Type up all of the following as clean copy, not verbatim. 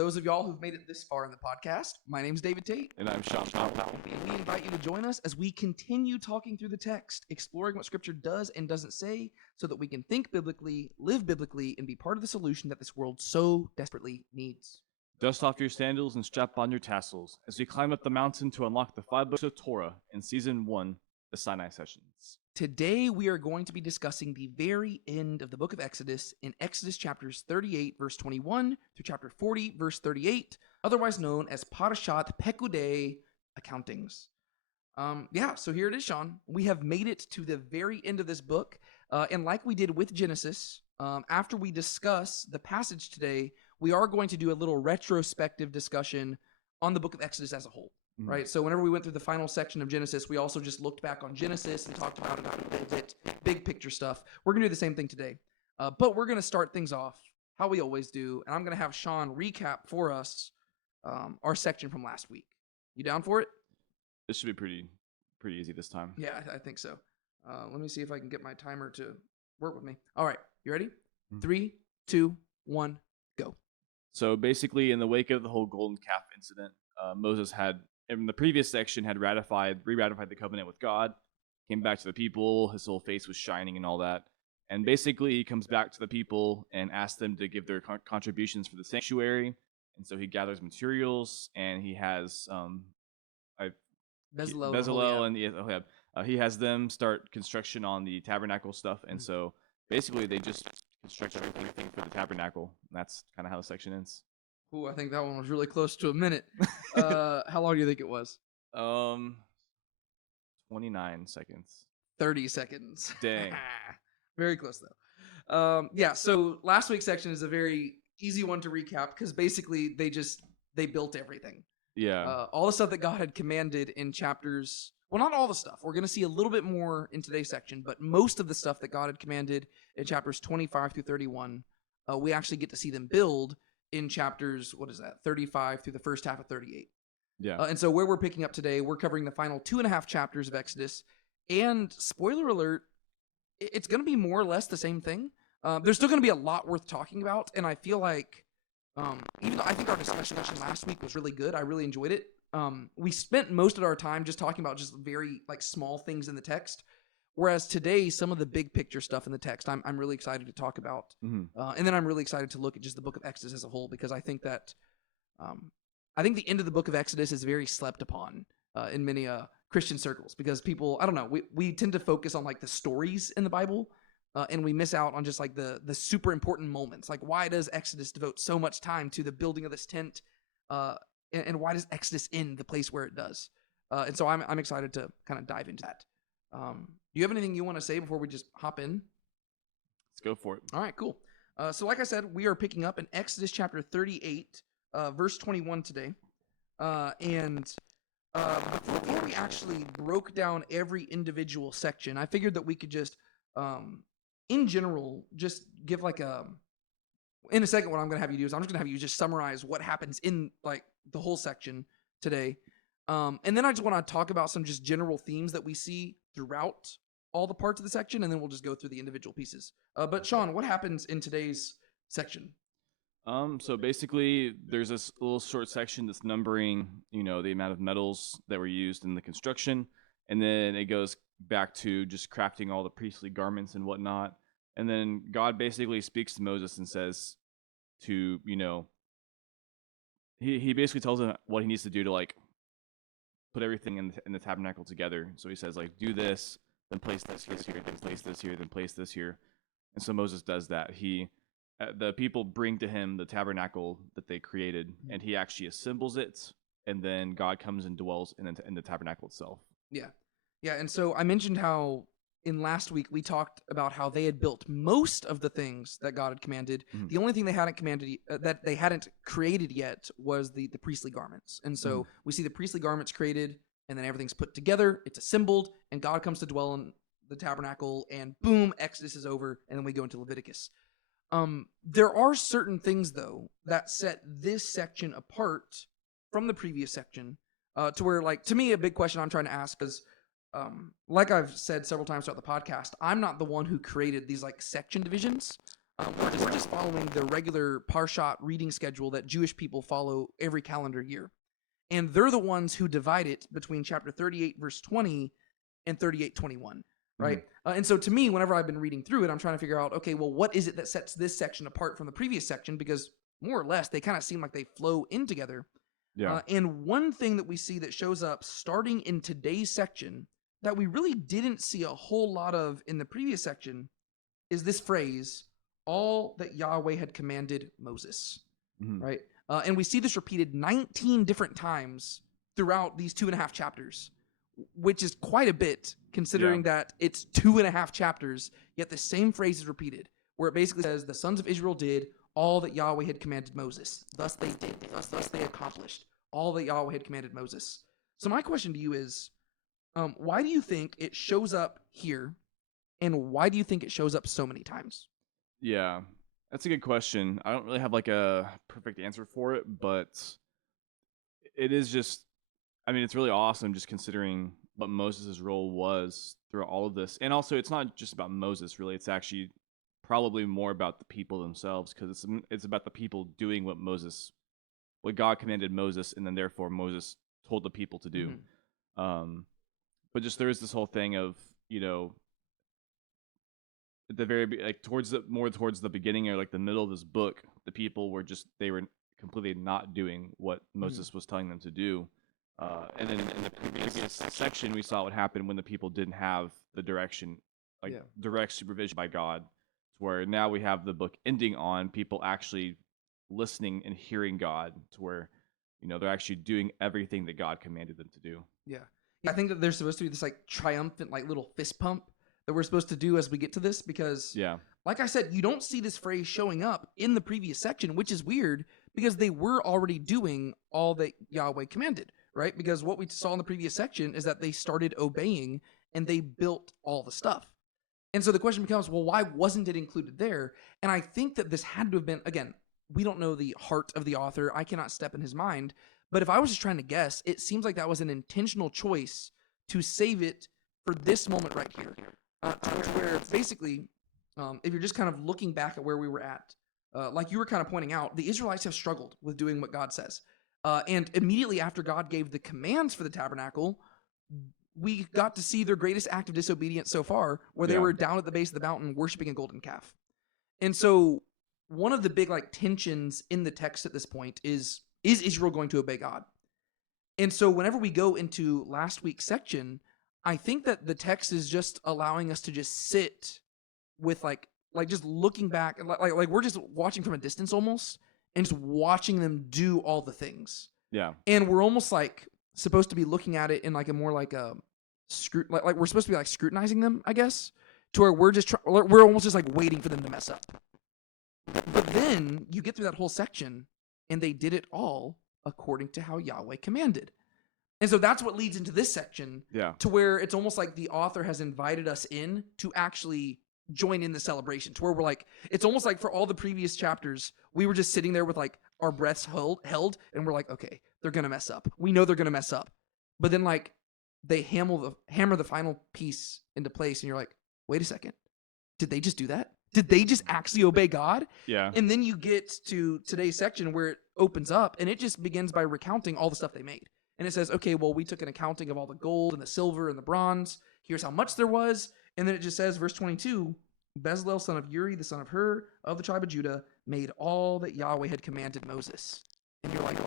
those of y'all who've made it this far in the podcast, my name's David Tate. And I'm Sean Powell. And we invite you to join us as we continue talking through the text, exploring what Scripture does and doesn't say, so that we can think biblically, live biblically, and be part of the solution that this world so desperately needs. Dust off your sandals and strap on your tassels as we climb up the mountain to unlock the 5 books of Torah in Season 1, the Sinai Sessions. Today, we are going to be discussing the very end of the book of Exodus in Exodus chapters 38, verse 21 through chapter 40, verse 38, otherwise known as Parashah Pekudei accountings. So here it is, Sean. We have made it to the very end of this book, and like we did with Genesis, after we discuss the passage today, we are going to do a little retrospective discussion on the book of Exodus as a whole. Right, so whenever we went through the final section of Genesis, we also just looked back on Genesis and talked about it a little bit, big picture stuff. We're going to do the same thing today, but we're going to start things off how we always do, and I'm going to have Sean recap for us our section from last week. You down for it? This should be pretty easy this time. Yeah, I think so. Let me see if I can get my timer to work with me. All right, you ready? 3, 2, 1, go. So basically, in the wake of the whole golden calf incident, Moses had, in the previous section, had re-ratified the covenant with God, came back to the people, his whole face was shining and all that. And basically, he comes back to the people and asks them to give their contributions for the sanctuary. And so he gathers materials, and he has Bezalel and he has them start construction on the tabernacle stuff. And so basically, they just construct everything for the tabernacle. And that's kind of how the section ends. Ooh, I think that one was really close to a minute. How long do you think it was? 29 seconds. 30 seconds. Dang. Very close, though. So last week's section is a very easy one to recap because basically they built everything. Yeah. All the stuff that God had commanded in chapters. Well, not all the stuff. We're going to see a little bit more in today's section, but most of the stuff that God had commanded in chapters 25 through 31, we actually get to see them build in chapters, 35 through the first half of 38. Yeah. And so where we're picking up today, we're covering the final 2.5 chapters of Exodus. And spoiler alert, it's going to be more or less the same thing. There's still going to be a lot worth talking about. And I feel like, even though I think our discussion last week was really good, I really enjoyed it. We spent most of our time just talking about just very small things in the text. Whereas today, some of the big picture stuff in the text, I'm really excited to talk about. And then I'm really excited to look at just the book of Exodus as a whole, because I think that the end of the book of Exodus is very slept upon in many Christian circles, because people, I don't know, we tend to focus on the stories in the Bible, and we miss out on just the super important moments. Like, why does Exodus devote so much time to the building of this tent? And why does Exodus end the place where it does? And so I'm excited to kind of dive into that. Do you have anything you want to say before we just hop in? Let's go for it. All right, cool. So like I said, we are picking up in Exodus chapter 38, verse 21 today. Before we actually broke down every individual section, I figured that we could just, in general, just give in a second, what I'm going to have you do is I'm just going to have you just summarize what happens in the whole section today. And then I just want to talk about some just general themes that we see throughout all the parts of the section, and then we'll just go through the individual pieces. But Sean, what happens in today's section? So basically, there's this little short section that's numbering, the amount of metals that were used in the construction, and then it goes back to just crafting all the priestly garments and whatnot. And then God basically speaks to Moses and says to, he basically tells him what he needs to do to put everything in the tabernacle together. So he says, do this, then place this here, then place this here, then place this here. And so Moses does that. The people bring to him the tabernacle that they created, and he actually assembles it, and then God comes and dwells in the tabernacle itself. Yeah, and so I mentioned how in last week we talked about how they had built most of the things that God had commanded. The only thing they hadn't commanded that they hadn't created yet was the priestly garments. And so we see the priestly garments created, and then everything's put together, it's assembled, and God comes to dwell in the tabernacle, and boom, Exodus is over, and then we go into Leviticus. There are certain things, though, that set this section apart from the previous section, to where, to me, a big question I'm trying to ask is, like I've said several times throughout the podcast, I'm not the one who created these section divisions. We're just following the regular Parashah reading schedule that Jewish people follow every calendar year. And they're the ones who divide it between chapter 38, verse 20, and 38:21, right? And so to me, whenever I've been reading through it, I'm trying to figure out, okay, well, what is it that sets this section apart from the previous section? Because more or less, they kind of seem like they flow in together. Yeah. And one thing that we see that shows up starting in today's section that we really didn't see a whole lot of in the previous section is this phrase, all that Yahweh had commanded Moses, right? And we see this repeated 19 different times throughout these 2.5 chapters, which is quite a bit considering that it's 2.5 chapters, yet the same phrase is repeated, where it basically says, the sons of Israel did all that Yahweh had commanded Moses. Thus they did, thus they accomplished all that Yahweh had commanded Moses. So my question to you is, why do you think it shows up here, and why do you think it shows up so many times? Yeah, that's a good question. I don't really have like a perfect answer for it, but it is just, I mean, it's really awesome just considering what Moses' role was through all of this. And also, it's not just about Moses, really. It's actually probably more about the people themselves, because it's about the people doing what God commanded Moses, and then therefore Moses told the people to do. But just there is this whole thing of, at the very like towards the beginning or like the middle of this book, the people were completely not doing what Moses was telling them to do. And then in the previous section, we saw what happened when the people didn't have the direction, direct supervision by God, to where now we have the book ending on people actually listening and hearing God, to where, they're actually doing everything that God commanded them to do. Yeah. I think that there's supposed to be this like triumphant, like little fist pump that we're supposed to do as we get to this, because like I said, you don't see this phrase showing up in the previous section, which is weird because they were already doing all that Yahweh commanded, right? Because what we saw in the previous section is that they started obeying and they built all the stuff. And so the question becomes, well, why wasn't it included there? And I think that this had to have been, again, we don't know the heart of the author. I cannot step in his mind. But if I was just trying to guess, it seems like that was an intentional choice to save it for this moment right here. To where basically, if you're just kind of looking back at where we were at, like you were kind of pointing out, the Israelites have struggled with doing what God says. And immediately after God gave the commands for the tabernacle, we got to see their greatest act of disobedience so far, where they were down at the base of the mountain worshiping a golden calf. And so one of the big like tensions in the text at this point is Israel going to obey God? And so whenever we go into last week's section, I think that the text is just allowing us to just sit with like just looking back, like we're just watching from a distance almost, and just watching them do all the things. Yeah. And we're almost like supposed to be looking at it in like a more like a like we're supposed to be like scrutinizing them, I guess, to where we're almost just like waiting for them to mess up. But then you get through that whole section, and they did it all according to how Yahweh commanded. And so that's what leads into this section, to where it's almost like the author has invited us in to actually join in the celebration, to where we're like, it's almost like for all the previous chapters, we were just sitting there with like our breaths held, and we're like, okay, they're going to mess up. We know they're going to mess up. But then like they hammer the final piece into place, and you're like, wait a second, did they just do that? Did they just actually obey God? Yeah. And then you get to today's section where it opens up, and it just begins by recounting all the stuff they made. And it says, okay, well, we took an accounting of all the gold and the silver and the bronze. Here's how much there was. And then it just says, verse 22, Bezalel, son of Uri, the son of Hur, of the tribe of Judah, made all that Yahweh had commanded Moses. And you're like,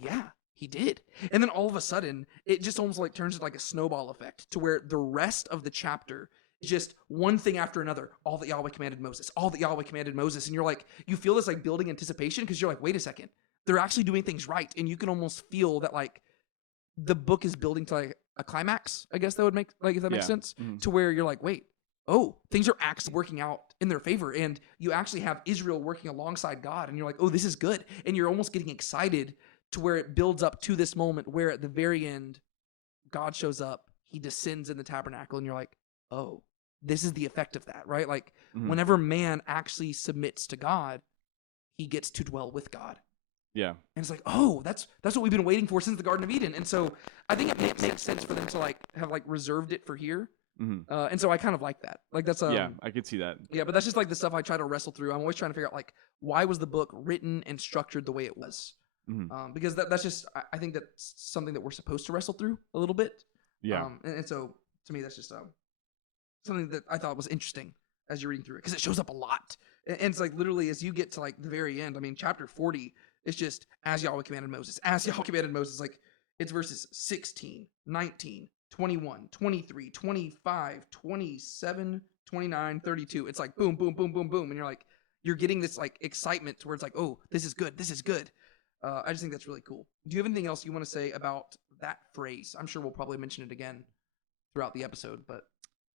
yeah, he did. And then all of a sudden, it just almost like turns into like a snowball effect, to where the rest of the chapter is just one thing after another. All that Yahweh commanded Moses, all that Yahweh commanded Moses. And you're like, you feel this like building anticipation, because you're like, wait a second, they're actually doing things right. And you can almost feel that like the book is building to like a climax, I guess that would make, like, if that makes sense, to where you're like, wait, oh, things are actually working out in their favor. And you actually have Israel working alongside God, and you're like, oh, this is good. And you're almost getting excited, to where it builds up to this moment where at the very end, God shows up, he descends in the tabernacle, and you're like, oh, this is the effect of that, right? Like whenever man actually submits to God, he gets to dwell with God. Yeah. And it's like, oh, that's what we've been waiting for since the Garden of Eden. And so I think it makes sense for them to like have like reserved it for here, And so I kind of like that. Like that's Yeah, I could see that. yeah, but that's just like the stuff I try to wrestle through. I'm always trying to figure out like why was the book written and structured the way it was, because that's just I think that's something that we're supposed to wrestle through a little bit. Yeah. And so to me that's just something that I thought was interesting as you're reading through it because it shows up a lot. And it's like literally as you get to like the very end. I mean, chapter 40 is just as Yahweh commanded Moses, as Yahweh commanded Moses. Like it's verses 16, 19, 21, 23, 25, 27, 29, 32. It's like boom, boom, boom, boom, boom. And you're getting this like excitement to where it's like, oh, this is good. This is good. I just think that's really cool. Do you have anything else you want to say about that phrase? I'm sure we'll probably mention it again throughout the episode, but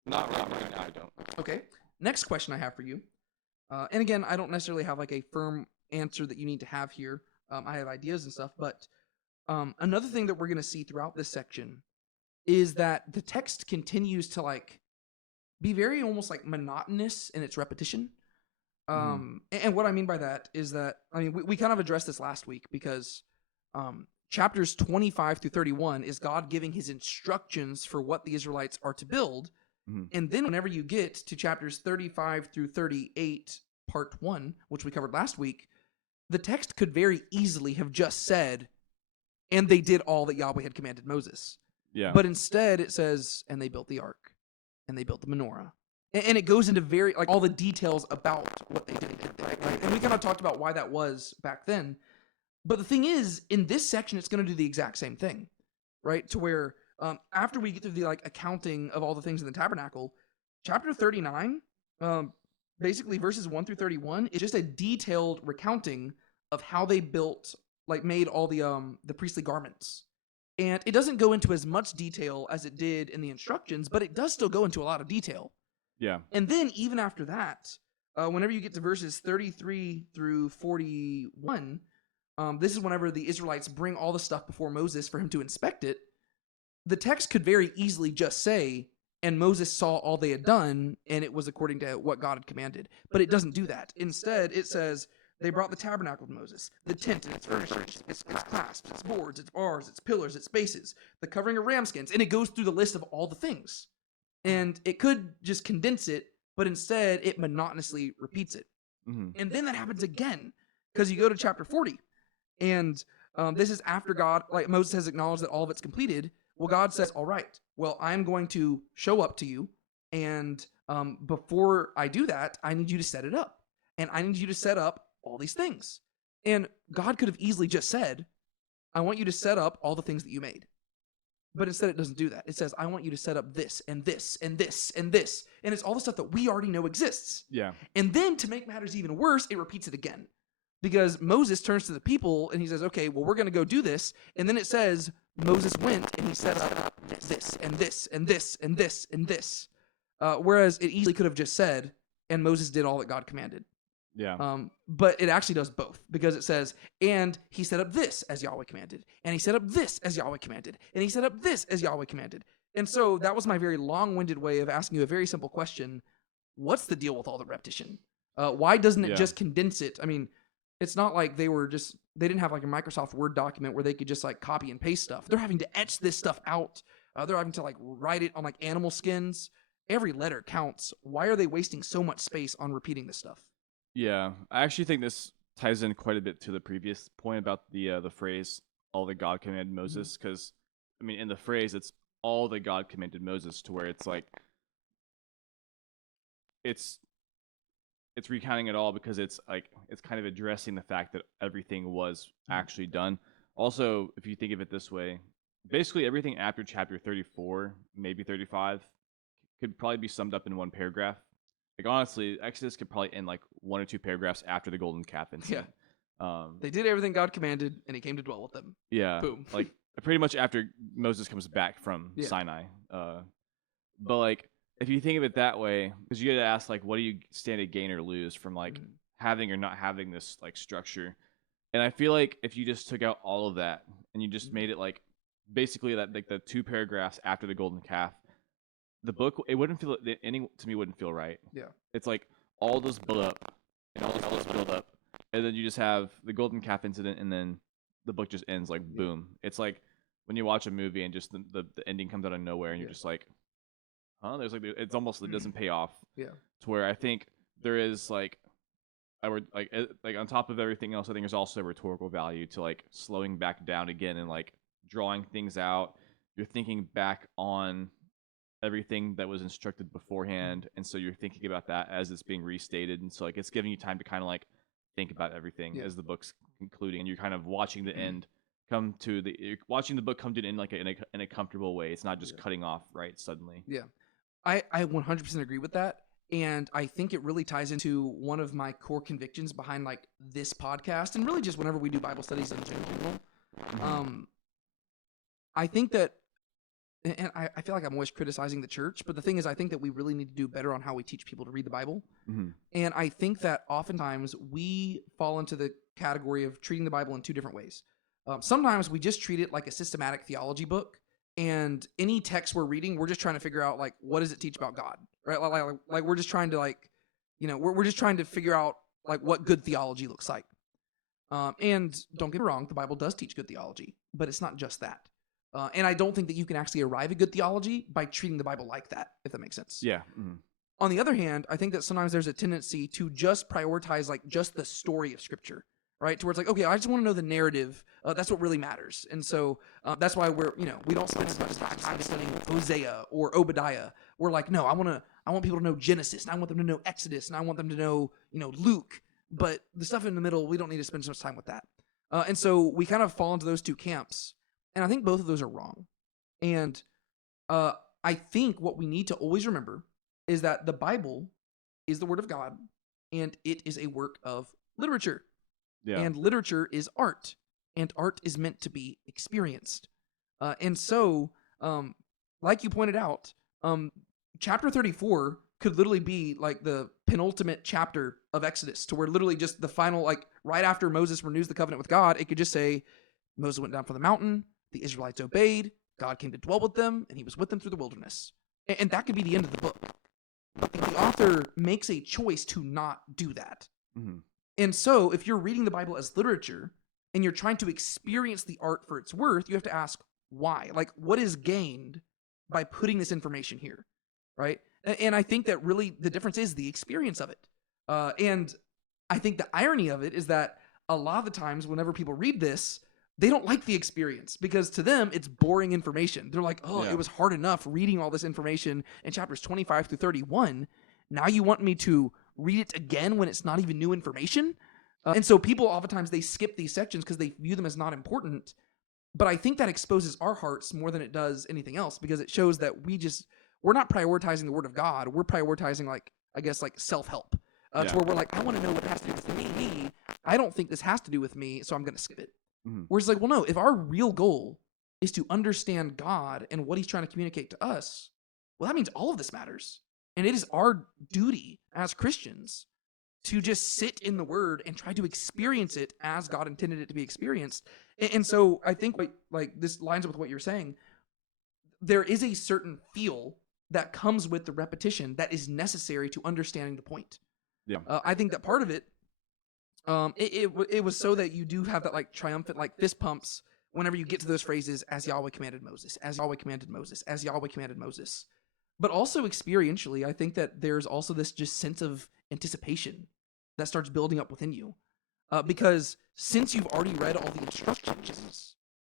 Not right now, I don't. okay. Next question I have for you. And again, I don't necessarily have like a firm answer that you need to have here. I have ideas and stuff, but another thing that we're going to see throughout this section is that the text continues to like be very almost like monotonous in its repetition. And what I mean by that is that, I mean, we kind of addressed this last week because chapters 25 through 31 is God giving his instructions for what the Israelites are to build. And then whenever you get to chapters 35 through 38, part 1, which we covered last week, the text could very easily have just said, and they did all that Yahweh had commanded Moses. Yeah. But instead it says, and they built the ark, and they built the menorah. And it goes into very, like, all the details about what they did there, right? And we kind of talked about why that was back then. But the thing is, in this section, it's going to do the exact same thing, right? To where after we get through the like accounting of all the things in the tabernacle, chapter 39, basically verses 1 through 31, is just a detailed recounting of how they built, like made all the priestly garments. And it doesn't go into as much detail as it did in the instructions, but it does still go into a lot of detail. Yeah. And then even after that, whenever you get to verses 33 through 41, this is whenever the Israelites bring all the stuff before Moses for him to inspect it. The text could very easily just say, and Moses saw all they had done, and it was according to what God had commanded. But it doesn't do that. Instead, it says, they brought the tabernacle to Moses, the tent and its furnishings, its clasps, its boards, its bars, its pillars, its bases, the covering of ram skins, and it goes through the list of all the things. And it could just condense it, but instead it monotonously repeats it. And then that happens again, because you go to chapter 40, and this is after God, like Moses has acknowledged that all of it's completed. Well, God says, all right, well, I'm going to show up to you, and before I do that, I need you to set it up. And I need you to set up all these things. And God could have easily just said, I want you to set up all the things that you made. But instead it doesn't do that. It says, I want you to set up this and this and this and this. And it's all the stuff that we already know exists. Yeah. And then to make matters even worse, it repeats it again. Because Moses turns to the people and he says, okay, well, we're going to go do this. And then it says, Moses went and he set up this and this and this and this and this. Whereas it easily could have just said, and Moses did all that God commanded. Yeah. But it actually does both, because it says, and he set up this as Yahweh commanded, and he set up this as Yahweh commanded, and he set up this as Yahweh commanded. And so that was my very long-winded way of asking you a very simple question. What's the deal with all the repetition? Why doesn't it just condense it? I mean, it's not like they didn't have like a Microsoft Word document where they could just like copy and paste stuff. They're having to etch this stuff out. They're having to like write it on like animal skins. Every letter counts. Why are they wasting so much space on repeating this stuff? Yeah, I actually think this ties in quite a bit to the previous point about the phrase "all that God commanded Moses," because I mean, in the phrase, it's all that God commanded Moses, to where it's like it's recounting it all, because it's like it's kind of addressing the fact that everything was actually done. Also, if you think of it this way, basically everything after chapter 34, maybe 35, could probably be summed up in one paragraph. Like, honestly, Exodus could probably end like 1 or 2 paragraphs after the golden calf incident. Yeah. They did everything God commanded, and he came to dwell with them. Yeah. Boom. Like, pretty much after Moses comes back from Sinai. But, like, if you think of it that way, because you get to ask, like, what do you stand to gain or lose from, like, having or not having this, like, structure? And I feel like if you just took out all of that, and you just made it, like, basically that, like, the 2 paragraphs after the golden calf, the book, it wouldn't feel, the ending to me wouldn't feel right. Yeah. It's like all this build up and all this build up, and then you just have the golden calf incident, and then the book just ends like boom. It's like when you watch a movie and just the ending comes out of nowhere, and you're just like, There's like it's almost it doesn't pay off. Yeah. To where I think there is like I would like on top of everything else, I think there's also a rhetorical value to like slowing back down again and like drawing things out. You're thinking back on everything that was instructed beforehand, and so you're thinking about that as it's being restated, and so like it's giving you time to kind of like think about everything as the book's concluding, and you're kind of watching the end you're watching the book come to an end like in a comfortable way. It's not just cutting off right suddenly. Yeah. I 100% agree with that. And I think it really ties into one of my core convictions behind like this podcast and really just whenever we do Bible studies in general. I think that, and I feel like I'm always criticizing the church, but the thing is, I think that we really need to do better on how we teach people to read the Bible. And I think that oftentimes we fall into the category of treating the Bible in two different ways. Sometimes we just treat it like a systematic theology book, and any text we're reading, we're just trying to figure out like, what does it teach about God, right? Like we're just trying to like, we're just trying to figure out like what good theology looks like. And don't get me wrong, the Bible does teach good theology, but it's not just that. And I don't think that you can actually arrive at good theology by treating the Bible like that, if that makes sense. Yeah. On the other hand, I think that sometimes there's a tendency to just prioritize like just the story of Scripture, right? To where it's like, okay, I just want to know the narrative. That's what really matters. And so that's why we don't spend as much time studying Hosea or Obadiah. We're like, no, I want people to know Genesis, and I want them to know Exodus, and I want them to know, Luke. But the stuff in the middle, we don't need to spend so much time with that. And so we kind of fall into those two camps. And I think both of those are wrong. And I think what we need to always remember is that the Bible is the Word of God, and it is a work of literature. Yeah. And literature is art, and art is meant to be experienced. And so, like you pointed out, chapter 34 could literally be like the penultimate chapter of Exodus, to where literally just the final, like right after Moses renews the covenant with God, it could just say, Moses went down from the mountain, the Israelites obeyed, God came to dwell with them, and he was with them through the wilderness. And that could be the end of the book. But the author makes a choice to not do that. And so if you're reading the Bible as literature and you're trying to experience the art for its worth, you have to ask why. Like, what is gained by putting this information here, right? And I think that really the difference is the experience of it. And I think the irony of it is that a lot of the times whenever people read this, they don't like the experience because to them, it's boring information. They're like, oh, It was hard enough reading all this information in chapters 25 through 31. Now you want me to read it again when it's not even new information? And so people oftentimes, they skip these sections because they view them as not important. But I think that exposes our hearts more than it does anything else, because it shows that we're not prioritizing the Word of God. We're prioritizing like self-help. To where we're like, I want to know what it has to do with me. I don't think this has to do with me, so I'm going to skip it. Whereas like, well, no, if our real goal is to understand God and what he's trying to communicate to us, well, that means all of this matters. And it is our duty as Christians to just sit in the Word and try to experience it as God intended it to be experienced. And so I think like this lines up with what you're saying. There is a certain feel that comes with the repetition that is necessary to understanding the point. Yeah. I think that part of it, it was so that you do have that like triumphant like fist pumps whenever you get to those phrases, as Yahweh commanded Moses, as Yahweh commanded Moses, as Yahweh commanded Moses. But also experientially, I think that there's also this just sense of anticipation that starts building up within you. Because since you've already read all the instructions,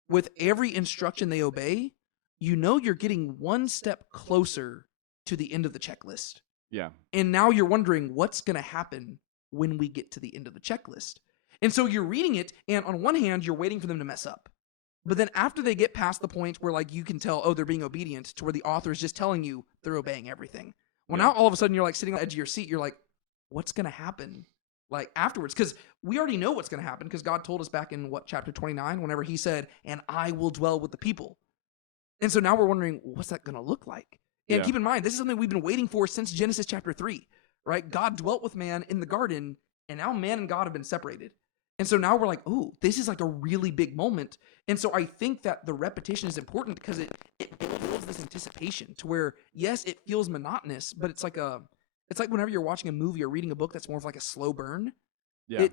with every instruction they obey, you're getting one step closer to the end of the checklist. Yeah. And now you're wondering what's going to happen when we get to the end of the checklist. And so you're reading it, and on one hand, you're waiting for them to mess up. But then after they get past the point where like you can tell, oh, they're being obedient, to where the author is just telling you they're obeying everything. Well, now all of a sudden you're like sitting on the edge of your seat. You're like, what's going to happen like afterwards? Because we already know what's going to happen, because God told us back in chapter 29, whenever he said, and I will dwell with the people. And so now we're wondering, what's that going to look like? And keep in mind, this is something we've been waiting for since Genesis chapter 3, right? God dwelt with man in the garden, and now man and God have been separated. And so now we're like, oh, this is like a really big moment. And so I think that the repetition is important because it builds this anticipation to where, yes, it feels monotonous, but it's like whenever you're watching a movie or reading a book that's more of like a slow burn. Yeah.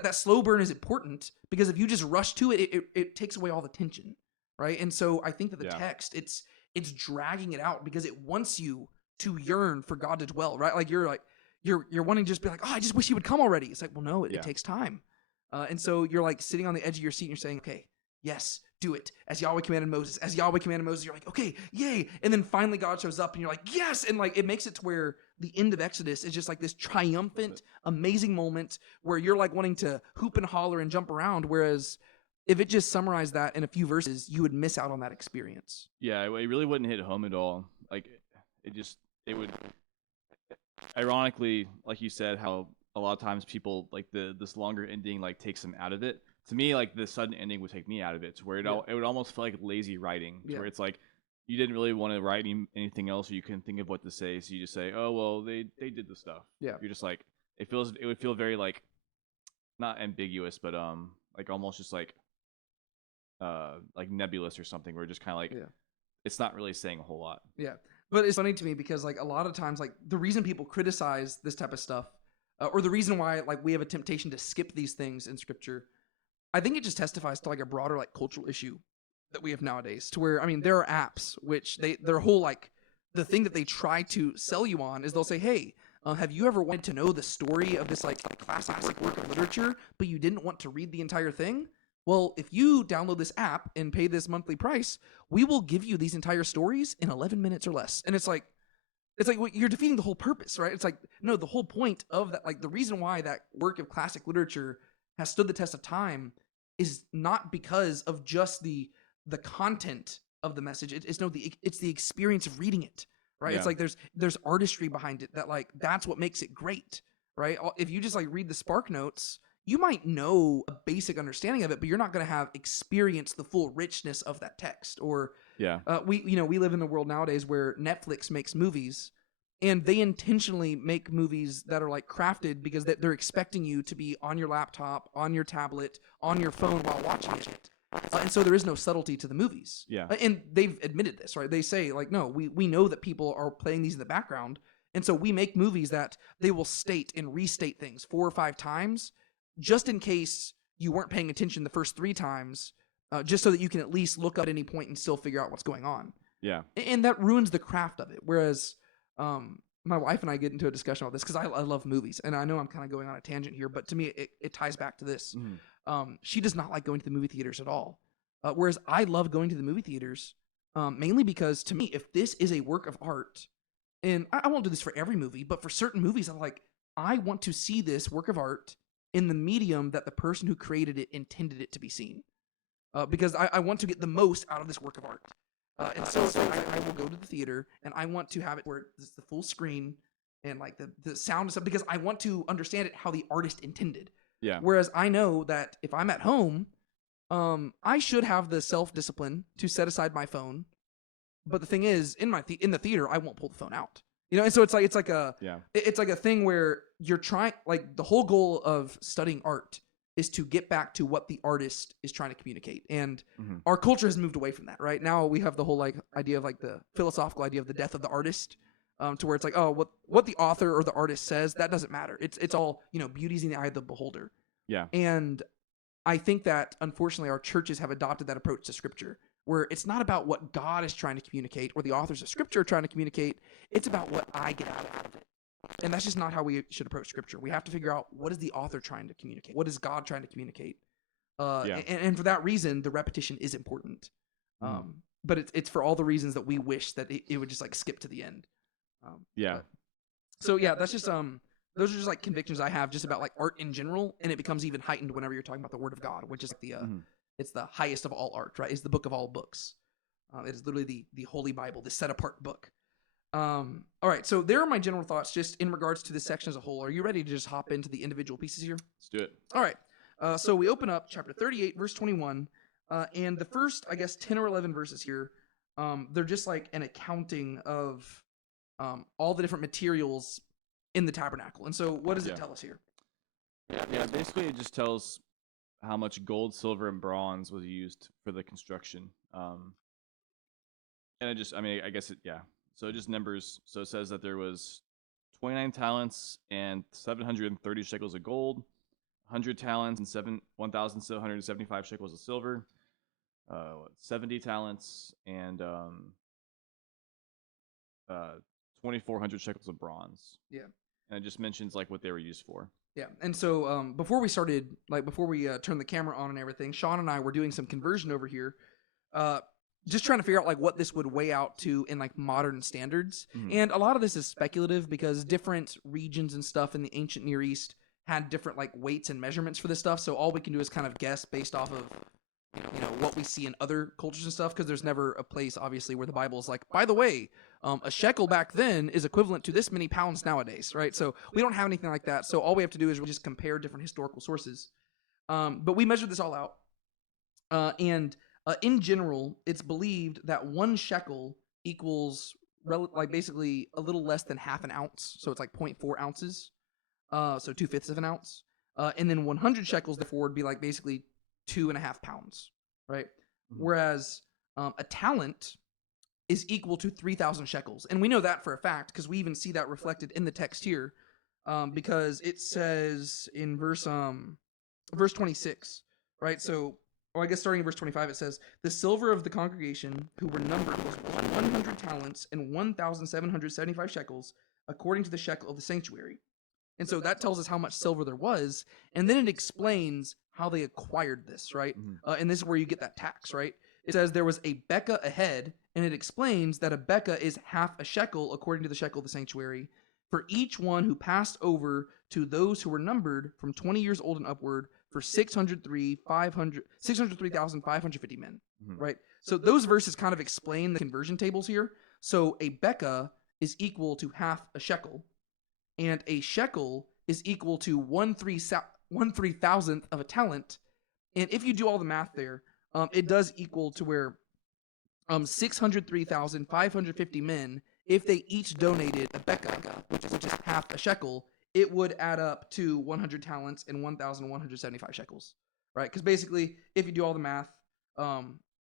That slow burn is important because if you just rush to it, it takes away all the tension, right? And so I think that the text, it's dragging it out because it wants you to yearn for God to dwell, right? Like you're wanting to just be like, oh, I just wish he would come already. It's like, well, no, it takes time. And so you're like sitting on the edge of your seat and you're saying, okay, yes, do it. As Yahweh commanded Moses. As Yahweh commanded Moses, you're like, okay, yay. And then finally God shows up and you're like, yes. And like it makes it to where the end of Exodus is just like this triumphant, amazing moment where you're like wanting to hoop and holler and jump around. Whereas if it just summarized that in a few verses, you would miss out on that experience. Yeah, it really wouldn't hit home at all. Like it would, ironically, like you said, how a lot of times people like this longer ending like takes them out of it. To me, like the sudden ending would take me out of it, to where it would almost feel like lazy writing, to where it's like you didn't really want to write anything else, or you couldn't think of what to say, so you just say, oh well, they did the stuff. Yeah, you're just like it would feel very like not ambiguous, but like almost just like nebulous or something, where just kind of like it's not really saying a whole lot. Yeah, but it's funny to me because like a lot of times, like the reason people criticize this type of stuff, or the reason why like we have a temptation to skip these things in Scripture, I think it just testifies to like a broader like cultural issue that we have nowadays. To where, I mean, there are apps which their whole like the thing that they try to sell you on is they'll say, hey, have you ever wanted to know the story of this like classic work of literature, but you didn't want to read the entire thing? Well, if you download this app and pay this monthly price, we will give you these entire stories in 11 minutes or less. And it's like well, you're defeating the whole purpose, right? It's like, no, the whole point of that, like the reason why that work of classic literature has stood the test of time is not because of just the content of the message. It's the experience of reading it, right? Yeah. It's like there's artistry behind it that like that's what makes it great, right? If you just like read the Spark Notes, you might know a basic understanding of it, but you're not going to have experienced the full richness of that text. Or we live in a world nowadays where Netflix makes movies, and they intentionally make movies that are like crafted because they're expecting you to be on your laptop, on your tablet, on your phone while watching it. And so there is no subtlety to the movies. Yeah. And they've admitted this, right? They say like, no, we know that people are playing these in the background. And so we make movies that they will state and restate things 4 or 5 times, just in case you weren't paying attention the first 3 times, just so that you can at least look up at any point and still figure out what's going on. Yeah. And that ruins the craft of it. Whereas my wife and I get into a discussion about this because I love movies. And I know I'm kind of going on a tangent here, but to me, it ties back to this. Mm-hmm. She does not like going to the movie theaters at all. Whereas I love going to the movie theaters, mainly because to me, if this is a work of art, and I won't do this for every movie, but for certain movies, I'm like, I want to see this work of art in the medium that the person who created it intended it to be seen. Because I want to get the most out of this work of art. And so I will go to the theater, and I want to have it where it's the full screen and like the sound and stuff, because I want to understand it how the artist intended. Yeah. Whereas I know that if I'm at home, I should have the self-discipline to set aside my phone. But the thing is, in the theater, I won't pull the phone out. You know, and so it's like a thing where you're trying, like the whole goal of studying art is to get back to what the artist is trying to communicate. And our culture has moved away from that, right? Now we have the whole like idea of like the philosophical idea of the death of the artist, to where it's like, oh, what the author or the artist says, that doesn't matter. It's all, beauty's in the eye of the beholder. Yeah. And I think that unfortunately our churches have adopted that approach to Scripture, where it's not about what God is trying to communicate or the authors of Scripture are trying to communicate. It's about what I get out of it. And that's just not how we should approach Scripture. We have to figure out, what is the author trying to communicate? What is God trying to communicate? And for that reason, the repetition is important. But it's for all the reasons that we wish that it would just like skip to the end. That's just those are just like convictions I have just about like art in general, and it becomes even heightened whenever you're talking about the Word of God, which is it's the highest of all art, right? It's the book of all books. It is literally the Holy Bible, the set apart book. All right, so there are my general thoughts just in regards to this section as a whole. Are you ready to just hop into the individual pieces here? Let's do it. All right, so we open up chapter 38, verse 21, and the first, I guess, 10 or 11 verses here, they're just like an accounting of all the different materials in the tabernacle. And so what does it tell us here? Yeah, basically it just tells how much gold, silver, and bronze was used for the construction. And I guess so it just numbers. So it says that there was 29 talents and 730 shekels of gold, 100 talents and 1,775 shekels of silver, 70 talents and 2,400 shekels of bronze. Yeah. And it just mentions like what they were used for. Yeah, and so before we started, before we turned the camera on and everything, Sean and I were doing some conversion over here, just trying to figure out like what this would weigh out to in like modern standards. And a lot of this is speculative because different regions and stuff in the ancient Near East had different like weights and measurements for this stuff. So all we can do is kind of guess based off of what we see in other cultures and stuff, because there's never a place obviously where the Bible is like, by the way, a shekel back then is equivalent to this many pounds nowadays, right? So we don't have anything like that. So all we have to do is just compare different historical sources. But we measured this all out, and in general, it's believed that 1 shekel equals basically a little less than half an ounce. So it's like 0.4 ounces, so 2/5 of an ounce. And then 100 shekels therefore would be like basically 2.5 pounds, right? Whereas a talent is equal to 3,000 shekels. And we know that for a fact because we even see that reflected in the text here, because it says in verse 26, right? So, or I guess starting in verse 25, it says, the silver of the congregation who were numbered was 100 talents and 1,775 shekels, according to the shekel of the sanctuary. And so that tells us how much silver there was, and then it explains how they acquired this, right? And this is where you get that tax, right? It says there was a beka a head, and it explains that a beka is half a shekel according to the shekel of the sanctuary, for each one who passed over to those who were numbered from 20 years old and upward for 603,550 men, right? So those verses kind of explain the conversion tables here. So a beka is equal to half a shekel, and a shekel is equal to 1/3,000th of a talent. And if you do all the math there, it does equal to where 603,550 men, if they each donated a beka, which is half a shekel, it would add up to 100 talents and 1,175 shekels, right? Because basically, if you do all the math,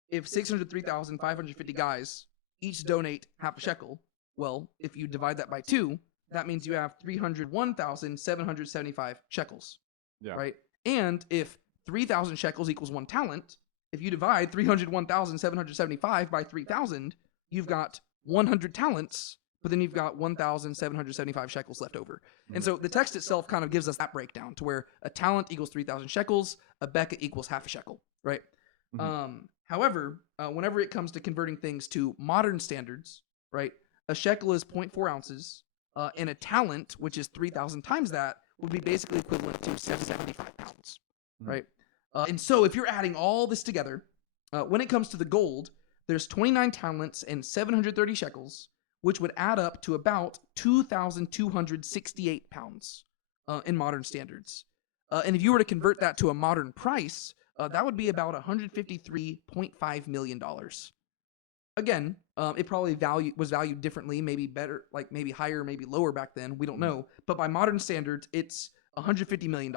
if 603,550 guys each donate half a shekel, well, if you divide that by 2, that means you have 301,775 shekels, right? And if 3,000 shekels equals 1 talent, if you divide 301,775 by 3,000, you've got 100 talents, but then you've got 1,775 shekels left over. And so the text itself kind of gives us that breakdown to where a talent equals 3,000 shekels, a beka equals half a shekel, right? However, whenever it comes to converting things to modern standards, right, a shekel is 0.4 ounces, and a talent, which is 3,000 times that, would be basically equivalent to 75 pounds, right? And so if you're adding all this together, when it comes to the gold, there's 29 talents and 730 shekels, which would add up to about 2,268 pounds in modern standards. And if you were to convert that to a modern price, that would be about $153.5 million. Again, it probably was valued differently, maybe better, like maybe higher, maybe lower back then. We don't know. But by modern standards, it's $150 million.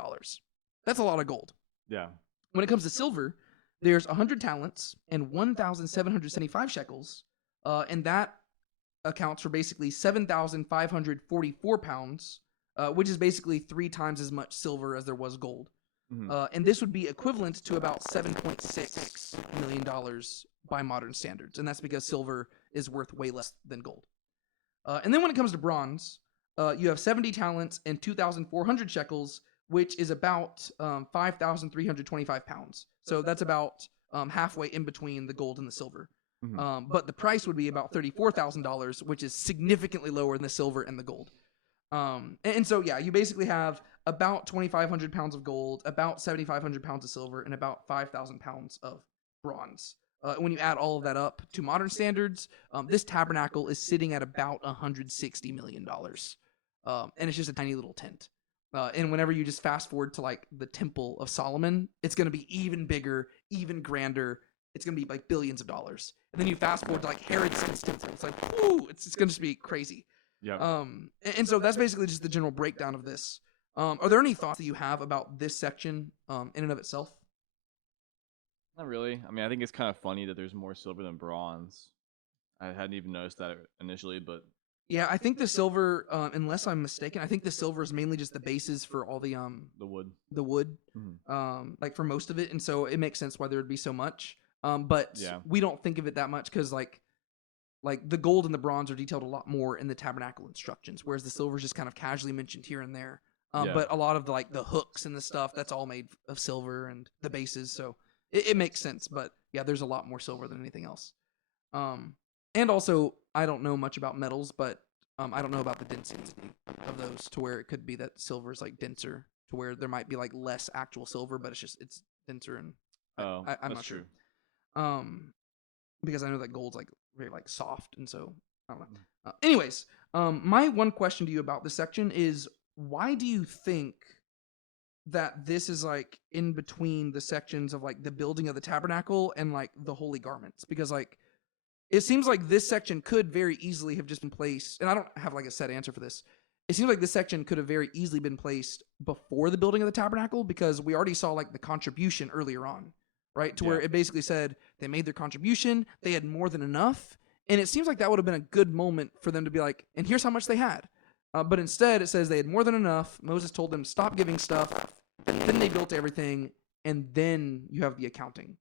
That's a lot of gold. Yeah. When it comes to silver, there's 100 talents and 1,775 shekels, and that accounts for basically 7,544 pounds, which is basically 3 times as much silver as there was gold. And this would be equivalent to about $7.6 million by modern standards, and that's because silver is worth way less than gold. And then when it comes to bronze, you have 70 talents and 2,400 shekels, which is about 5,325 pounds. So that's about halfway in between the gold and the silver. But the price would be about $34,000, which is significantly lower than the silver and the gold. And so, yeah, you basically have about 2,500 pounds of gold, about 7,500 pounds of silver, and about 5,000 pounds of bronze. When you add all of that up to modern standards, this tabernacle is sitting at about $160 million. And it's just a tiny little tent. And whenever you just fast forward to like the Temple of Solomon, it's going to be even bigger, even grander. It's going to be like billions of dollars. And then you fast forward to like Herod's temple. It's like, whoo, it's going to just be crazy. Yeah. And so that's basically just the general breakdown of this. Are there any thoughts that you have about this section in and of itself? Not really. I mean, I think it's kind of funny that there's more silver than bronze. I hadn't even noticed that initially, but Yeah, I think the silver, unless I'm mistaken, I think the silver is mainly just the bases for all the wood. the wood, like for most of it, and so it makes sense why there would be so much. But Yeah. we don't think of it that much because like like the gold and the bronze are detailed a lot more in the tabernacle instructions, whereas the silver is just kind of casually mentioned here and there. Yeah. But a lot of the like the hooks and the stuff, that's all made of silver, and the bases, so it makes sense. But yeah, there's a lot more silver than anything else. And also, I don't know much about metals, but I don't know about the density of those, to where it could be that silver is like denser, to where there might be like less actual silver, but it's denser, and Oh, I'm that's not true. sure. Because I know that gold's like very like soft, and so I don't know. Anyways, my one question to you about this section is, why do you think that this is like in between the sections of like the building of the tabernacle and like the holy garments? Because like it seems like this section could very easily have just been placed, and I don't have like a set answer for this. It seems like this section could have very easily been placed before the building of the tabernacle, because we already saw like the contribution earlier on, right? To where Yeah. it basically said they made their contribution, they had more than enough, and it seems like that would have been a good moment for them to be like, and here's how much they had. But instead, it says they had more than enough. Moses told them, stop giving stuff. Then they built everything, and then you have the accounting.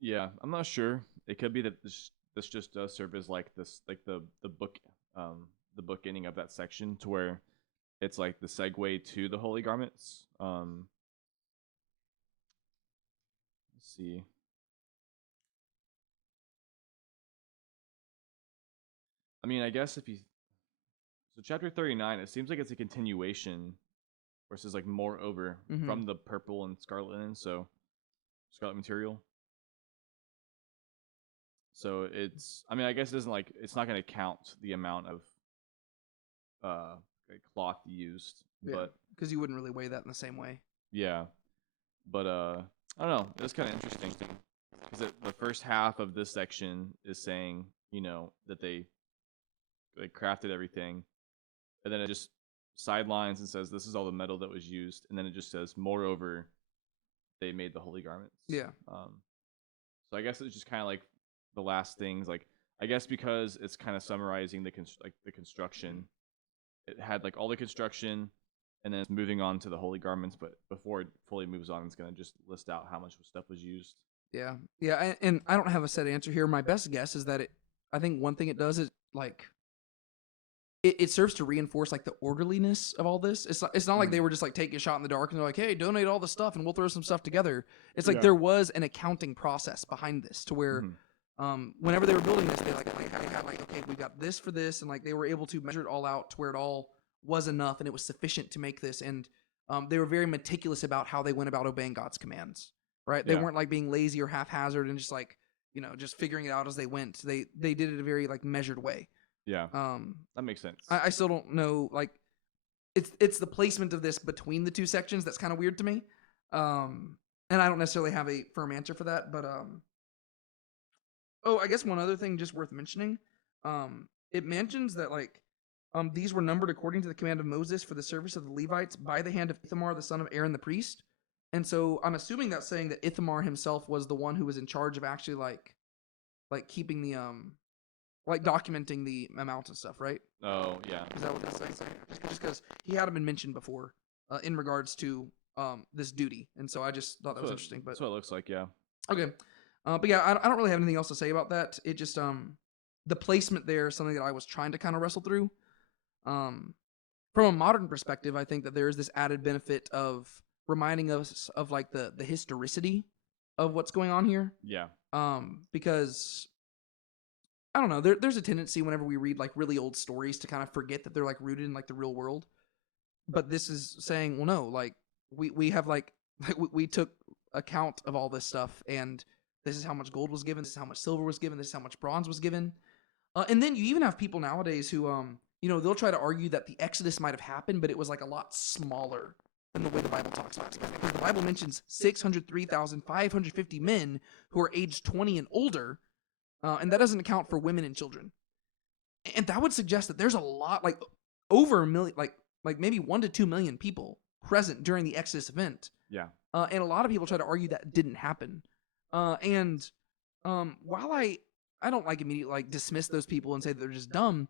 Yeah, I'm not sure. It could be that this just does serve as like this, like the book ending of that section, to where it's like the segue to the holy garments. Let's see. I mean, I guess if you so chapter 39, it seems like it's a continuation, versus like moreover Mhm. from the purple and scarlet linen, so scarlet material. So it's, I mean, I guess it doesn't like, it's not going to count the amount of like cloth used, Yeah, but because you wouldn't really weigh that in the same way. yeah, but I don't know, it's kind of interesting because the first half of this section is saying, you know, that they crafted everything, and then it just sidelines and says this is all the metal that was used, and then it just says moreover they made the holy garments. Yeah. So I guess it's just kind of like the last things, like I guess because it's kind of summarizing the the construction. It had like all the construction, and then it's moving on to the holy garments. But before it fully moves on, it's gonna just list out how much stuff was used. Yeah, yeah, and I don't have a set answer here. My best guess is that I think one thing it does is like it serves to reinforce like the orderliness of all this. It's not like they were just like taking a shot in the dark and they're like, hey, donate all the stuff and we'll throw some stuff together. It's like Yeah. there was an accounting process behind this, to where Mhm. whenever they were building this, they had like, okay, we got this for this, and like they were able to measure it all out to where it all was enough and it was sufficient to make this. And they were very meticulous about how they went about obeying God's commands. Right? They Yeah. weren't like being lazy or haphazard and just like, just figuring it out as they went. They did it a very like measured way. Yeah, Um, that makes sense. I still don't know, like it's the placement of this between the two sections that's kind of weird to me. And I don't necessarily have a firm answer for that, but oh, I guess one other thing just worth mentioning. It mentions that like these were numbered according to the command of Moses for the service of the Levites by the hand of Ithamar, the son of Aaron the priest. And so I'm assuming that's saying that Ithamar himself was the one who was in charge of actually like keeping the like documenting the amount and stuff, right? Oh yeah. Is that what that's saying? Just because he hadn't been mentioned before in regards to this duty, and so I just thought that was interesting. But That's what it looks like. Yeah. okay, but yeah, I don't really have anything else to say about that. It just the placement there is something that I was trying to kind of wrestle through. From a modern perspective, I think that there is this added benefit of reminding us of like the historicity of what's going on here. Yeah. Because I don't know, there's a tendency whenever we read like really old stories to kind of forget that they're like rooted in like the real world. But this is saying, well, no, like we have like we took account of all this stuff, and this is how much gold was given, this is how much silver was given, this is how much bronze was given. And then you even have people nowadays who they'll try to argue that the Exodus might have happened, but it was like a lot smaller than the way the Bible talks about it. Because the Bible mentions 603,550 men who are aged 20 and older, and that doesn't account for women and children. And that would suggest that there's a lot, like over a million, like maybe 1 to 2 million people present during the Exodus event. Yeah. And a lot of people try to argue that didn't happen. And while I don't like immediately like dismiss those people and say that they're just dumb,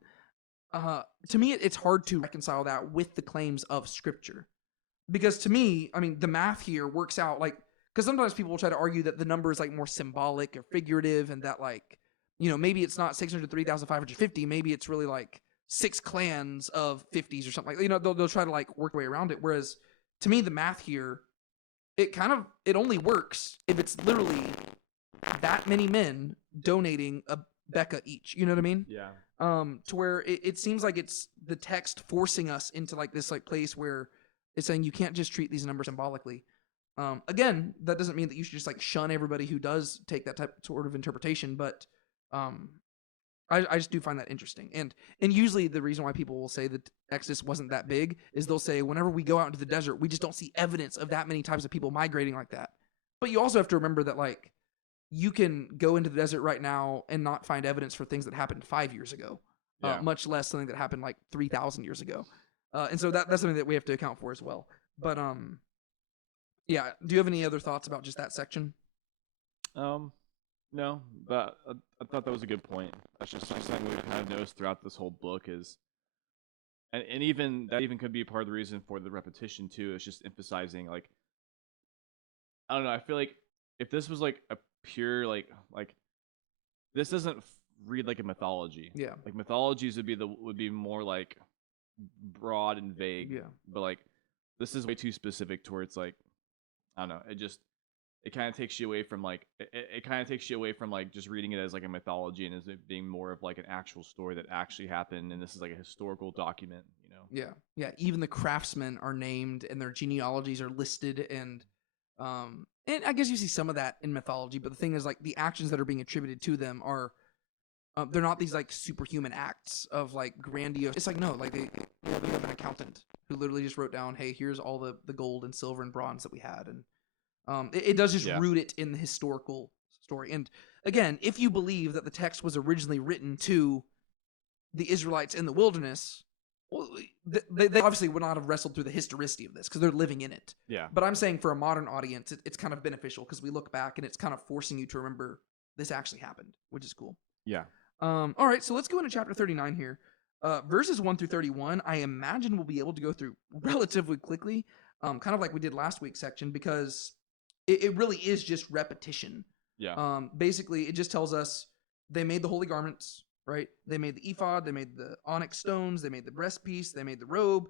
to me it's hard to reconcile that with the claims of Scripture. Because to me, I mean, the math here works out like, because sometimes people will try to argue that the number is like more symbolic or figurative, and that like maybe it's not 603,550. Maybe it's really like 6 clans of 50s or something like, they'll try to like work their way around it. Whereas to me, the math here, it only works if it's literally that many men donating a Becca each. You know what I mean? Yeah. To where it seems like it's the text forcing us into like this like place where it's saying you can't just treat these numbers symbolically. Again, that doesn't mean that you should just like shun everybody who does take that sort of interpretation, but I just do find that interesting. And usually the reason why people will say that Exodus wasn't that big is they'll say whenever we go out into the desert, we just don't see evidence of that many types of people migrating like that. But you also have to remember that like you can go into the desert right now and not find evidence for things that happened 5 years ago, much less something that happened like 3,000 years ago. And so that's something that we have to account for as well. But yeah, do you have any other thoughts about just that section? No, but I thought that was a good point. That's just something we've kind of noticed throughout this whole book is, and even that even could be part of the reason for the repetition too. It's just emphasizing like, I don't know. I feel like if this was like a pure like this doesn't read like a mythology. Yeah. Like mythologies would be more like broad and vague. Yeah. But like this is way too specific towards like, I don't know. It kind of takes you away from like it kind of takes you away from like just reading it as like a mythology and as it being more of like an actual story that actually happened, and this is like a historical document, Yeah, even the craftsmen are named and their genealogies are listed, and I guess you see some of that in mythology, but the thing is like the actions that are being attributed to them are they're not these like superhuman acts of like grandiose. It's like no, like they have an accountant who literally just wrote down, hey, here's all the gold and silver and bronze that we had, and it does just root it in the historical story. And again, if you believe that the text was originally written to the Israelites in the wilderness, well, they obviously would not have wrestled through the historicity of this because they're living in it. Yeah. But I'm saying for a modern audience, it's kind of beneficial because we look back and it's kind of forcing you to remember this actually happened, which is cool. Yeah. All right, so let's go into chapter 39 here. Verses 1 through 31, I imagine we'll be able to go through relatively quickly, kind of like we did last week's section, because it really is just repetition. Yeah. Basically, it just tells us they made the holy garments, right? They made the ephod, they made the onyx stones, they made the breastpiece, they made the robe,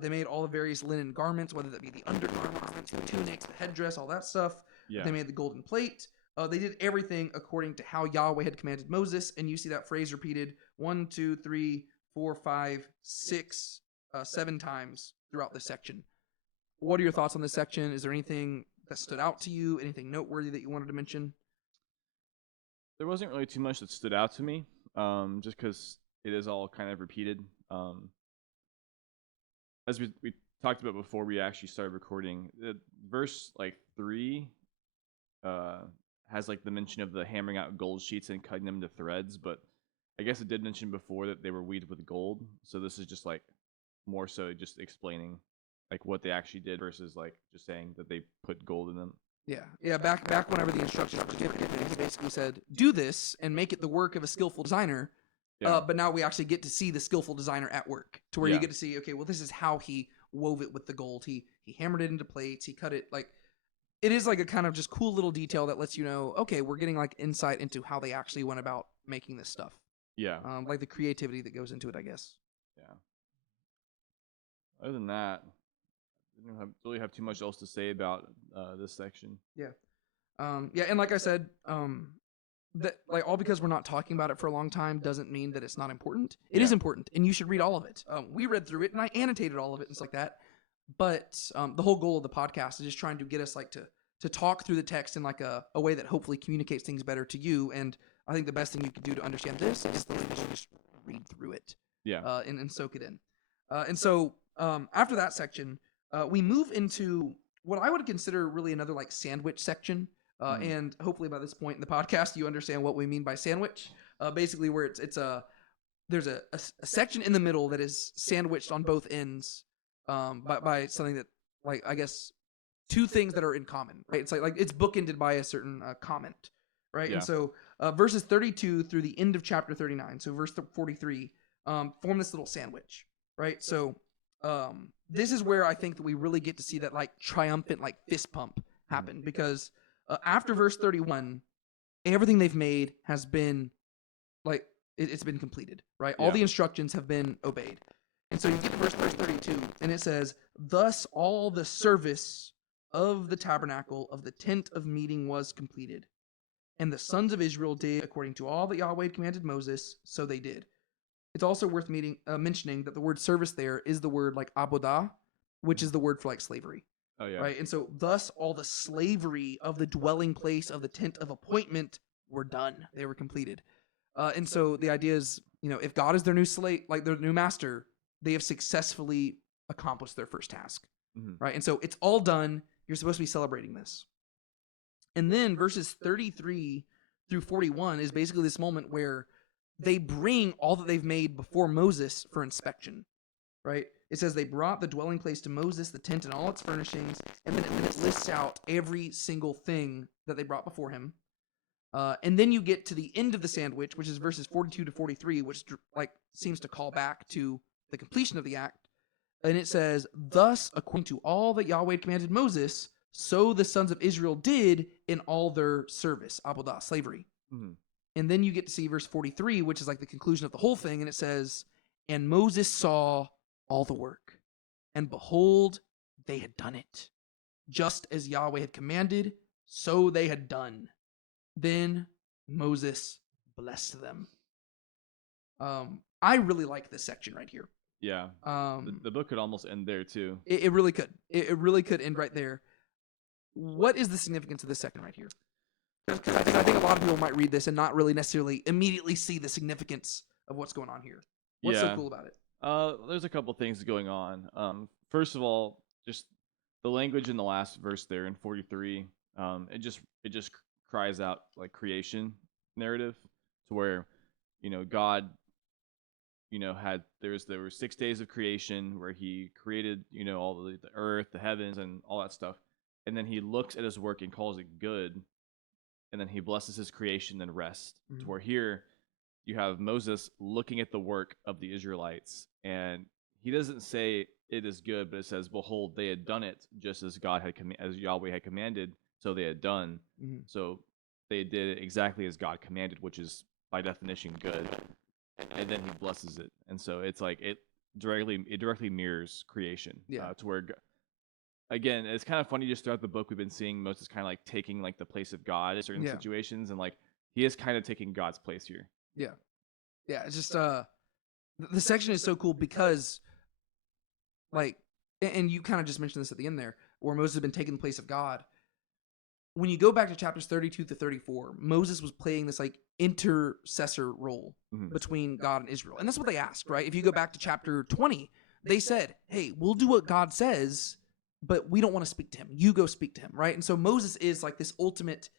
they made all the various linen garments, whether that be the undergarments, the tunics, the headdress, all that stuff. Yeah. They made the golden plate. They did everything according to how Yahweh had commanded Moses, and you see that phrase repeated 1, 2, 3, 4, 5, 6, 7 times throughout this section. What are your thoughts on this section? Is there anything that stood out to you? Anything noteworthy that you wanted to mention? There wasn't really too much that stood out to me, just because it is all kind of repeated. As we talked about before we actually started recording, verse like 3 has like the mention of the hammering out gold sheets and cutting them to threads, but I guess it did mention before that they were weeded with gold, so this is just like more so just explaining like what they actually did versus like just saying that they put gold in them. Yeah. Back whenever the instructions were given, he basically said, "Do this and make it the work of a skillful designer." Yeah. But now we actually get to see the skillful designer at work, to where you get to see, okay, well, this is how he wove it with the gold. He hammered it into plates. He cut it like. It is like a kind of just cool little detail that lets you know, okay, we're getting like insight into how they actually went about making this stuff. Yeah. Like the creativity that goes into it, I guess. Yeah. Other than that, I don't really have too much else to say about this section. Yeah. And like I said, that like all because we're not talking about it for a long time doesn't mean that it's not important. It is important, and you should read all of it. We read through it, and I annotated all of it and stuff like that. But the whole goal of the podcast is just trying to get us like to talk through the text in like a way that hopefully communicates things better to you. And I think the best thing you could do to understand this is to just read through it. Yeah. And soak it in. And so after that section, we move into what I would consider really another like sandwich section. And hopefully by this point in the podcast, you understand what we mean by sandwich. Basically, where there's a section in the middle that is sandwiched on both ends by something that, like, I guess, two things that are in common, right? It's like it's bookended by a certain comment, right? Yeah. And so verses 32 through the end of chapter 39, so verse 43, form this little sandwich, right? So this is where I think that we really get to see that like triumphant like fist pump happen, because after verse 31, everything they've made has been like it's been completed, right? All Yeah. the instructions have been obeyed. And so you get to verse 32, and it says, "Thus all the service of the tabernacle of the tent of meeting was completed. And the sons of Israel did according to all that Yahweh had commanded Moses, so they did." It's also worth mentioning that the word service there is the word like abodah, which is the word for like slavery, Oh yeah. right? And so thus all the slavery of the dwelling place of the tent of appointment were done. They were completed. And so the idea is, if God is their new slave, like their new master, they have successfully accomplished their first task, Mhm. right? And so it's all done. You're supposed to be celebrating this. And then verses 33 through 41 is basically this moment where they bring all that they've made before Moses for inspection, right? It says they brought the dwelling place to Moses, the tent and all its furnishings, and then it lists out every single thing that they brought before him. And then you get to the end of the sandwich, which is verses 42 to 43, which like seems to call back to the completion of the act. And it says, "Thus, according to all that Yahweh commanded Moses, so the sons of Israel did in all their service," abodah, slavery. Mhm. And then you get to see verse 43, which is like the conclusion of the whole thing. And it says, "And Moses saw all the work, and behold, they had done it. Just as Yahweh had commanded, so they had done. Then Moses blessed them." I really like this section right here. Yeah. The book could almost end there too. It really could. It really could end right there. What is the significance of this section right here? Because I think a lot of people might read this and not really necessarily immediately see the significance of what's going on here. What's so Yeah. cool about it? There's a couple things going on. First of all, just the language in the last verse there in 43. It just cries out like creation narrative, to where, God, there were 6 days of creation where he created, all the earth, the heavens, and all that stuff, and then he looks at his work and calls it good, and then he blesses his creation and rests. To where here you have Moses looking at the work of the Israelites, and he doesn't say it is good, but it says, "Behold, they had done it just as as Yahweh had commanded, so they had done." Mhm. So they did it exactly as God commanded, which is by definition good. And then he blesses it, and so it's like it directly mirrors creation. Yeah. To where, again, it's kind of funny. Just throughout the book, we've been seeing Moses kind of like taking like the place of God in certain Yeah. situations, and like he is kind of taking God's place here. Yeah. It's just the section is so cool because, like, and you kind of just mentioned this at the end there, where Moses has been taking the place of God. When you go back to chapters 32 to 34, Moses was playing this like intercessor role Mhm. between God and Israel. And that's what they asked, right? If you go back to chapter 20, they said, "Hey, we'll do what God says, but we don't want to speak to him. You go speak to him," right? And so Moses is like this ultimate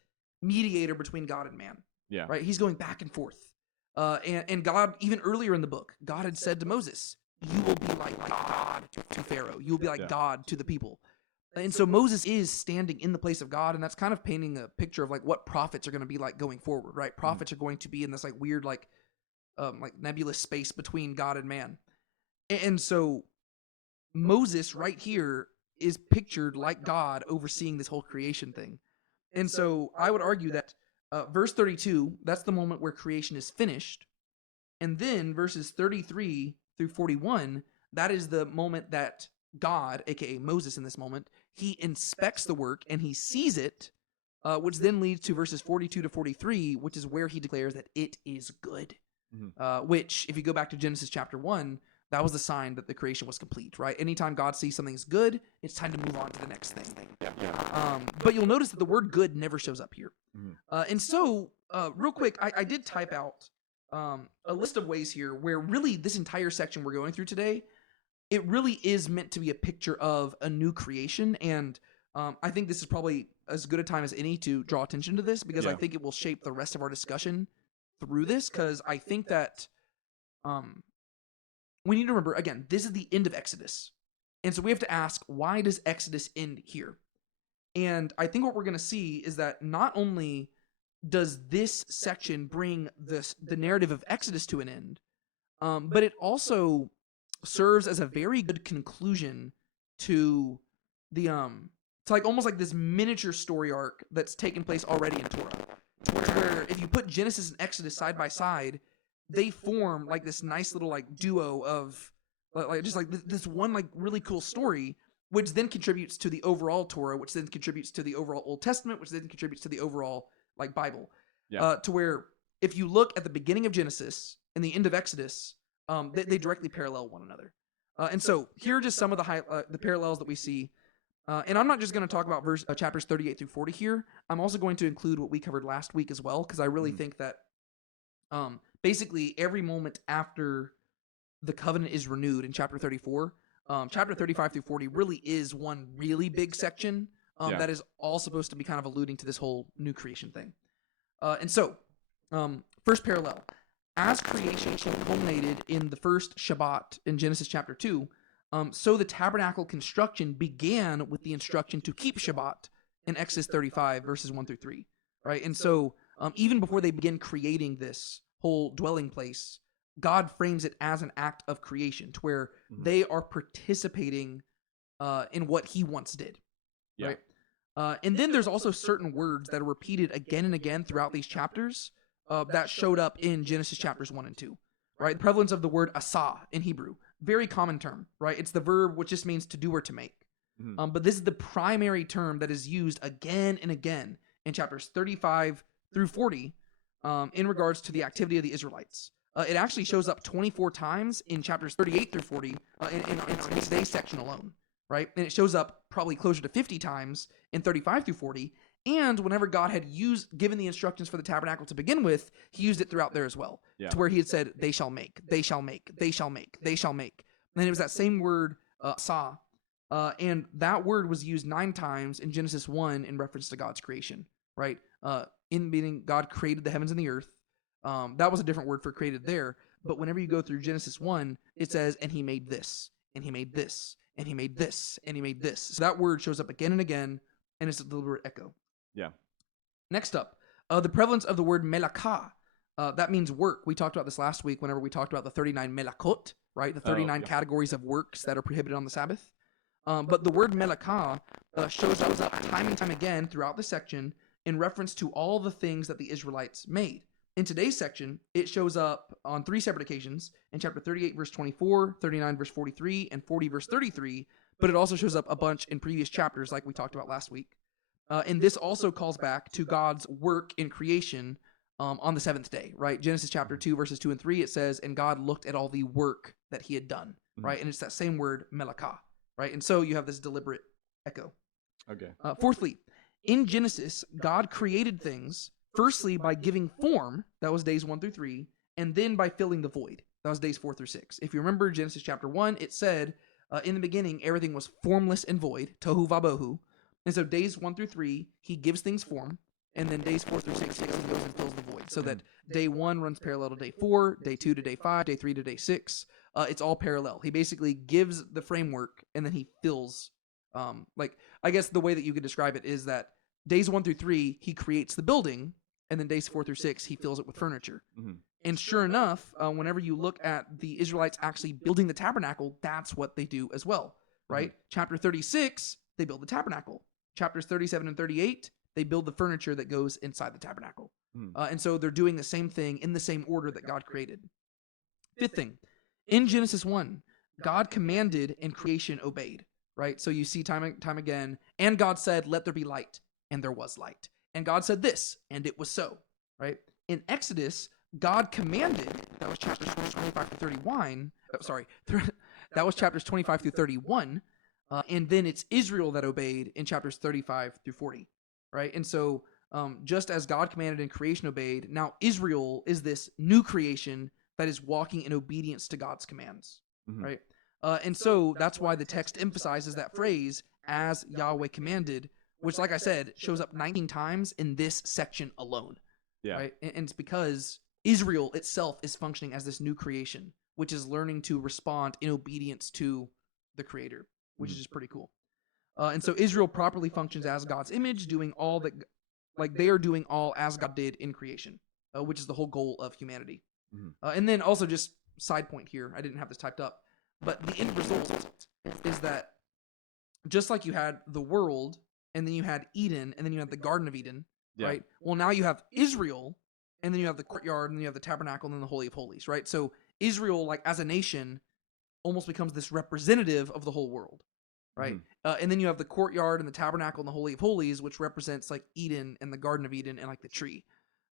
mediator between God and man, Yeah. right? He's going back and forth. And God, even earlier in the book, God had said to Moses, "You will be like God to Pharaoh. You will be like Yeah. God to the people." And so Moses is standing in the place of God, and that's kind of painting a picture of like what prophets are going to be like going forward, right? Prophets are going to be in this like weird like nebulous space between God and man. And so Moses right here is pictured like God overseeing this whole creation thing. And so I would argue that verse 32, that's the moment where creation is finished. And then verses 33 through 41, that is the moment that God, aka Moses in this moment, he inspects the work and he sees it, which then leads to verses 42 to 43, which is where he declares that it is good. Which, if you go back to Genesis chapter 1, that was the sign that the creation was complete, right? Anytime God sees something's good, it's time to move on to the next thing. But you'll notice that the word good never shows up here. And so, real quick, I did type out a list of ways here where really this entire section we're going through today, it really is meant to be a picture of a new creation. And I think this is probably as good a time as any to draw attention to this, because I think it will shape the rest of our discussion through this, because I think that we need to remember, again, this is the end of Exodus. And so we have to ask, why does Exodus end here? And I think what we're going to see is that not only does this section bring the narrative of Exodus to an end, but it also serves as a very good conclusion to the to like almost like this miniature story arc that's taken place already in Torah. To where if you put Genesis and Exodus side by side, they form like this nice little like duo of just like this one like really cool story, which then contributes to the overall Torah, which then contributes to the overall Old Testament, which then contributes to the overall like Bible. Yeah. To where if you look at the beginning of Genesis and the end of Exodus, they directly parallel one another. And so here are just some of the parallels that we see. And I'm not just going to talk about chapters 38 through 40 here. I'm also going to include what we covered last week as well, because I really think that basically every moment after the covenant is renewed in chapter 34, chapter 35 through 40 really is one really big section that is all supposed to be kind of alluding to this whole new creation thing. And so, first parallel. As creation culminated in the first Shabbat in Genesis chapter 2, so the tabernacle construction began with the instruction to keep Shabbat in Exodus 35, verses 1 through 3. Right? And so, even before they begin creating this whole dwelling place, God frames it as an act of creation, to where they are participating in what he once did. Yeah. Right? And then there's also certain words that are repeated again and again throughout these chapters that showed up in Genesis chapters 1 and 2. Right? The prevalence of the word asa in Hebrew, very common term. Right? It's the verb which just means to do or to make. But this is the primary term that is used again and again in chapters 35 through 40 in regards to the activity of the Israelites. It actually shows up 24 times in chapters 38 through 40 in today's section alone, right? And it shows up probably closer to 50 times in 35 through 40. And whenever God had given the instructions for the tabernacle to begin with, he used it throughout there as well, to where he had said, they shall make, they shall make, they shall make, they shall make. And then it was that same word, sa, and that word was used 9 times in Genesis 1 in reference to God's creation, right? In the beginning, God created the heavens and the earth. That was a different word for created there. But whenever you go through Genesis 1, it says, and he made this, and he made this, and he made this, and he made this. So that word shows up again and again, and it's a deliberate echo. Yeah. Next up, the prevalence of the word melakah. That means work. We talked about this last week whenever we talked about the 39 melakot, right? The 39 categories of works that are prohibited on the Sabbath. But the word melakah shows up time and time again throughout the section in reference to all the things that the Israelites made. In today's section, it shows up on 3 separate occasions in chapter 38, verse 24, 39, verse 43, and 40, verse 33, but it also shows up a bunch in previous chapters like we talked about last week. And this also calls back to God's work in creation on the 7th day, right? Genesis chapter 2, verses 2 and 3, it says, and God looked at all the work that he had done, right? And it's that same word, melakah, right? And so you have this deliberate echo. Okay. Fourthly, in Genesis, God created things firstly by giving form, that was days 1 through 3, and then by filling the void, that was days 4 through 6. If you remember Genesis chapter 1, it said, in the beginning, everything was formless and void, tohu vabohu. And so days 1 through 3, he gives things form, and then days 4 through 6, he goes and fills the void. So that day 1 runs parallel to day 4, day 2 to day 5, day 3 to day 6. It's all parallel. He basically gives the framework, and then he fills, I guess the way that you could describe it is that days 1 through 3, he creates the building, and then days 4 through 6, he fills it with furniture. And sure enough, whenever you look at the Israelites actually building the tabernacle, that's what they do as well, right? Chapter 36, they build the tabernacle. Chapters 37 and 38, they build the furniture that goes inside the tabernacle. And so they're doing the same thing in the same order that God created. Fifth thing, in Genesis 1, God commanded and creation obeyed, right? So you see time and time again, and God said, let there be light, and there was light. And God said this, and it was so, right? In Exodus, God commanded, that was chapters 25 through 31, that was chapters 25 through 31, and then it's Israel that obeyed in chapters 35 through 40, right? And so just as God commanded and creation obeyed, now Israel is this new creation that is walking in obedience to God's commands, right? And so that's why the text emphasizes that phrase, as Yahweh commanded, which, like I said, shows up 19 times in this section alone, right? And it's because Israel itself is functioning as this new creation, which is learning to respond in obedience to the Creator, which is just pretty cool. And so Israel properly functions as God's image, doing all that, like they are doing all as God did in creation, which is the whole goal of humanity. And then also just side point here, I didn't have this typed up, but the end result is that just like you had the world, and then you had Eden, and then you had the Garden of Eden, right? Well, now you have Israel, and then you have the courtyard, and then you have the tabernacle, and then the Holy of Holies, right? So Israel, like as a nation, almost becomes this representative of the whole world, right? And then you have the courtyard and the tabernacle and the Holy of Holies, which represents like Eden and the Garden of Eden and like the tree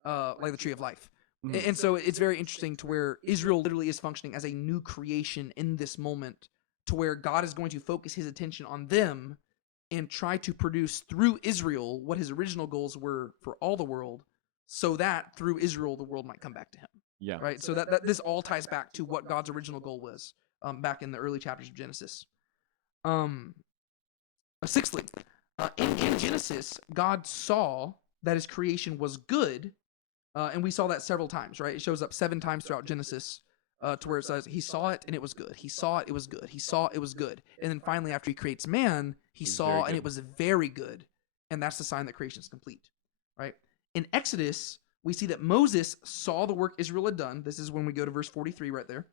of life. And so it's very interesting to where Israel literally is functioning as a new creation in this moment, to where God is going to focus his attention on them and try to produce through Israel what his original goals were for all the world, so that through Israel the world might come back to him. Yeah. Right. So that this all ties back to what God's original goal was back in the early chapters of Genesis. Sixthly, in Genesis, God saw that his creation was good, and we saw that several times. Right. It shows up 7 times throughout Genesis. To where it says he saw it and it was good. He saw it, it was good. He saw it was good. And then finally, after he creates man, he saw and it was very good. And that's the sign that creation is complete, right? In Exodus, we see that Moses saw the work Israel had done. This is when we go to verse 43 right there.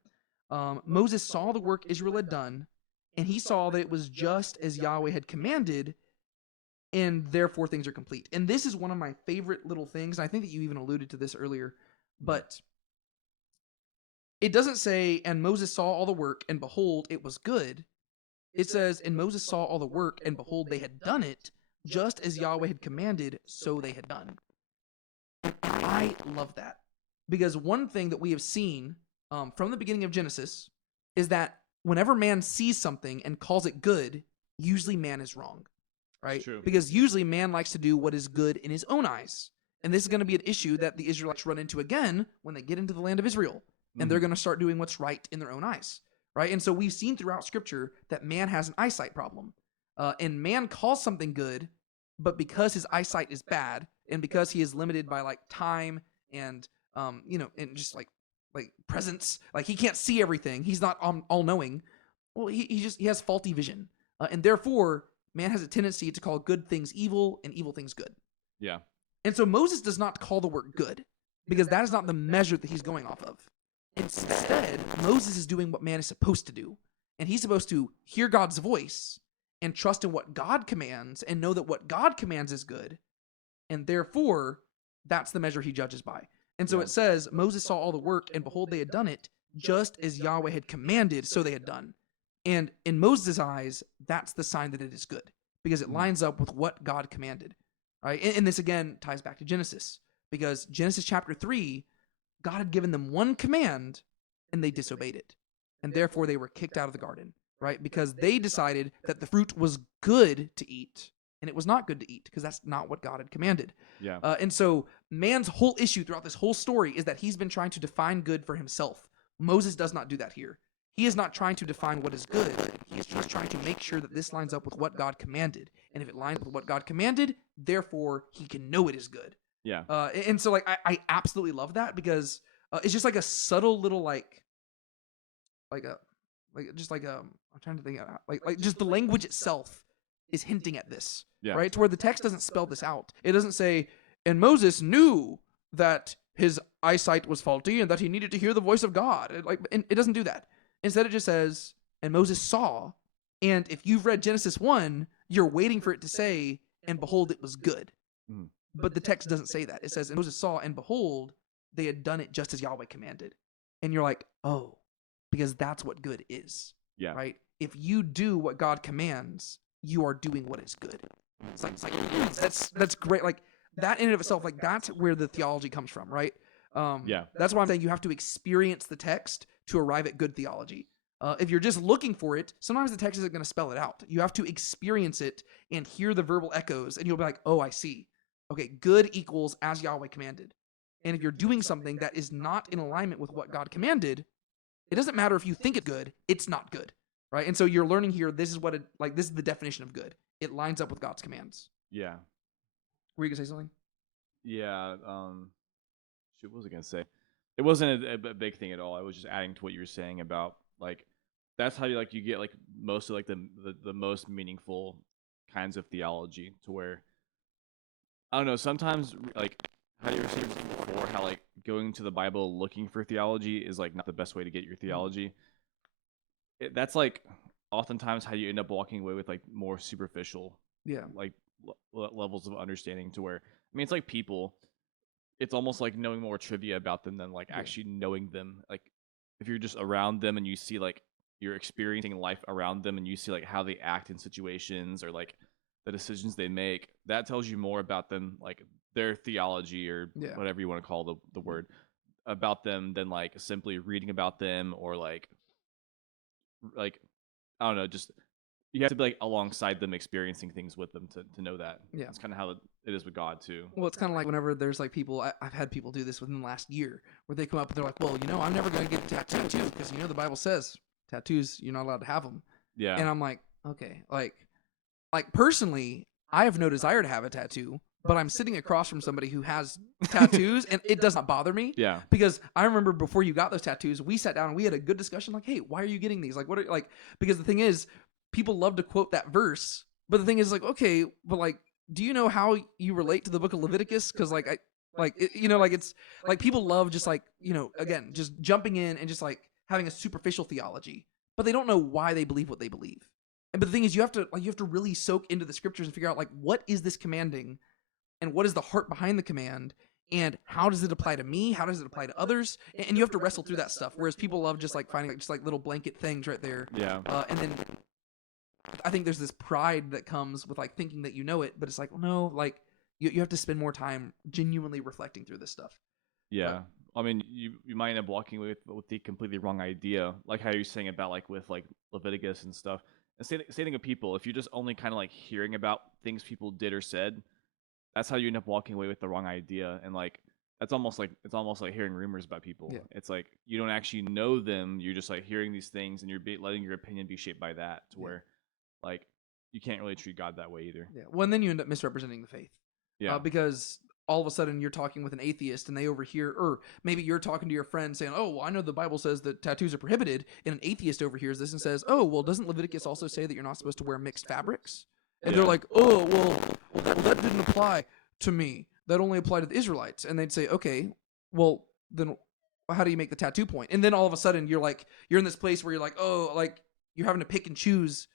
Moses saw the work Israel had done, and he saw that it was just as Yahweh had commanded, and therefore things are complete. And this is one of my favorite little things. And I think that you even alluded to this earlier, but it doesn't say, and Moses saw all the work, and behold, it was good. It says, and Moses saw all the work, and behold, they had done it, just as Yahweh had commanded, so they had done. And I love that. Because one thing that we have seen from the beginning of Genesis is that whenever man sees something and calls it good, usually man is wrong. Right? True. Because usually man likes to do what is good in his own eyes. And this is going to be an issue that the Israelites run into again when they get into the land of Israel. And they're going to start doing what's right in their own eyes, right? And so we've seen throughout Scripture that man has an eyesight problem. And man calls something good, but because his eyesight is bad, and because he is limited by like time and, and just like presence, like he can't see everything. He's not all-knowing. Well, he has faulty vision. And therefore, man has a tendency to call good things evil and evil things good. Yeah. And so Moses does not call the work good, because that is not the measure that he's going off of. Instead, Moses is doing what man is supposed to do. And he's supposed to hear God's voice and trust in what God commands and know that what God commands is good. And therefore, that's the measure he judges by. And so it says, Moses saw all the work, and behold, they had done it, just as Yahweh had commanded, so they had done. And in Moses' eyes, that's the sign that it is good, because it lines up with what God commanded. Right? And this, again, ties back to Genesis, because Genesis chapter 3, God had given them one command, and they disobeyed it. And therefore, they were kicked out of the garden, right? Because they decided that the fruit was good to eat, and it was not good to eat, because that's not what God had commanded. Yeah. And so man's whole issue throughout this whole story is that he's been trying to define good for himself. Moses does not do that here. He is not trying to define what is good. He is just trying to make sure that this lines up with what God commanded. And if it lines up with what God commanded, therefore, he can know it is good. Yeah. And so, like, I absolutely love that, because it's just like a subtle little I'm trying to think of, like just the language itself is hinting at this, right? To where the text doesn't spell this out. It doesn't say, and Moses knew that his eyesight was faulty and that he needed to hear the voice of God. It doesn't do that. Instead, it just says, and Moses saw. And if you've read Genesis 1, you're waiting for it to say, and behold, it was good. But the text doesn't say that. It says, and Moses saw, and behold, they had done it just as Yahweh commanded. And you're like, oh, because that's what good is. Yeah. Right? If you do what God commands, you are doing what is good. It's like that's great. Like that in and of itself, like that's where the theology comes from, right? That's why I'm saying you have to experience the text to arrive at good theology. If you're just looking for it, sometimes the text isn't going to spell it out. You have to experience it and hear the verbal echoes, and you'll be like, oh, I see. Okay, good equals as Yahweh commanded. And if you're doing something that is not in alignment with what God commanded, it doesn't matter if you think it's good, it's not good, right? And so you're learning here, this is the definition of good. It lines up with God's commands. Yeah. Were you going to say something? Yeah. What was I going to say? It wasn't a big thing at all. I was just adding to what you were saying about, like, that's how you get, like, most of, like, the most meaningful kinds of theology, to where, I don't know, sometimes, like, how you were saying before, how, like, going to the Bible looking for theology is, like, not the best way to get your theology. That's, like, oftentimes how you end up walking away with, like, more superficial, like, levels of understanding, to where, I mean, it's like people, it's almost like knowing more trivia about them than like Yeah. actually knowing them. Like if you're just around them and you see like you're experiencing life around them and you see like how they act in situations or like the decisions they make, that tells you more about them, like their theology or Yeah. whatever you want to call the word about them than like simply reading about them or like I don't know, just you have to be like alongside them, experiencing things with them to know that. Yeah. It's kind of how it is with God too. Well, it's kind of like whenever there's like people, I've had people do this within the last year where they come up and they're like, well, I'm never going to get a tattoo because the Bible says tattoos, you're not allowed to have them. Yeah. And I'm like, okay, like personally, I have no desire to have a tattoo, but I'm sitting across from somebody who has tattoos and it does not bother me. Yeah. Because I remember before you got those tattoos, we sat down and we had a good discussion like, hey, why are you getting these? Like, what are like, because the thing is, people love to quote that verse, but the thing is like, okay, but like, do you know how you relate to the book of Leviticus? Because like, it's like people love just like, again, just jumping in and just like having a superficial theology, but they don't know why they believe what they believe. But the thing is, you have to really soak into the scriptures and figure out like what is this commanding, and what is the heart behind the command, and how does it apply to me? How does it apply to others? And you have to wrestle through that stuff. Whereas people love just like finding just like little blanket things right there. Yeah. And then I think there's this pride that comes with like thinking that you know it, but it's like, well, no, like you have to spend more time genuinely reflecting through this stuff. Yeah. I mean, you might end up walking with the completely wrong idea, like how you're saying about like with like Leviticus and stuff. And same thing with people. If you're just only kind of like hearing about things people did or said, that's how you end up walking away with the wrong idea. And like it's almost like hearing rumors about people. Yeah. It's like you don't actually know them. You're just like hearing these things, and you're letting your opinion be shaped by that. To where, like, you can't really treat God that way either. Yeah. Well, and then you end up misrepresenting the faith. Yeah. Because all of a sudden you're talking with an atheist and they overhear, or maybe you're talking to your friend saying, oh, well, I know the Bible says that tattoos are prohibited, and an atheist overhears this and says, oh, well, doesn't Leviticus also say that you're not supposed to wear mixed fabrics? And they're like, oh, well, that didn't apply to me. That only applied to the Israelites. And they'd say, okay, well, then how do you make the tattoo point? And then all of a sudden you're in this place where you're like, oh, like you're having to pick and choose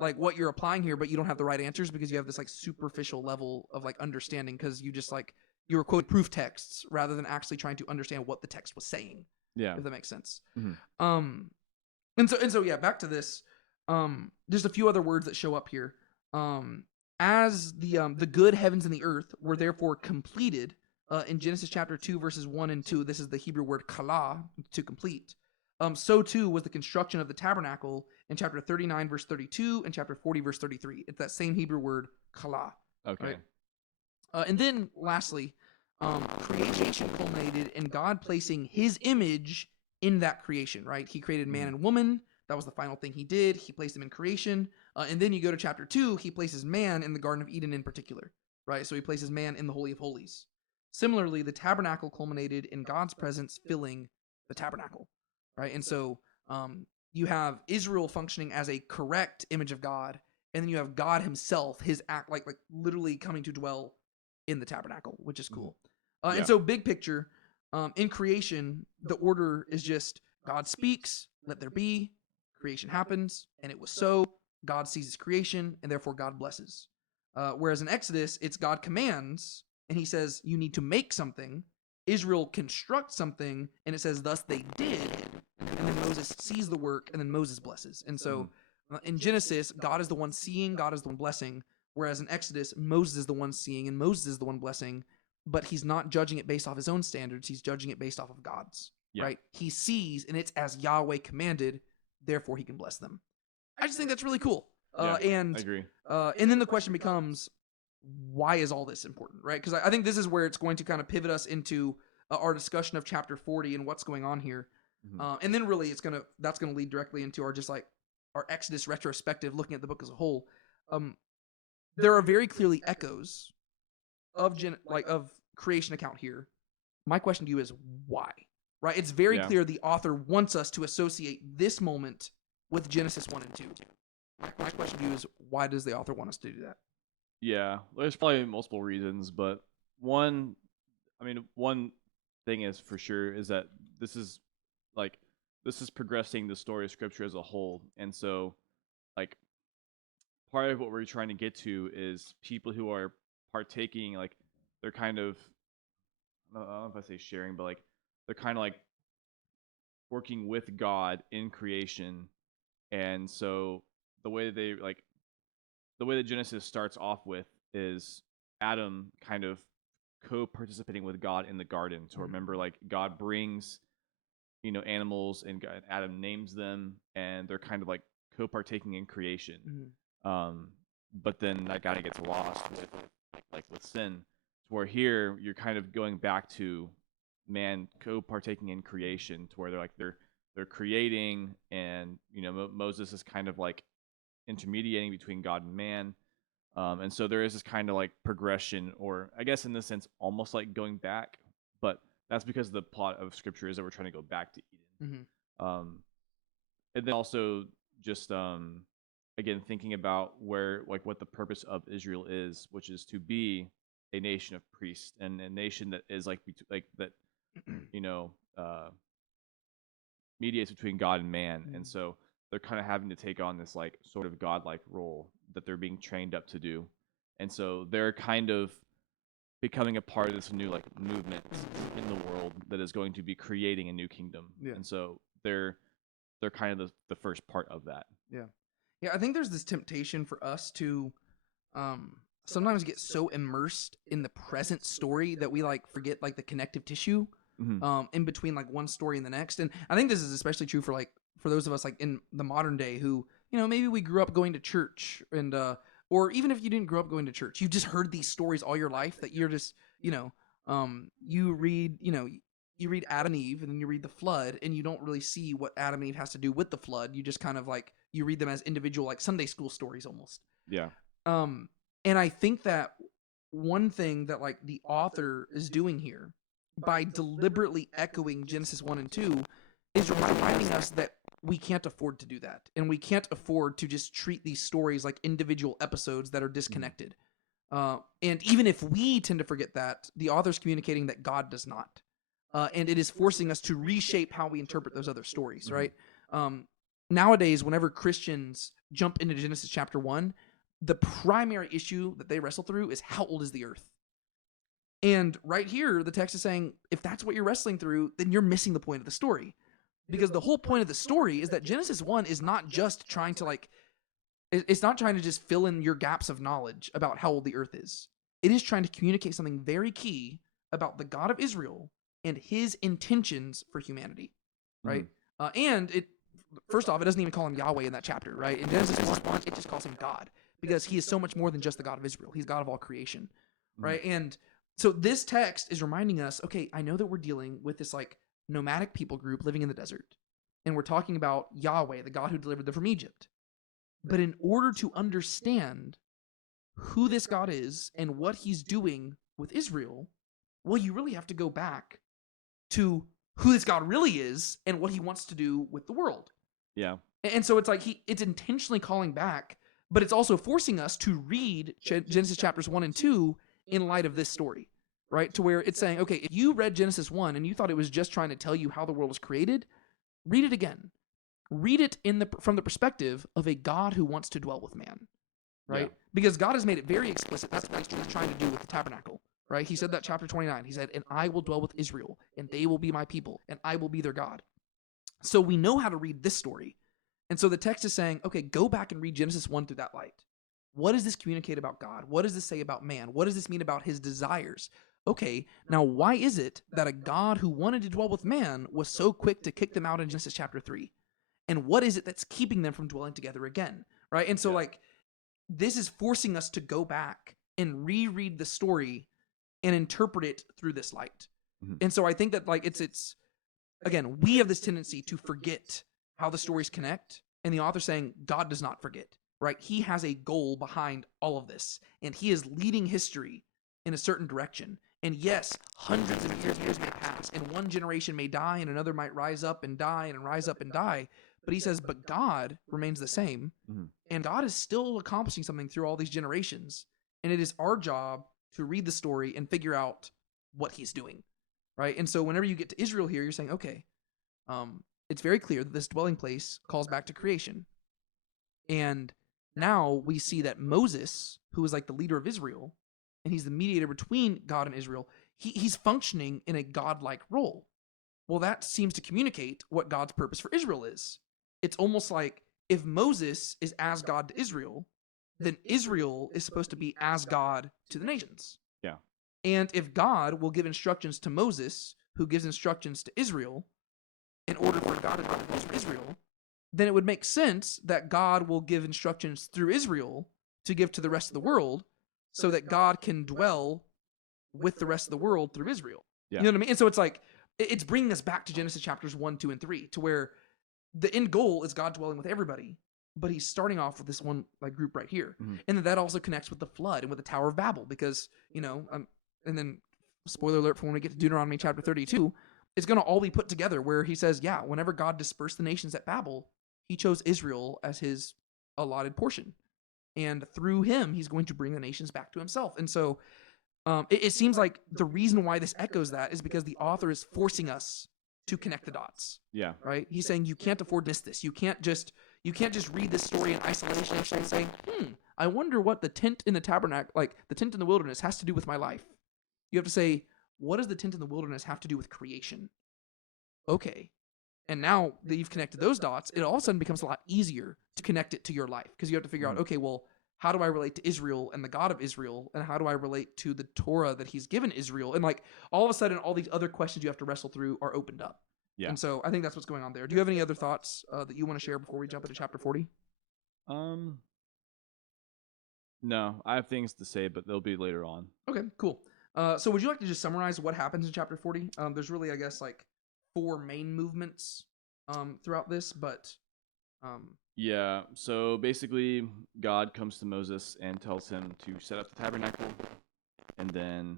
like what you're applying here, but you don't have the right answers because you have this like superficial level of like understanding because you just like you were quoting proof texts rather than actually trying to understand what the text was saying. Yeah. If that makes sense. Mm-hmm. And so yeah, back to this. There's a few other words that show up here. As the good heavens and the earth were therefore completed, in Genesis chapter 2 verses 1 and 2, this is the Hebrew word kala, to complete. So too was the construction of the tabernacle in chapter 39 verse 32 and chapter 40 verse 33. It's that same Hebrew word kala. Okay. Right? And then lastly, creation culminated in God placing his image in that creation, right? He created man and woman. That was the final thing he did. He placed them in creation. And then you go to chapter 2, he places man in the Garden of Eden in particular, right? So he places man in the Holy of Holies. Similarly, the tabernacle culminated in God's presence filling the tabernacle, right? And so you have Israel functioning as a correct image of God, and then you have God himself, his act, like literally coming to dwell in the tabernacle, which is cool. And so big picture, in creation, the order is just God speaks, let there be, creation happens, and it was so. God sees his creation, and therefore God blesses. Whereas in Exodus, it's God commands, and he says, you need to make something. Israel constructs something, and it says, thus they did. And then Moses sees the work, and then Moses blesses. And so in Genesis, God is the one seeing, God is the one blessing. Whereas in Exodus, Moses is the one seeing, and Moses is the one blessing. But he's not judging it based off his own standards. He's judging it based off of God's. Right? He sees, and it's as Yahweh commanded, therefore he can bless them. I just think that's really cool. And I agree. And then the question becomes, why is all this important, right? Because I think this is where it's going to kind of pivot us into our discussion of chapter 40 and what's going on here. And then really that's gonna lead directly into our Exodus retrospective, looking at the book as a whole. There are very clearly echoes of creation account here. My question to you is why? Right? It's very clear the author wants us to associate this moment with Genesis 1 and 2. My question to you is, why does the author want us to do that? Yeah, there's probably multiple reasons, but one thing is for sure is that this is progressing the story of Scripture as a whole, and so like part of what we're trying to get to is people who are partaking, like they're kind of I don't know if I say sharing, but like they're kind of like working with God in creation. And so the way that the way that Genesis starts off with is Adam kind of co-participating with God in the garden. So remember, like God brings animals, and Adam names them, and they're kind of like co-partaking in creation. But then that kind of gets lost with sin. Where here you're kind of going back to man co-partaking in creation, to where they're creating, and Moses is kind of like intermediating between God and man. And so there is this kind of like progression, or I guess in this sense, almost like going back, but that's because the plot of Scripture is that we're trying to go back to Eden. And then also just again thinking about where what the purpose of Israel is, which is to be a nation of priests, and a nation that is like that mediates between God and man. And so they're kind of having to take on this like sort of godlike role that they're being trained up to do. And so they're kind of becoming a part of this new like movement in the world that is going to be creating a new kingdom. And so they're kind of the first part of that. I think there's this temptation for us to sometimes get so immersed in the present story that we like forget like the connective tissue in between like one story and the next. And I think this is especially true for those of us like in the modern day who, maybe we grew up going to church, and or even if you didn't grow up going to church, you just heard these stories all your life that you're just, you read Adam and Eve, and then you read the flood, and you don't really see what Adam and Eve has to do with the flood. You just kind of like, you read them as individual like Sunday school stories almost. And I think that one thing that like the author is doing here by deliberately echoing Genesis 1 and 2 is reminding us that we can't afford to do that. And we can't afford to just treat these stories like individual episodes that are disconnected. And even if we tend to forget that, the author's communicating that God does not. And it is forcing us to reshape how we interpret those other stories, right? Nowadays, whenever Christians jump into Genesis chapter 1, the primary issue that they wrestle through is how old is the earth? And right here, the text is saying, if that's what you're wrestling through, then you're missing the point of the story. Because the whole point of the story is that Genesis 1 is not just trying to it's not trying to just fill in your gaps of knowledge about how old the earth is. It is trying to communicate something very key about the God of Israel and his intentions for humanity, right? And first off, it doesn't even call him Yahweh in that chapter, right? In Genesis 1, it just calls him God, because he is so much more than just the God of Israel. He's God of all creation, right? And so this text is reminding us, okay, I know that we're dealing with this like nomadic people group living in the desert, and we're talking about Yahweh, the God who delivered them from Egypt. But in order to understand who this God is and what he's doing with Israel, well, you really have to go back to who this God really is and what he wants to do with the world. And so it's like it's intentionally calling back, but it's also forcing us to read Genesis chapters 1 and 2 in light of this story, right? To where it's saying, okay, if you read Genesis 1 and you thought it was just trying to tell you how the world was created, read it again. Read it from the perspective of a God who wants to dwell with man, right? Because God has made it very explicit. That's what he's trying to do with the tabernacle, right? He said that chapter 29. He said, and I will dwell with Israel, and they will be my people, and I will be their God. So we know how to read this story. And so the text is saying, okay, go back and read Genesis 1 through that light. What does this communicate about God? What does this say about man? What does this mean about his desires? Okay, now why is it that a God who wanted to dwell with man was so quick to kick them out in Genesis chapter 3? And what is it that's keeping them from dwelling together again, right? And so this is forcing us to go back and reread the story and interpret it through this light. And so I think that it's again, we have this tendency to forget how the stories connect, and the author's saying God does not forget, right? He has a goal behind all of this, and he is leading history in a certain direction. And yes, hundreds of years may pass, and one generation may die, and another might rise up and die, and rise up and die. But he says, but God remains the same, and God is still accomplishing something through all these generations. And it is our job to read the story and figure out what he's doing, right? And so whenever you get to Israel here, you're saying, okay, it's very clear that this dwelling place calls back to creation. And now we see that Moses, who is like the leader of Israel, and he's the mediator between God and Israel, he's functioning in a godlike role. Well, that seems to communicate what God's purpose for Israel is. It's almost like if Moses is as God to Israel, then Israel is supposed to be as God to the nations. Yeah. And if God will give instructions to Moses, who gives instructions to Israel, in order for God to dwell in Israel, then it would make sense that God will give instructions through Israel to give to the rest of the world so that God can dwell with the rest of the world through Israel. Yeah. You know what I mean? And so it's like, it's bringing us back to Genesis chapters 1, 2, and 3, to where the end goal is God dwelling with everybody, but he's starting off with this one like group right here. Mhm. And then that also connects with the flood and with the Tower of Babel, because, and then spoiler alert for when we get to Deuteronomy chapter 32, it's going to all be put together where he says, yeah, whenever God dispersed the nations at Babel, he chose Israel as his allotted portion. And through him, he's going to bring the nations back to himself. And so it seems like the reason why this echoes that is because the author is forcing us to connect the dots. Yeah. Right? He's saying you can't afford to miss this. You can't just read this story in isolation and say, I wonder what the tent in the tabernacle, like the tent in the wilderness, has to do with my life. You have to say, what does the tent in the wilderness have to do with creation? Okay. And now that you've connected those dots, it all of a sudden becomes a lot easier to connect it to your life, because you have to figure out, okay, well, how do I relate to Israel and the God of Israel? And how do I relate to the Torah that he's given Israel? And like all of a sudden, all these other questions you have to wrestle through are opened up. Yeah. And so I think that's what's going on there. Do you have any other thoughts that you want to share before we jump into chapter 40? No, I have things to say, but they'll be later on. Okay, cool. So would you like to just summarize what happens in chapter 40? There's really, I guess, like 4 main movements throughout this, but Yeah, so basically God comes to Moses and tells him to set up the tabernacle, and then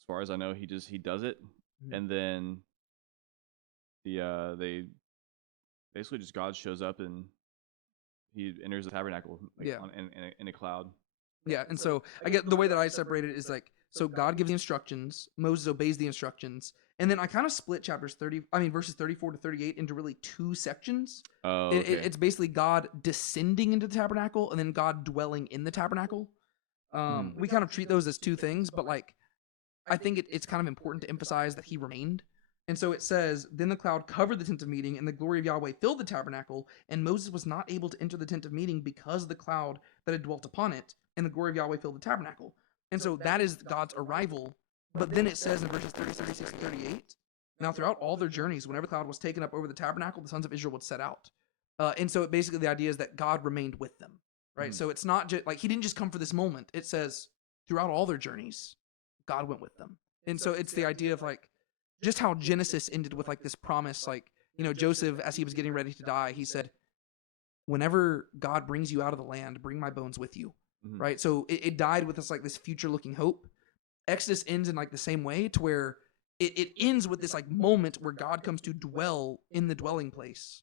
as far as I know he does it. And then they basically just God shows up and he enters the tabernacle in a cloud. Yeah, and so I get the way that I separate it is like, so God gives the instructions, Moses obeys the instructions, and then I kind of split verses 34 to 38 into really 2 sections. Oh, okay. It's basically God descending into the tabernacle and then God dwelling in the tabernacle. We kind of treat those as 2 things, but like, I think it's kind of important to emphasize that he remained. And so it says, then the cloud covered the tent of meeting, and the glory of Yahweh filled the tabernacle, and Moses was not able to enter the tent of meeting because of the cloud that had dwelt upon it, and the glory of Yahweh filled the tabernacle. And so that is God's arrival. But then it says in verses 30, 36, and 38, now throughout all their journeys, whenever the cloud was taken up over the tabernacle, the sons of Israel would set out. And so basically the idea is that God remained with them, right? So it's not just like he didn't just come for this moment. It says throughout all their journeys, God went with them. And so it's the idea of like, just how Genesis ended with like this promise, like, Joseph, as he was getting ready to die, he said, whenever God brings you out of the land, bring my bones with you. Right? So it died with this future looking hope. Exodus ends in like the same way, to where it ends with this like moment where God comes to dwell in the dwelling place.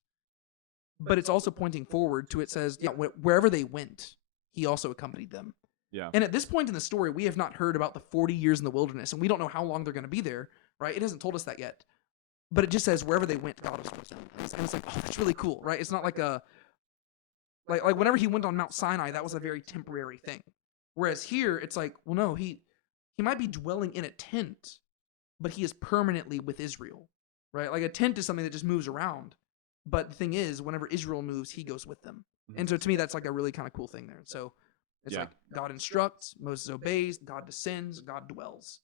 But it's also pointing forward to, it says, yeah, wherever they went, he also accompanied them. Yeah. And at this point in the story, we have not heard about the 40 years in the wilderness, and we don't know how long they're going to be there, right? It hasn't told us that yet. But it just says wherever they went, God was with them. And it's like, oh, that's really cool, right? It's not like like whenever he went on Mount Sinai, that was a very temporary thing. Whereas here, it's like, well, no, he might be dwelling in a tent, but he is permanently with Israel, right? Like a tent is something that just moves around. But the thing is, whenever Israel moves, he goes with them. And so to me, that's like a really kind of cool thing there. So it's like God instructs, Moses obeys, God descends, God dwells.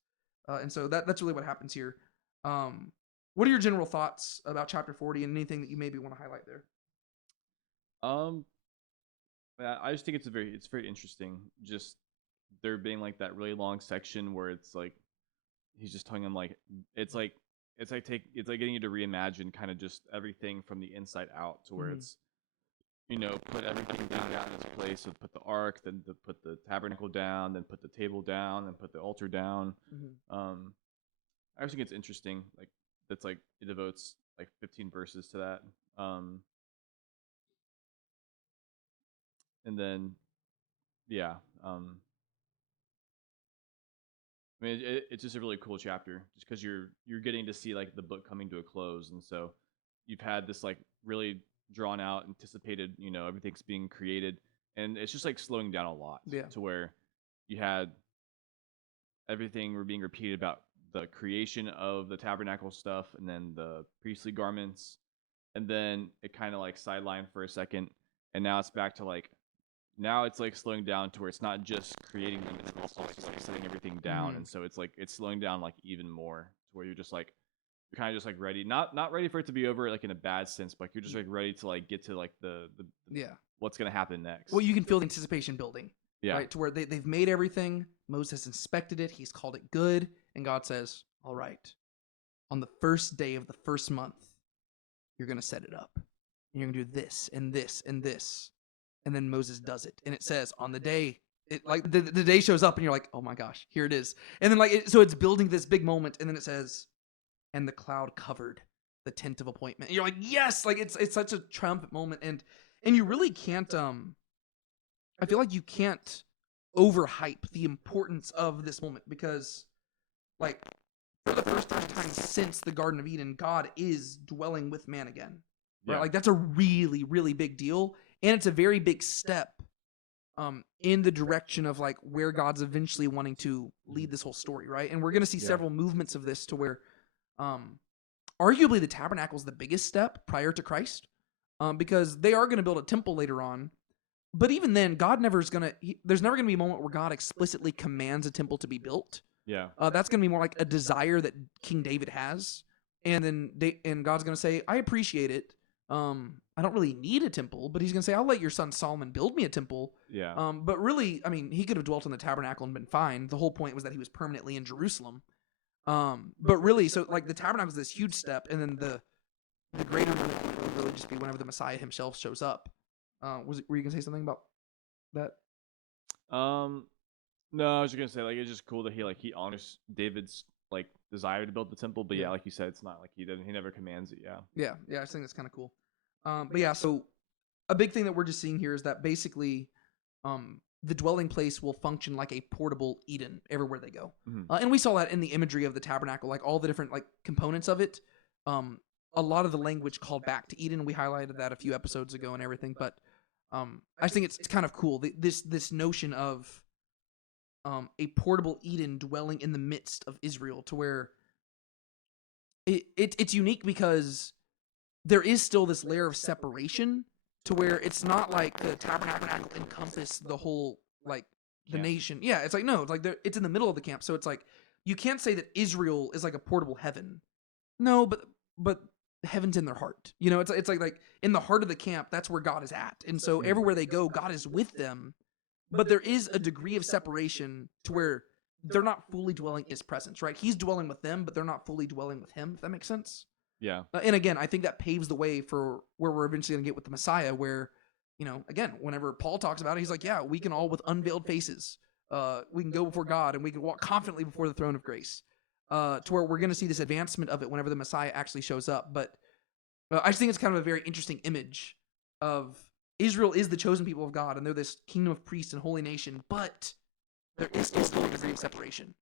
And so that's really what happens here. What are your general thoughts about chapter 40 and anything that you maybe want to highlight there? I just think it's very interesting. Just there being like that really long section where it's like he's just telling him like it's like getting you to reimagine kind of just everything from the inside out, to where it's put everything down in its place. So put the ark, then put the tabernacle down, then put the table down, then put the altar down. I just think it's interesting. Like that's like it devotes like 15 verses to that. And then I mean, it's just a really cool chapter, just because you're getting to see like the book coming to a close, and so you've had this like really drawn out, anticipated, everything's being created, and it's just like slowing down a lot, to where you had everything were being repeated about the creation of the tabernacle stuff, and then the priestly garments, and then it kind of like sidelined for a second, and now it's back to like now it's like slowing down to where it's not just creating them, it's also like setting everything down, and so it's like it's slowing down like even more to where you're just like you're kind of just like ready, not ready for it to be over like in a bad sense, but like, you're just like ready to like get to like the Yeah. what's gonna happen next. Well, you can feel the anticipation building. Yeah. Right. To where they've made everything. Moses inspected it. He's called it good. And God says, all right, on the first day of the first month, you're going to set it up. And you're going to do this and this and this. And then Moses does it. And it says on the day, like the day shows up and you're like, oh my gosh, here it is. And then so it's building this big moment. And then it says, and the cloud covered the tent of appointment. And you're like, yes, like it's such a triumphant moment. And you really can't, I feel like you can't overhype the importance of this moment because, like, for the first time since the Garden of Eden, God is dwelling with man again. Right? Yeah. Like, that's a really, really big deal. And it's a very big step in the direction of, like, where God's eventually wanting to lead this whole story, right? And we're going to see several movements of this to where arguably the tabernacle is the biggest step prior to Christ because they are going to build a temple later on. But even then, God there's never going to be a moment where God explicitly commands a temple to be built. Yeah. That's going to be more like a desire that King David has. And then God's going to say, I appreciate it. I don't really need a temple, but he's going to say, I'll let your son Solomon build me a temple. Yeah. But really, I mean, he could have dwelt in the tabernacle and been fine. The whole point was that he was permanently in Jerusalem. But really, so like the tabernacle is this huge step. And then the greater movement will really just be whenever the Messiah himself shows up. Were you gonna say something about that? No, I was just gonna say like it's just cool that he honors David's like desire to build the temple, but yeah, like you said, it's not like he never commands it. Yeah, I think that's kind of cool. But yeah, so a big thing that we're just seeing here is that basically, the dwelling place will function like a portable Eden everywhere they go, and we saw that in the imagery of the tabernacle, like all the different like components of it. A lot of the language called back to Eden. We highlighted that a few episodes ago and everything, but I just think it's kind of cool. This notion of a portable Eden dwelling in the midst of Israel, to where it's unique because there is still this layer of separation, to where it's not like the tabernacle encompass the whole like the nation. Yeah, it's like no, it's like it's in the middle of the camp, so it's like you can't say that Israel is like a portable heaven. No, but heaven's in their heart. You know, it's like in the heart of the camp, that's where God is at. And so everywhere they go, God is with them. But there is a degree of separation to where they're not fully dwelling in his presence, right? He's dwelling with them, but they're not fully dwelling with him, if that makes sense. Yeah. And again, I think that paves the way for where we're eventually going to get with the Messiah, where, you know, again, whenever Paul talks about it, he's like, yeah, we can all with unveiled faces, we can go before God and we can walk confidently before the throne of grace. To where we're going to see this advancement of it whenever the Messiah actually shows up. But I just think it's kind of a very interesting image of Israel is the chosen people of God, and they're this kingdom of priests and holy nation, but there is still a degree of separation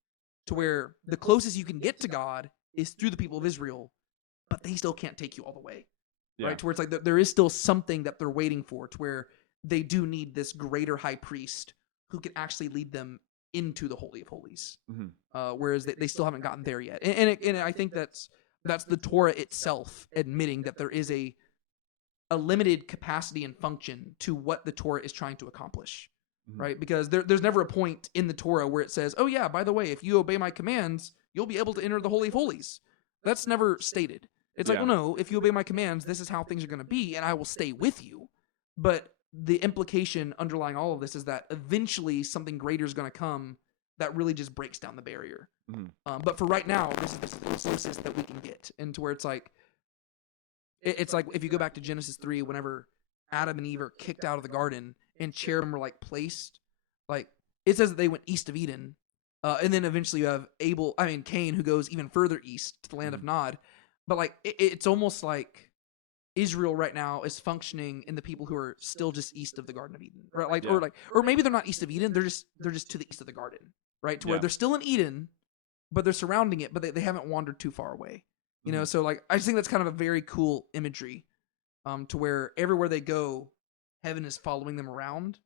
to where the closest you can get to God is through the people of Israel, but they still can't take you all the way, right? To where it's like there is still something that they're waiting for, to where they do need this greater high priest who can actually lead them into the Holy of Holies, whereas they still haven't gotten there yet. And I think that's the Torah itself admitting that there is a limited capacity and function to what the Torah is trying to accomplish, right? Because there's never a point in the Torah where it says, oh yeah, by the way, if you obey my commands, you'll be able to enter the Holy of Holies. That's never stated. It's like, well, no, if you obey my commands, this is how things are going to be, and I will stay with you. But the implication underlying all of this is that eventually something greater is going to come that really just breaks down the barrier. But for right now, this is the closest that we can get, and to where it's like if you go back to Genesis 3, whenever Adam and Eve are kicked out of the garden and cherubim were like placed, like it says that they went east of Eden, and then eventually you have Cain, who goes even further east to the land of Nod. But like it's almost like Israel right now is functioning in the people who are still just east of the Garden of Eden, right? Like, or maybe they're not east of Eden; they're just to the east of the garden, right? To where they're still in Eden, but they're surrounding it, but they haven't wandered too far away, you know. So like, I just think that's kind of a very cool imagery, to where everywhere they go, heaven is following them around,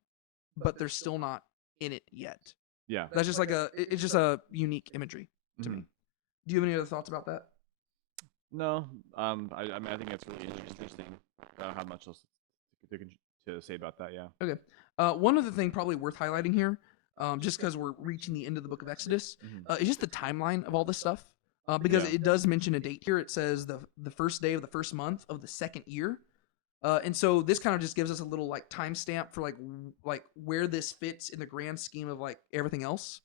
but they're still not in it yet. Yeah. That's just like it's just a unique imagery to me. Do you have any other thoughts about that? No. I mean, I think it's really interesting. I don't have much else to say about that. Yeah. Okay. One other thing probably worth highlighting here, just because we're reaching the end of the book of Exodus, is just the timeline of all this stuff. Because it does mention a date here. It says the first day of the first month of the second year. And so this kind of just gives us a little like timestamp for like where this fits in the grand scheme of like everything else.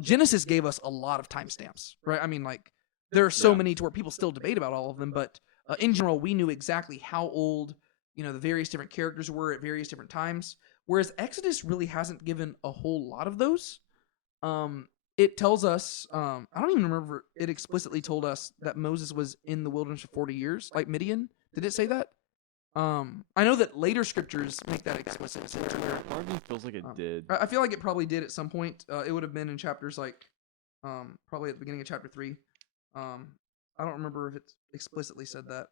Genesis gave us a lot of timestamps, right? I mean, like there are so many to where people still debate about all of them, but in general, we knew exactly how old the various different characters were at various different times. Whereas Exodus really hasn't given a whole lot of those. It tells us, I don't even remember it explicitly told us that Moses was in the wilderness for 40 years, like Midian. Did it say that? I know that later scriptures make that explicit. Part of me feels like it did. I feel like it probably did at some point. It would have been in chapters like, probably at the beginning of chapter 3. I don't remember if it explicitly said that.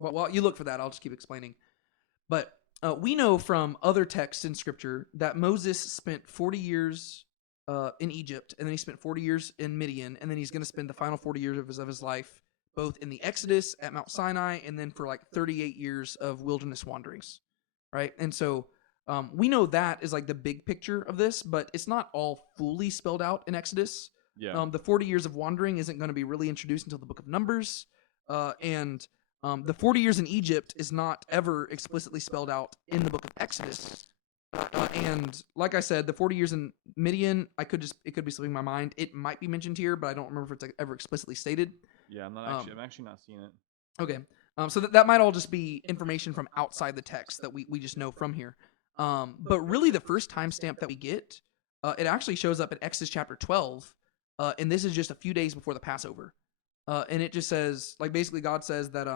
Well, you look for that. I'll just keep explaining. But we know from other texts in Scripture that Moses spent 40 years in Egypt, and then he spent 40 years in Midian, and then he's going to spend the final 40 years of his life both in the Exodus at Mount Sinai, and then for like 38 years of wilderness wanderings, right? And so we know that is like the big picture of this, but it's not all fully spelled out in Exodus. Yeah. The 40 years of wandering isn't going to be really introduced until the book of Numbers, and the 40 years in Egypt is not ever explicitly spelled out in the book of Exodus. And like I said, the 40 years in Midian, it could be slipping my mind. It might be mentioned here, but I don't remember if it's ever explicitly stated. Yeah, I'm actually not seeing it. Okay. So that might all just be information from outside the text that we just know from here. But really the first timestamp that we get, it actually shows up in Exodus chapter 12. And this is just a few days before the Passover. And it just says, like, basically God says that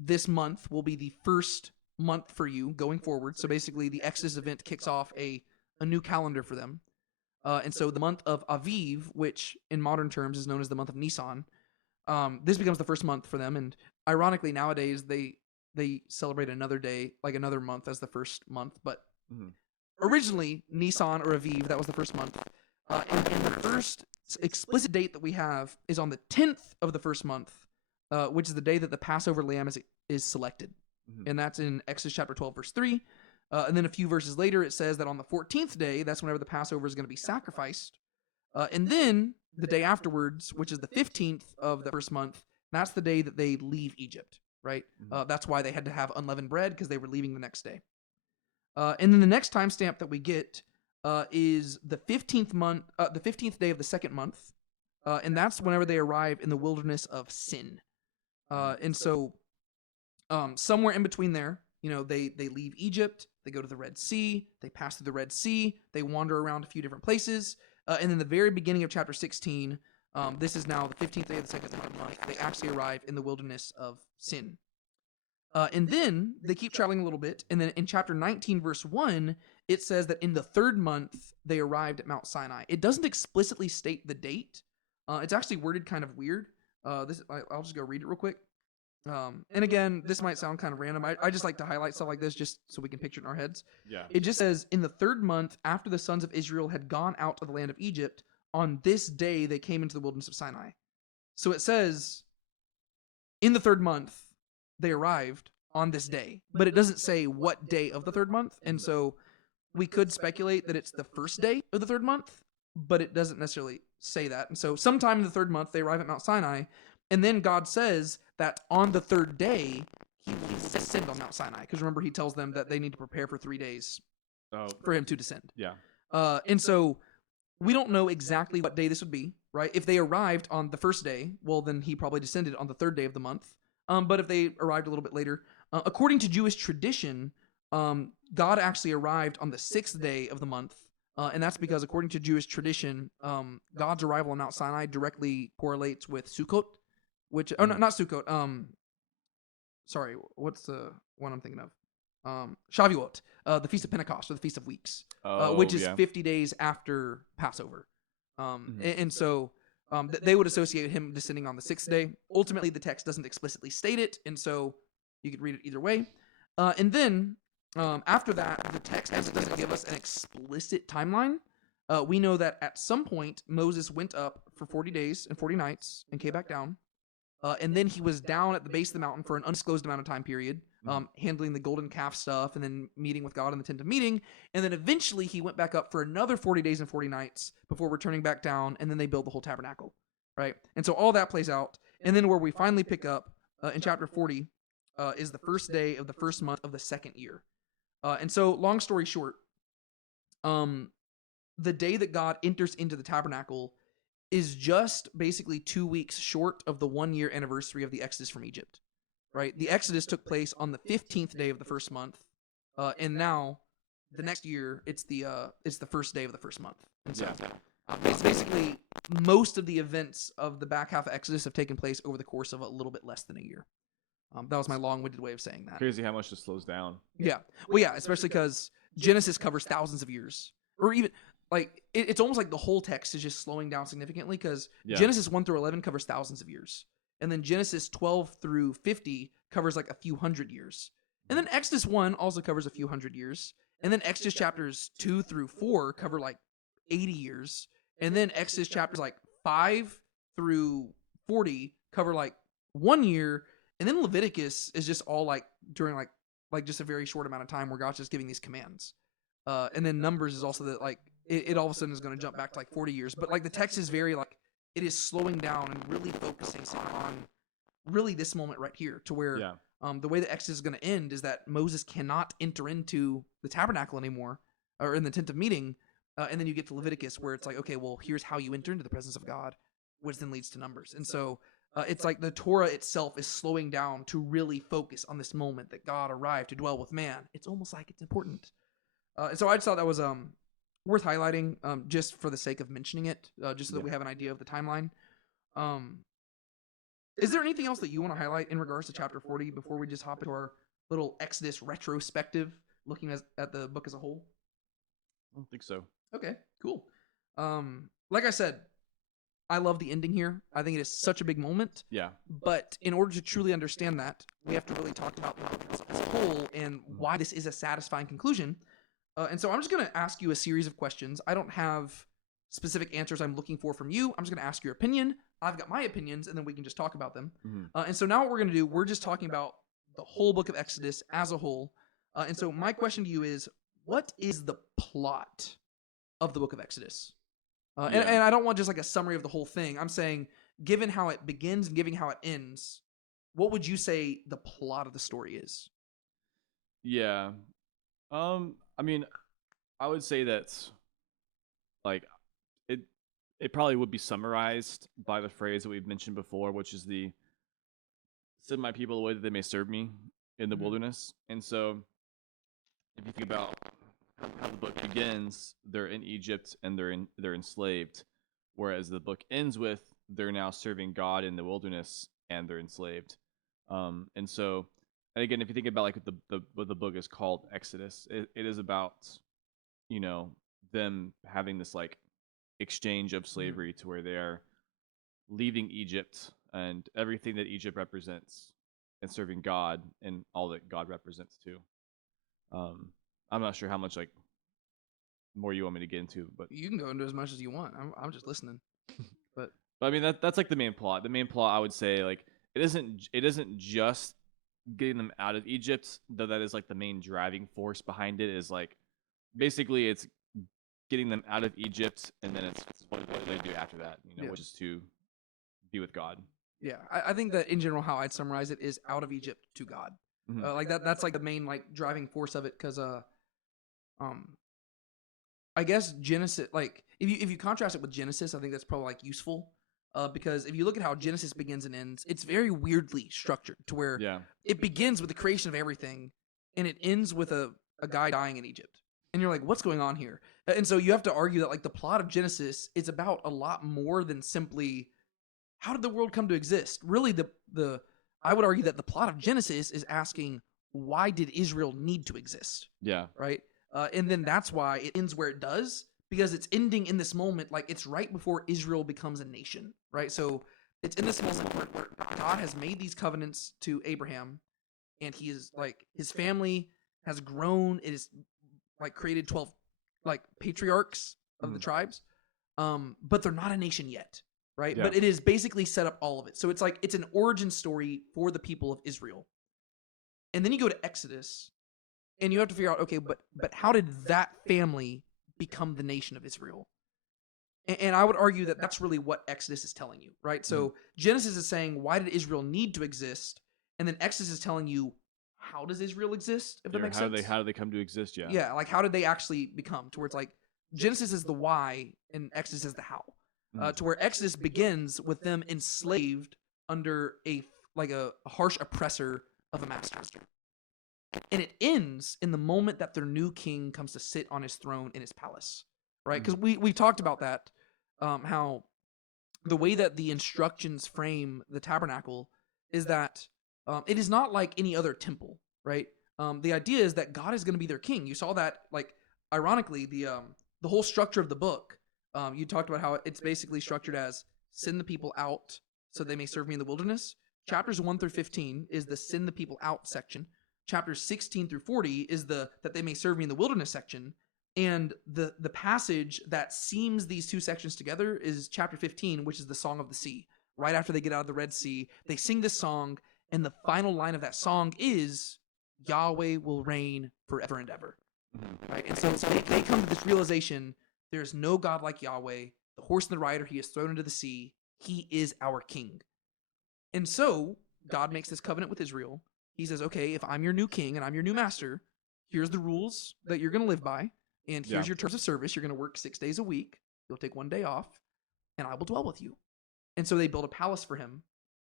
this month will be the first month for you going forward. So basically the Exodus event kicks off a new calendar for them. And so the month of Aviv, which in modern terms is known as the month of Nisan, this becomes the first month for them. And ironically, nowadays they celebrate another day, like another month as the first month. But originally, Nisan or Aviv, that was the first month. And the first explicit date that we have is on the 10th of the first month, which is the day that the Passover lamb is selected. And that's in Exodus chapter 12, verse 3. And then a few verses later, it says that on the 14th day, that's whenever the Passover is going to be sacrificed. And then the day afterwards, which is the 15th of the first month, that's the day that they leave Egypt, right? That's why they had to have unleavened bread, because they were leaving the next day. And then the next timestamp that we get is the 15th day of the second month, and that's whenever they arrive in the wilderness of Sin. And so somewhere in between there, they leave Egypt, they go to the Red Sea, they pass through the Red Sea, they wander around a few different places, and then the very beginning of chapter 16, this is now the 15th day of the second month, they actually arrive in the wilderness of Sin. And then they keep traveling a little bit, and then in chapter 19, verse 1, it says that in the third month, they arrived at Mount Sinai. It doesn't explicitly state the date. It's actually worded kind of weird. I'll just go read it real quick. And again, this might sound kind of random. I just like to highlight stuff like this just so we can picture it in our heads. Yeah. It just says, in the third month, after the sons of Israel had gone out of the land of Egypt, on this day they came into the wilderness of Sinai. So it says, in the third month, they arrived on this day, but it doesn't say what day of the third month. And so we could speculate that it's the first day of the third month, but it doesn't necessarily say that. And so sometime in the third month, they arrive at Mount Sinai, and then God says that on the third day, he will descend on Mount Sinai. Because remember, he tells them that they need to prepare for 3 days for him to descend. Yeah. And so we don't know exactly what day this would be, right? If they arrived on the first day, well, then he probably descended on the third day of the month. But if they arrived a little bit later, according to Jewish tradition, God actually arrived on the 6th day of the month. And that's because, according to Jewish tradition, God's arrival on Mount Sinai directly correlates with Sukkot, which, oh, no, not Sukkot. Sorry, what's the one I'm thinking of? Shavuot, the Feast of Pentecost, or the Feast of Weeks, which is 50 days after Passover. And so they would associate him descending on the 6th day. Ultimately, the text doesn't explicitly state it, and so you could read it either way. And then After that, the text doesn't give us an explicit timeline. We know that at some point Moses went up for 40 days and 40 nights and came back down. And then he was down at the base of the mountain for an undisclosed amount of time period, handling the golden calf stuff and then meeting with God in the tent of meeting. And then eventually he went back up for another 40 days and 40 nights before returning back down. And then they build the whole tabernacle, right? And so all that plays out. And then where we finally pick up in chapter 40 is the first day of the first month of the second year. And so long story short, the day that God enters into the tabernacle is just basically 2 weeks short of the 1 year anniversary of the Exodus from Egypt, right? The Exodus took place on the 15th day of the first month, and now the next year it's the first day of the first month. And so it's basically most of the events of the back half of Exodus have taken place over the course of a little bit less than a year. That was my long-winded way of saying that. Crazy how much this slows down. Yeah. Well, yeah, especially because Genesis covers thousands of years, or even like it's almost like the whole text is just slowing down significantly because Genesis 1 through 11 covers thousands of years, and then Genesis 12 through 50 covers like a few hundred years, and then Exodus 1 also covers a few hundred years, and then Exodus chapters 2 through 4 cover like 80 years, and then Exodus chapters like 5 through 40 cover like 1 year, and then Leviticus is just all like during like just a very short amount of time where God's just giving these commands, and then Numbers is also that like. It all of a sudden is going to jump back to like 40 years. But like the text is very like, it is slowing down and really focusing on really this moment right here to where the way the Exodus is going to end is that Moses cannot enter into the tabernacle anymore or in the tent of meeting. And then you get to Leviticus where it's like, okay, well, here's how you enter into the presence of God, which then leads to Numbers. And so it's like the Torah itself is slowing down to really focus on this moment that God arrived to dwell with man. It's almost like it's important. And so I just thought that was worth highlighting just for the sake of mentioning it, just so that we have an idea of the timeline. Is there anything else that you want to highlight in regards to chapter 40 before we just hop into our little Exodus retrospective, looking at the book as a whole? I don't think so. Okay, cool. Like I said, I love the ending here. I think it is such a big moment. Yeah. But in order to truly understand that, we have to really talk about the book as a whole and why this is a satisfying conclusion. And so I'm just going to ask you a series of questions. I don't have specific answers I'm looking for from you. I'm just going to ask your opinion. I've got my opinions, and then we can just talk about them. And so now what we're going to do, we're just talking about the whole book of Exodus as a whole. And so my question to you is, what is the plot of the book of Exodus? And I don't want just like a summary of the whole thing. I'm saying, given how it begins and given how it ends, what would you say the plot of the story is? Yeah. I mean, I would say that, like, it probably would be summarized by the phrase that we've mentioned before, which is the send my people away that they may serve me in the wilderness. And so, if you think about how the book begins, they're in Egypt and they're enslaved, whereas the book ends with they're now serving God in the wilderness and they're enslaved. And so. And again, if you think about like what the book is called, Exodus, it is about, them having this like exchange of slavery to where they are leaving Egypt and everything that Egypt represents and serving God and all that God represents too. I'm not sure how much like more you want me to get into, but you can go into as much as you want. I'm just listening. But I mean that's like the main plot. The main plot, I would say, like it isn't just getting them out of Egypt, though that is like the main driving force behind it. Is like basically it's getting them out of Egypt, and then it's what they do after that, which is to be with God. Yeah, I think that in general, how I'd summarize it is out of Egypt to God. Like that's like the main like driving force of it, because I guess Genesis, like if you contrast it with Genesis, I think that's probably like useful. Because if you look at how Genesis begins and ends, it's very weirdly structured to where it begins with the creation of everything and it ends with a guy dying in Egypt. And you're like, what's going on here? And so you have to argue that like the plot of Genesis is about a lot more than simply how did the world come to exist? Really, I would argue that the plot of Genesis is asking, why did Israel need to exist? Yeah. Right? And then that's why it ends where it does. Because it's ending in this moment, like it's right before Israel becomes a nation, right? So it's in this moment where God has made these covenants to Abraham, and he is like his family has grown. It is like created 12 like patriarchs of the tribes, but they're not a nation yet, right? Yeah. But it is basically set up all of it. So it's like it's an origin story for the people of Israel. And then you go to Exodus, and you have to figure out, okay, but how did that family become the nation of Israel? And I would argue that that's really what Exodus is telling you, right? So Genesis is saying, why did Israel need to exist? And then Exodus is telling you, how does Israel exist? If that makes sense. How do they come to exist? Yeah. Yeah, like how did they actually become? To where it's like Genesis is the why and Exodus is the how. To where Exodus begins with them enslaved under a harsh oppressor of a master. And it ends in the moment that their new king comes to sit on his throne in his palace, right? Because we talked about that, how the way that the instructions frame the tabernacle is that it is not like any other temple, right? The idea is that God is going to be their king. You saw that, like, ironically, the whole structure of the book. You talked about how it's basically structured as send the people out so they may serve me in the wilderness. Chapters 1 through 15 is the send the people out section. Chapters 16 through 40 is the that they may serve me in the wilderness section. And the passage that seams these two sections together is chapter 15, which is the Song of the Sea. Right after they get out of the Red Sea, they sing this song, and the final line of that song is, Yahweh will reign forever and ever. Right? And so they come to this realization, there's no God like Yahweh. The horse and the rider he has thrown into the sea. He is our king. And so God makes this covenant with Israel. He says, okay, if I'm your new king and I'm your new master, here's the rules that you're going to live by. And here's your terms of service. You're going to work 6 days a week. You'll take 1 day off, and I will dwell with you. And so they build a palace for him.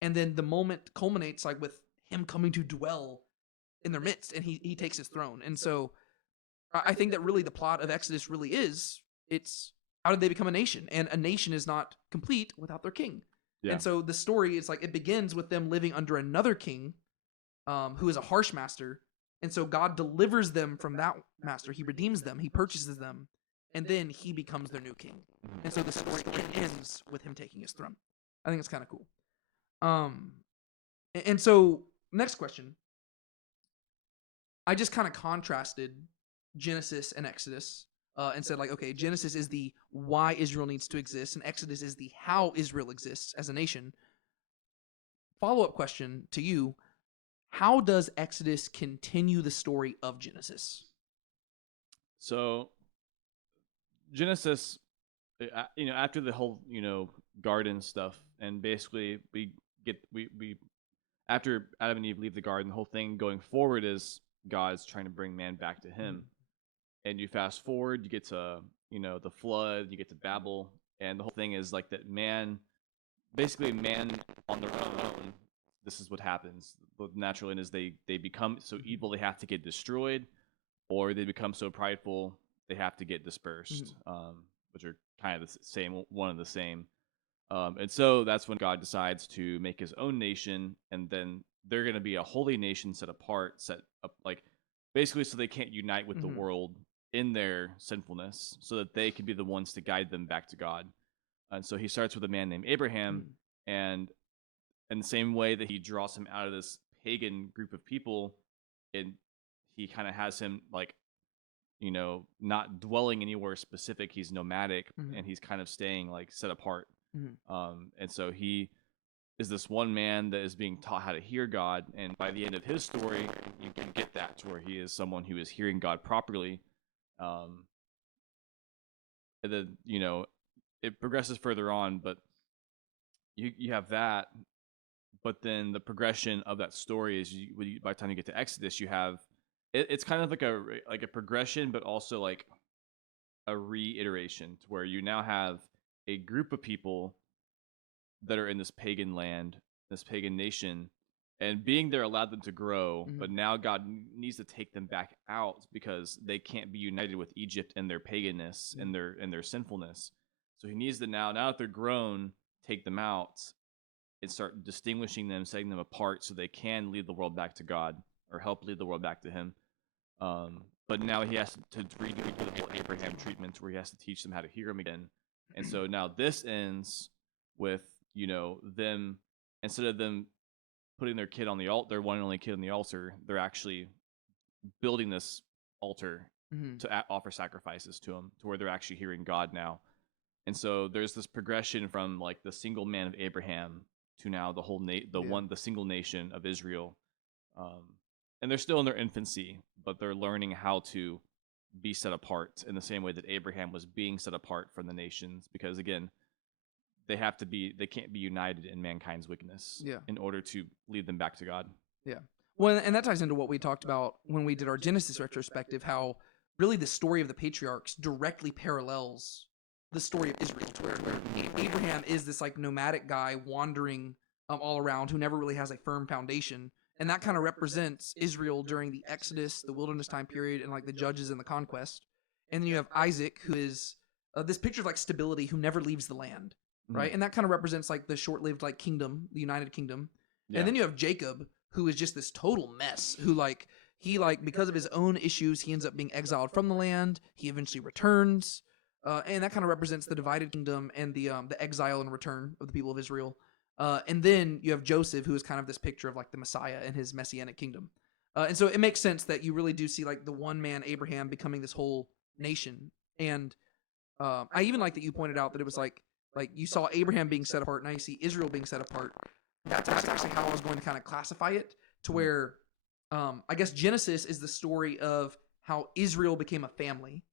And then the moment culminates like with him coming to dwell in their midst, and he takes his throne. And so I think that really the plot of Exodus really is, it's how did they become a nation? And a nation is not complete without their king. Yeah. And so the story is like, it begins with them living under another king who is a harsh master. And so God delivers them from that master. He redeems them. He purchases them. And then he becomes their new king. And so the story ends with him taking his throne. I think it's kind of cool. And so next question. I just kind of contrasted Genesis and Exodus and said, like, okay, Genesis is the why Israel needs to exist, and Exodus is the how Israel exists as a nation. Follow-up question to you. How does Exodus continue the story of Genesis? So, Genesis, after the whole, garden stuff, and basically we after Adam and Eve leave the garden, the whole thing going forward is God's trying to bring man back to him. And you fast forward, you get to, the flood, you get to Babel, and the whole thing is like that man on their own, this is what happens. The natural end is they become so evil they have to get destroyed, or they become so prideful they have to get dispersed, which are kind of the same, one and the same. And so that's when God decides to make his own nation, and then they're going to be a holy nation set apart, set up, like, basically so they can't unite with the world in their sinfulness, so that they can be the ones to guide them back to God. And so he starts with a man named Abraham, and in the same way that he draws him out of this pagan group of people, and he kind of has him, like, not dwelling anywhere specific. He's nomadic, and he's kind of staying, like, set apart. And so he is this one man that is being taught how to hear God, and by the end of his story, you can get that to where he is someone who is hearing God properly. And then, it progresses further on, but you have that. But then the progression of that story is, by the time you get to Exodus, you have it's kind of like a progression, but also like a reiteration, to where you now have a group of people that are in this pagan land, this pagan nation, and being there allowed them to grow. But now God needs to take them back out because they can't be united with Egypt and their paganness and their sinfulness. So he needs to now that they're grown, take them out and start distinguishing them, setting them apart, so they can lead the world back to God, or help lead the world back to him. But now he has to redo the whole Abraham treatment, where he has to teach them how to hear him again. And so now this ends with, them, instead of them putting their kid on the altar, their one and only kid on the altar, they're actually building this altar Mhm. to offer sacrifices to him, to where they're actually hearing God now. And so there's this progression from like the single man of Abraham to now the whole Yeah. the single nation of Israel. Um, and they're still in their infancy, but they're learning how to be set apart in the same way that Abraham was being set apart from the nations, because again, they can't be united in mankind's wickedness Yeah. in order to lead them back to God. Yeah. Well, and that ties into what we talked about when we did our Genesis retrospective, how really the story of the patriarchs directly parallels the story of Israel, to where Abraham is this like nomadic guy wandering all around who never really has a firm foundation. And that kind of represents Israel during the Exodus, the wilderness time period, and like the judges and the conquest. And then you have Isaac, who is this picture of like stability, who never leaves the land, right? And that kind of represents like the short-lived like kingdom, the United Kingdom. Yeah. And then you have Jacob, who is just this total mess, who like he like because of his own issues, he ends up being exiled from the land. He eventually returns, and that kind of represents the divided kingdom and the exile and return of the people of Israel. And then you have Joseph, who is kind of this picture of like the Messiah and his messianic kingdom. And so it makes sense that you really do see like the one man Abraham becoming this whole nation. And I even like that you pointed out that it was like you saw Abraham being set apart, now you see Israel being set apart. That's actually how I was going to kind of classify it, to where I guess Genesis is the story of how Israel became a family,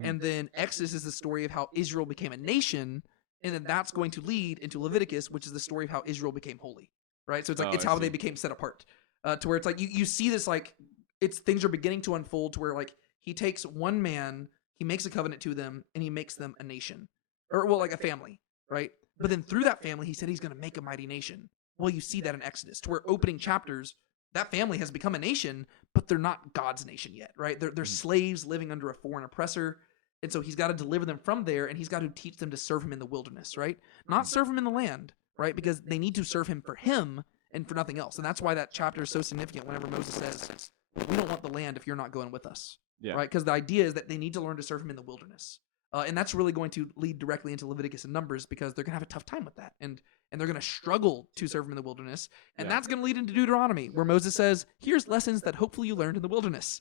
and then Exodus is the story of how Israel became a nation, and then that's going to lead into Leviticus, which is the story of how Israel became holy, right? So it's like it's how they became set apart, to where it's like you see this like it's things are beginning to unfold to where like he takes one man, he makes a covenant to them, and he makes them a nation, or well like a family, right? But then through that family, he said he's going to make a mighty nation. Well, you see that in Exodus, to where opening chapters, that family has become a nation, but they're not God's nation yet, right? They're slaves living under a foreign oppressor. And so he's got to deliver them from there, and he's got to teach them to serve him in the wilderness, right? Not serve him in the land, right? Because they need to serve him for him and for nothing else. And that's why that chapter is so significant whenever Moses says, we don't want the land if you're not going with us, right? Because the idea is that they need to learn to serve him in the wilderness. And that's really going to lead directly into Leviticus and Numbers, because they're going to have a tough time with that. And they're going to struggle to serve him in the wilderness. And that's going to lead into Deuteronomy, where Moses says, here's lessons that hopefully you learned in the wilderness.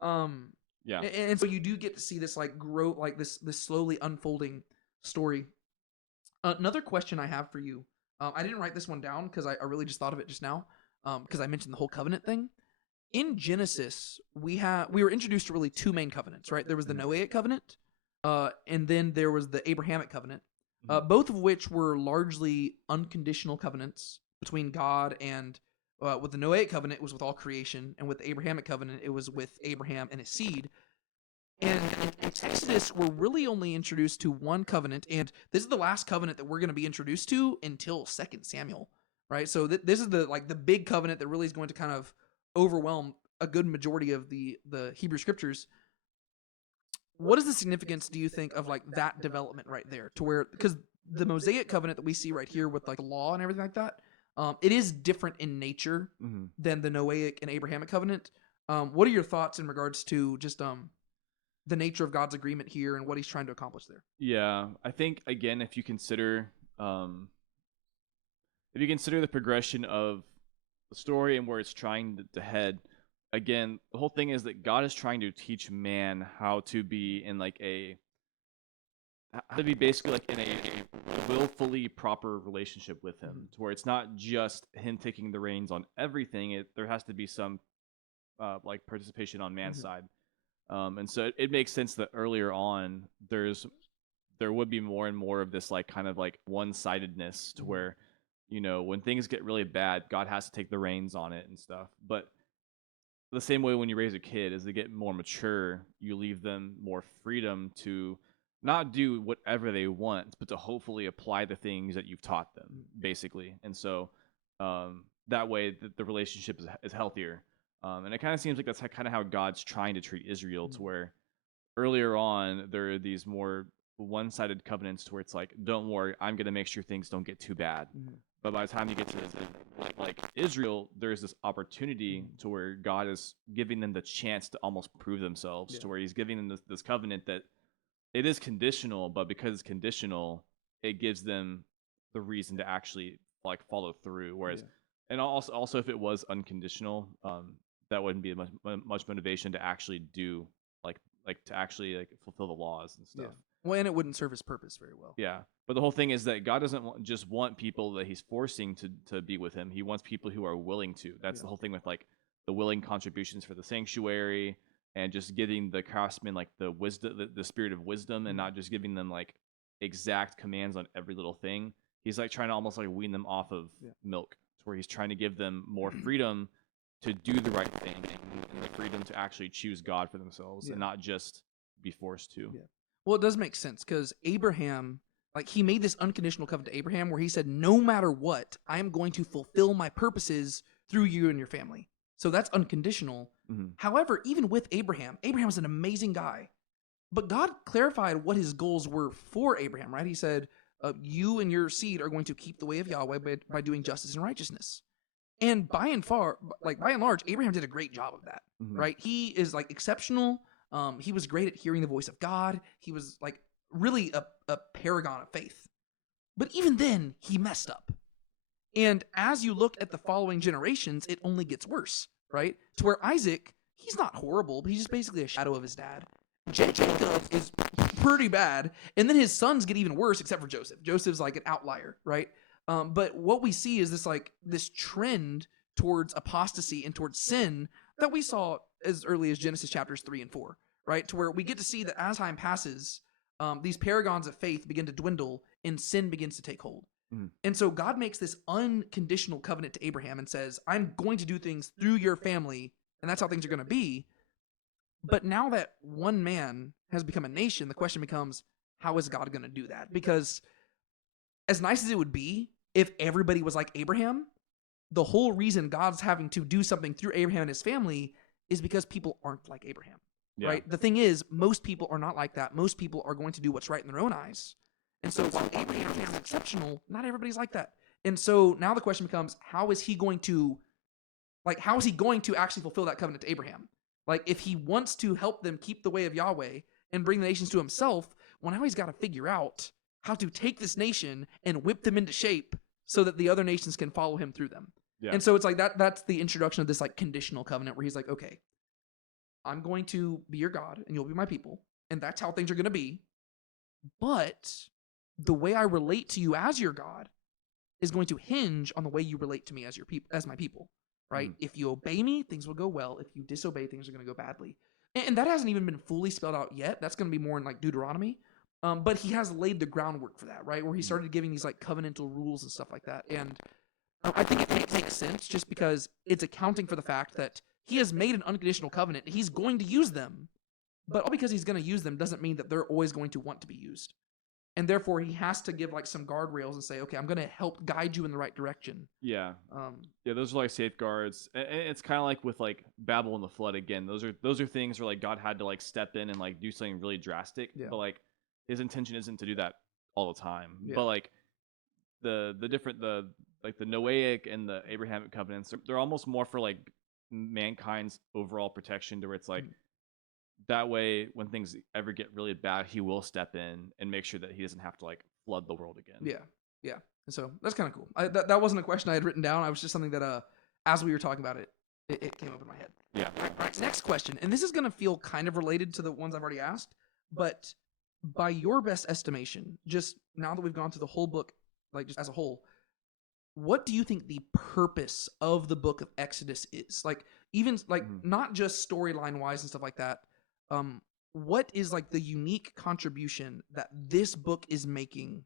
And so you do get to see this like grow, like this slowly unfolding story. Another question I have for you, I didn't write this one down because I really just thought of it just now, because I mentioned the whole covenant thing. In Genesis, we were introduced to really two main covenants, right? There was the Noahic covenant, and then there was the Abrahamic covenant, both of which were largely unconditional covenants between God and, with the Noahic covenant, it was with all creation, and with the Abrahamic covenant, it was with Abraham and his seed. And in Exodus, we're really only introduced to one covenant, and this is the last covenant that we're going to be introduced to until 2 Samuel, right? So this is the big covenant that really is going to kind of overwhelm a good majority of the Hebrew scriptures. What is the significance, do you think, of like that development right there, to where, because the Mosaic covenant that we see right here with like the law and everything like that, it is different in nature than the Noahic and Abrahamic covenant. What are your thoughts in regards to just the nature of God's agreement here and what he's trying to accomplish there? Yeah, I think again, if you consider the progression of the story and where it's trying to head, again, the whole thing is that God is trying to teach man how to be in like how to be basically like in a willfully proper relationship with him, to where it's not just him taking the reins on everything. There has to be some like participation on man's side. And so it makes sense that earlier on there would be more and more of this like kind of like one-sidedness, to where, you know, when things get really bad, God has to take the reins on it and stuff. But the same way when you raise a kid, as they get more mature, you leave them more freedom to not do whatever they want, but to hopefully apply the things that you've taught them, basically. And so that way the relationship is healthier. And it kind of seems like that's kind of how God's trying to treat Israel, to where earlier on there are these more one-sided covenants, to where it's like, don't worry, I'm going to make sure things don't get too bad. But by the time you get to like Israel, there's this opportunity to where God is giving them the chance to almost prove themselves, to where he's giving them this covenant that it is conditional, but because it's conditional, it gives them the reason to actually like follow through. Whereas, and also if it was unconditional, that wouldn't be much motivation to actually do to actually fulfill the laws and stuff. Well, and it wouldn't serve his purpose very well. Yeah, but the whole thing is that God doesn't just want people that he's forcing to be with him. He wants people who are willing to. That's the whole thing with like the willing contributions for the sanctuary and just giving the craftsmen like the wisdom, the spirit of wisdom, and not just giving them like exact commands on every little thing. He's like trying to almost like wean them off of milk, where he's trying to give them more freedom to do the right thing and the freedom to actually choose God for themselves and not just be forced to. Yeah. Well, it does make sense because Abraham, like he made this unconditional covenant to Abraham where he said, no matter what, I am going to fulfill my purposes through you and your family. So that's unconditional. Mm-hmm. However, even with Abraham was an amazing guy. But God clarified what his goals were for Abraham, right? He said, you and your seed are going to keep the way of Yahweh by doing justice and righteousness. And by and large, Abraham did a great job of that, right? He is like exceptional. He was great at hearing the voice of God. He was like really a paragon of faith. But even then, he messed up. And as you look at the following generations, it only gets worse, right? To where Isaac, he's not horrible, but he's just basically a shadow of his dad. Jacob is pretty bad. And then his sons get even worse, except for Joseph. Joseph's like an outlier, right? But what we see is this trend towards apostasy and towards sin that we saw as early as Genesis chapters 3 and 4, right? To where we get to see that as time passes, these paragons of faith begin to dwindle and sin begins to take hold. And so God makes this unconditional covenant to Abraham and says, I'm going to do things through your family, and that's how things are going to be. But now that one man has become a nation, the question becomes, how is God going to do that? Because as nice as it would be if everybody was like Abraham, the whole reason God's having to do something through Abraham and his family is because people aren't like Abraham, right? The thing is, most people are not like that. Most people are going to do what's right in their own eyes. And so while Abraham is exceptional, not everybody's like that. And so now the question becomes, how is he going to actually fulfill that covenant to Abraham? Like, if he wants to help them keep the way of Yahweh and bring the nations to himself, well, now he's got to figure out how to take this nation and whip them into shape so that the other nations can follow him through them. Yeah. And so it's like that's the introduction of this like conditional covenant where he's like, okay, I'm going to be your God and you'll be my people. And that's how things are going to be. But the way I relate to you as your God is going to hinge on the way you relate to me as my people, right? If you obey me, things will go well. If you disobey, things are going to go badly. And that hasn't even been fully spelled out yet. That's going to be more in like Deuteronomy. But he has laid the groundwork for that, right? Where he started giving these like covenantal rules and stuff like that. And I think it makes sense just because it's accounting for the fact that he has made an unconditional covenant. He's going to use them, but all because he's going to use them doesn't mean that they're always going to want to be used. And therefore, he has to give like some guardrails and say, okay, I'm going to help guide you in the right direction. Yeah. Yeah, those are like safeguards. And it's kind of like with like Babel and the flood again. Those are things where like God had to like step in and like do something really drastic. Yeah. But like his intention isn't to do that all the time. Yeah. But like the Noahic and the Abrahamic covenants, they're almost more for like mankind's overall protection, to where it's like that way when things ever get really bad, he will step in and make sure that he doesn't have to like flood the world again. Yeah. And so that's kind of cool. That wasn't a question I had written down. I was just something that as we were talking about it came up in my head. Yeah. All right, next question, and this is going to feel kind of related to the ones I've already asked, but by your best estimation, just now that we've gone through the whole book, like just as a whole, what do you think the purpose of the book of Exodus is? Like, even like not just storyline wise and stuff like that. What is like the unique contribution that this book is making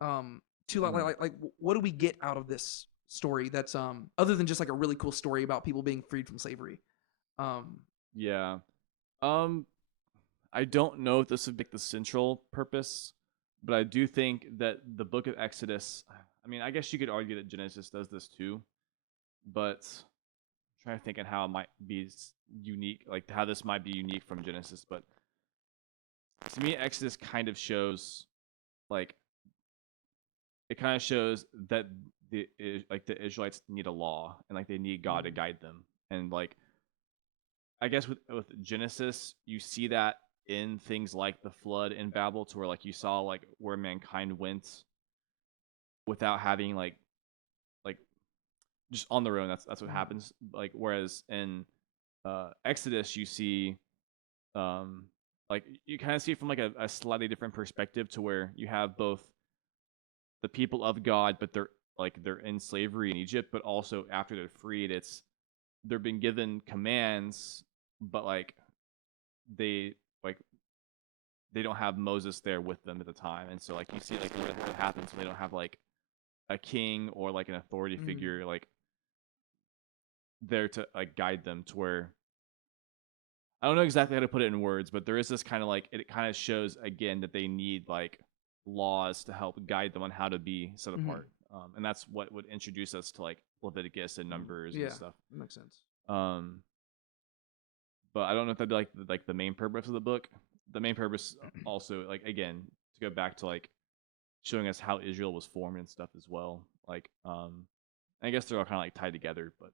to like what do we get out of this story that's other than just like a really cool story about people being freed from slavery? Yeah. I don't know if this would be the central purpose, but I do think that the book of Exodus, I mean, I guess you could argue that Genesis does this too, but I'm trying to think of how it might be unique, like how this might be unique from Genesis. But to me, Exodus kind of shows, like, it kind of shows that the Israelites need a law and like they need God to guide them. And like, I guess with Genesis, you see that in things like the flood in Babel, to where like you saw like where mankind went without having like just on their own. That's what happens. Like whereas in Exodus, you see, like you kind of see it from like a slightly different perspective, to where you have both the people of God, but they're in slavery in Egypt, but also after they're freed, they're being given commands, but like they like they don't have Moses there with them at the time, and so like you see like what happens when they don't have like a king or like an authority figure like there to like guide them, to where I don't know exactly how to put it in words, but there is this kind of like it kind of shows again that they need like laws to help guide them on how to be set apart, and that's what would introduce us to like Leviticus and Numbers and stuff. That makes sense. But I don't know if that'd be like the main purpose of the book. The main purpose also, like again, to go back to like showing us how Israel was formed and stuff as well. Like, I guess they're all kind of like tied together, but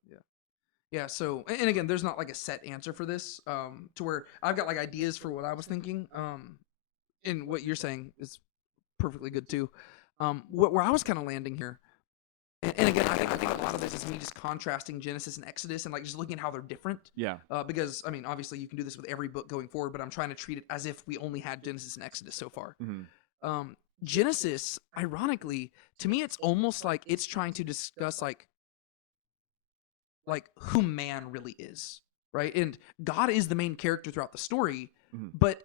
Yeah, so and again, there's not like a set answer for this, to where I've got like ideas for what I was thinking, and what you're saying is perfectly good too. Where I was kind of landing here, and again, I think a lot of this is me just contrasting Genesis and Exodus and like just looking at how they're different. yeah, Because I mean, obviously you can do this with every book going forward, but I'm trying to treat it as if we only had Genesis and Exodus so far. Genesis, ironically, to me, it's almost like it's trying to discuss like who man really is, right? And God is the main character throughout the story, but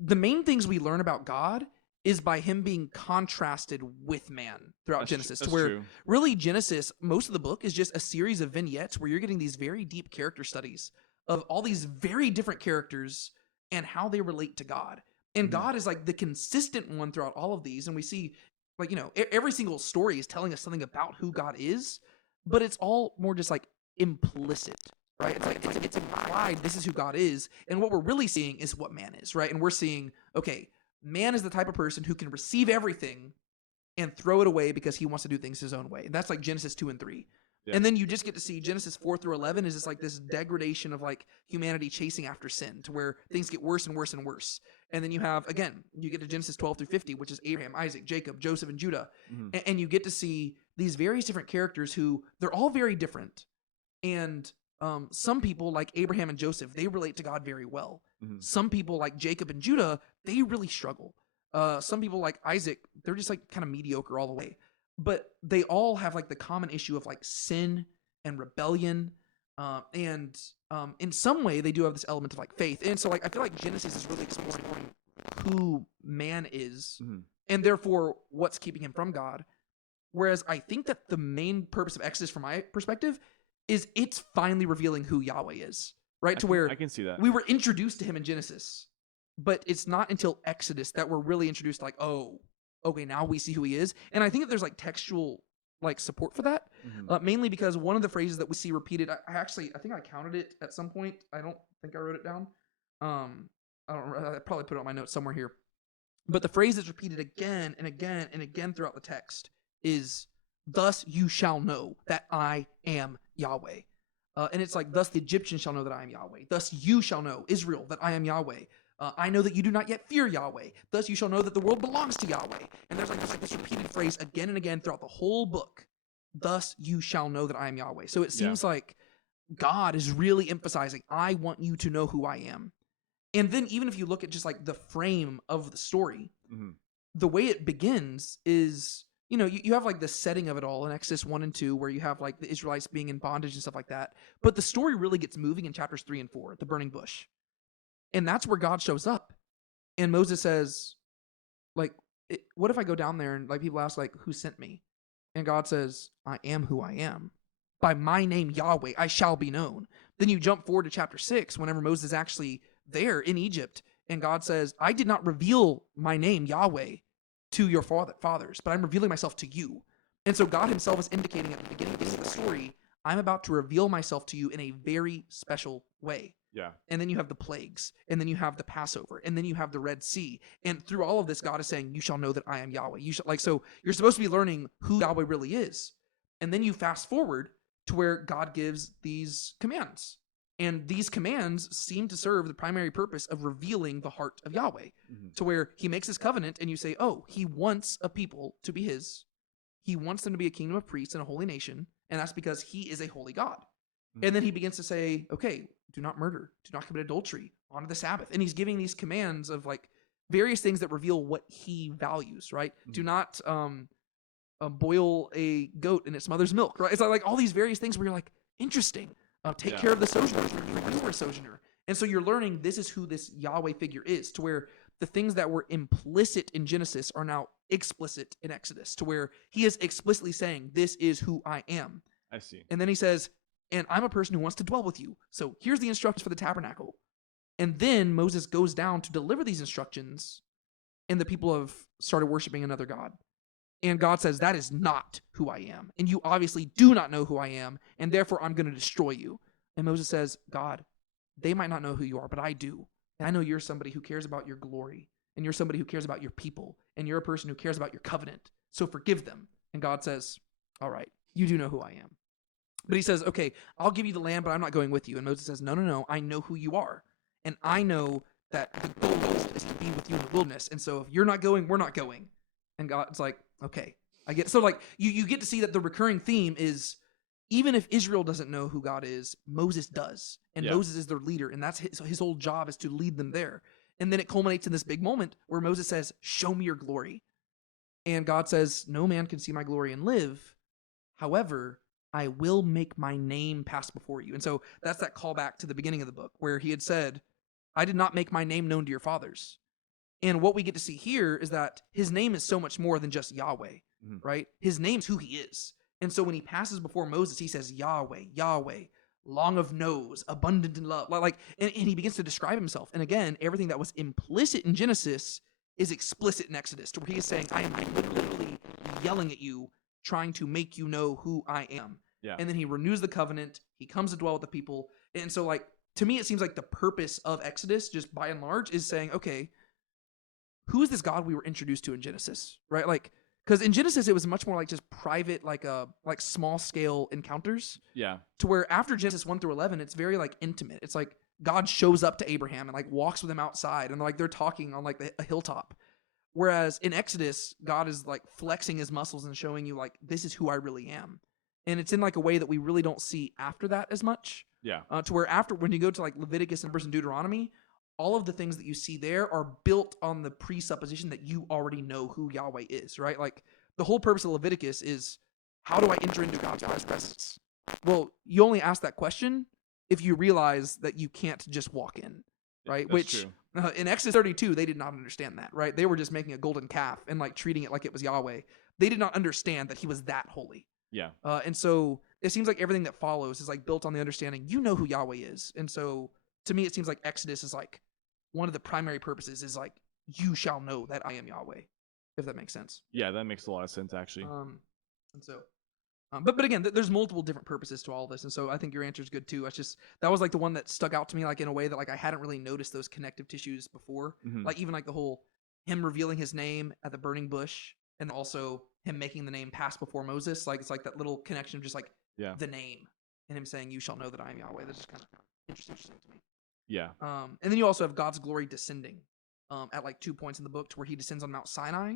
the main things we learn about God is by him being contrasted with man throughout Genesis, to where really Genesis, most of the book is just a series of vignettes where you're getting these very deep character studies of all these very different characters and how they relate to God. And God is like the consistent one throughout all of these. And we see like, you know, every single story is telling us something about who God is, but it's all more just like implicit, right? It's like it's implied this is who God is, and what we're really seeing is what man is, right? And we're seeing, okay, man is the type of person who can receive everything and throw it away because he wants to do things his own way. And that's like Genesis 2 and 3. Yeah. And then you just get to see Genesis 4 through 11 is just like this degradation of like humanity chasing after sin, to where things get worse and worse and worse. And then you have, again, you get to Genesis 12 through 50, which is Abraham, Isaac, Jacob, Joseph, and Judah. And you get to see these various different characters who they're all very different. And some people like Abraham and Joseph, they relate to God very well. Some people like Jacob and Judah, they really struggle. Some people like Isaac, they're just like kind of mediocre all the way. But they all have like the common issue of like sin and rebellion. And in some way, they do have this element of like faith. And so like I feel like Genesis is really exploring who man is, and therefore what's keeping him from God. Whereas I think that the main purpose of Exodus, from my perspective, is it's finally revealing who Yahweh is, right? Where I can see that. We were introduced to him in Genesis, but it's not until Exodus that we're really introduced to like, oh, okay, now we see who he is. And I think that there's like textual like support for that, mainly because one of the phrases that we see repeated, I think I counted it at some point. I don't think I wrote it down. I probably put it on my notes somewhere here. But the phrase that's repeated again and again and again throughout the text is, "Thus you shall know that I am Yahweh." And it's like, "Thus the Egyptians shall know that I am Yahweh. Thus you shall know, Israel, that I am Yahweh. I know that you do not yet fear Yahweh. Thus you shall know that the world belongs to Yahweh." And there's like this repeated phrase again and again throughout the whole book. "Thus you shall know that I am Yahweh." So it seems like God is really emphasizing, I want you to know who I am. And then even if you look at just like the frame of the story, the way it begins is, you know, you have like the setting of it all in Exodus 1 and 2, where you have like the Israelites being in bondage and stuff like that. But the story really gets moving in chapters 3 and 4, the burning bush. And that's where God shows up. And Moses says, like, what if I go down there and like people ask like, who sent me? And God says, I am who I am. By my name, Yahweh, I shall be known. Then you jump forward to chapter 6, whenever Moses is actually there in Egypt. And God says, I did not reveal my name, Yahweh, to your fathers, but I'm revealing myself to you. And so God himself is indicating at the beginning of the story, I'm about to reveal myself to you in a very special way. Yeah. And then you have the plagues, and then you have the Passover, and then you have the Red Sea. And through all of this, God is saying, you shall know that I am Yahweh. You shall, like, so you're supposed to be learning who Yahweh really is. And then you fast forward to where God gives these commands. And these commands seem to serve the primary purpose of revealing the heart of Yahweh, to where he makes his covenant and you say, oh, he wants a people to be his. He wants them to be a kingdom of priests and a holy nation. And that's because he is a holy God. Mhm. And then he begins to say, okay, do not murder, do not commit adultery, honor the Sabbath. And he's giving these commands of like various things that reveal what he values, right? Do not boil a goat in its mother's milk, right? It's like all these various things where you're like, interesting. Take Yeah. care of the sojourner. You were a sojourner. And so you're learning this is who this Yahweh figure is, to where the things that were implicit in Genesis are now explicit in Exodus, to where he is explicitly saying, this is who I am. I see. And then he says, and I'm a person who wants to dwell with you. So here's the instructions for the tabernacle. And then Moses goes down to deliver these instructions, and the people have started worshiping another God. And God says, that is not who I am. And you obviously do not know who I am, and therefore I'm going to destroy you. And Moses says, God, they might not know who you are, but I do. And I know you're somebody who cares about your glory, and you're somebody who cares about your people, and you're a person who cares about your covenant. So forgive them. And God says, all right, you do know who I am. But he says, okay, I'll give you the land, but I'm not going with you. And Moses says, no, I know who you are. And I know that the goal is to be with you in the wilderness. And so if you're not going, we're not going. And God's like, okay, I get it. So like you get to see that the recurring theme is even if Israel doesn't know who God is, Moses does. And Moses is their leader. And that's his whole job is to lead them there. And then it culminates in this big moment where Moses says, show me your glory. And God says, no man can see my glory and live. However, I will make my name pass before you. And so that's that callback to the beginning of the book where he had said, I did not make my name known to your fathers. And what we get to see here is that his name is so much more than just Yahweh, right? His name's who he is. And so when he passes before Moses, he says, Yahweh, Yahweh, long of nose, abundant in love. And he begins to describe himself. And again, everything that was implicit in Genesis is explicit in Exodus, to where he is saying, I am literally yelling at you, trying to make you know who I am. Yeah. And then he renews the covenant. He comes to dwell with the people. And so like, to me, it seems like the purpose of Exodus, just by and large, is saying, okay, who is this God we were introduced to in Genesis, right? Like, because in Genesis, it was much more like just private, like small scale encounters. Yeah. To where after Genesis 1 through 11, it's very like intimate. It's like God shows up to Abraham and like walks with him outside, and like they're talking on like a hilltop. Whereas in Exodus, God is like flexing his muscles and showing you like, this is who I really am. And it's in like a way that we really don't see after that as much. Yeah. To where after, when you go to like Leviticus and Deuteronomy, all of the things that you see there are built on the presupposition that you already know who Yahweh is, right? Like the whole purpose of Leviticus is, how do I enter into God's presence? Well, you only ask that question if you realize that you can't just walk in, right? That's Which true. in Exodus 32, they did not understand that, right? They were just making a golden calf and like treating it like it was Yahweh. They did not understand that he was that holy. Yeah. And so it seems like everything that follows is like built on the understanding, you know who Yahweh is. And so to me, it seems like Exodus is like one of the primary purposes is like, you shall know that I am Yahweh, if that makes sense. Yeah, that makes a lot of sense actually. And so, but again, there's multiple different purposes to all this. And so I think your answer is good too. It's just, that was like the one that stuck out to me, like in a way that like I hadn't really noticed those connective tissues before. Like even like the whole, him revealing his name at the burning bush, and also him making the name pass before Moses. Like it's like that little connection of just like the name and him saying, you shall know that I am Yahweh. That's just kind of interesting to me. Yeah. And then you also have God's glory descending at like 2 points in the book, to where he descends on Mount Sinai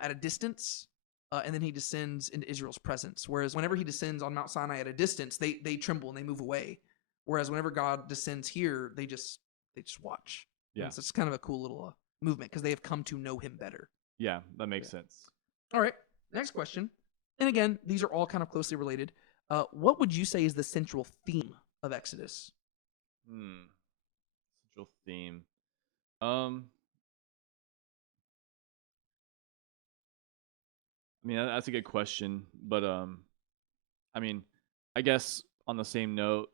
at a distance, and then he descends into Israel's presence. Whereas whenever he descends on Mount Sinai at a distance, they tremble and they move away. Whereas whenever God descends here, they just watch. Yeah. So it's kind of a cool little movement because they have come to know him better. Yeah, that makes sense. All right, next question. And again, these are all kind of closely related. What would you say is the central theme of Exodus? Central theme. I mean, that's a good question, but I mean, I guess on the same note,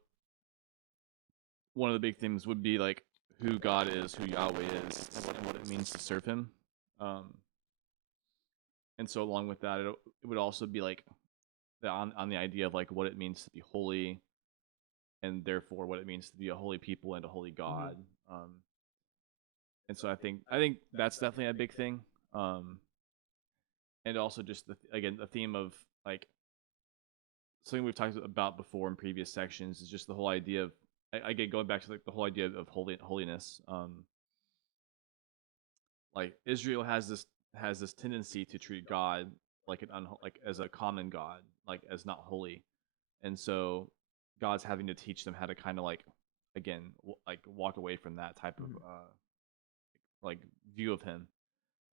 one of the big themes would be like who God is, who Yahweh is, and what it means to serve Him. And so along with that, it would also be like on the idea of like what it means to be holy, and therefore what it means to be a holy people and a holy God. And so I think that's definitely a big thing. And also just the theme of like something we've talked about before in previous sections is just the whole idea of again going back to like the whole idea of holiness. Like Israel has this tendency to treat God like like as a common God, like as not holy. And so God's having to teach them how to kind of like, again, like walk away from that type of like view of him.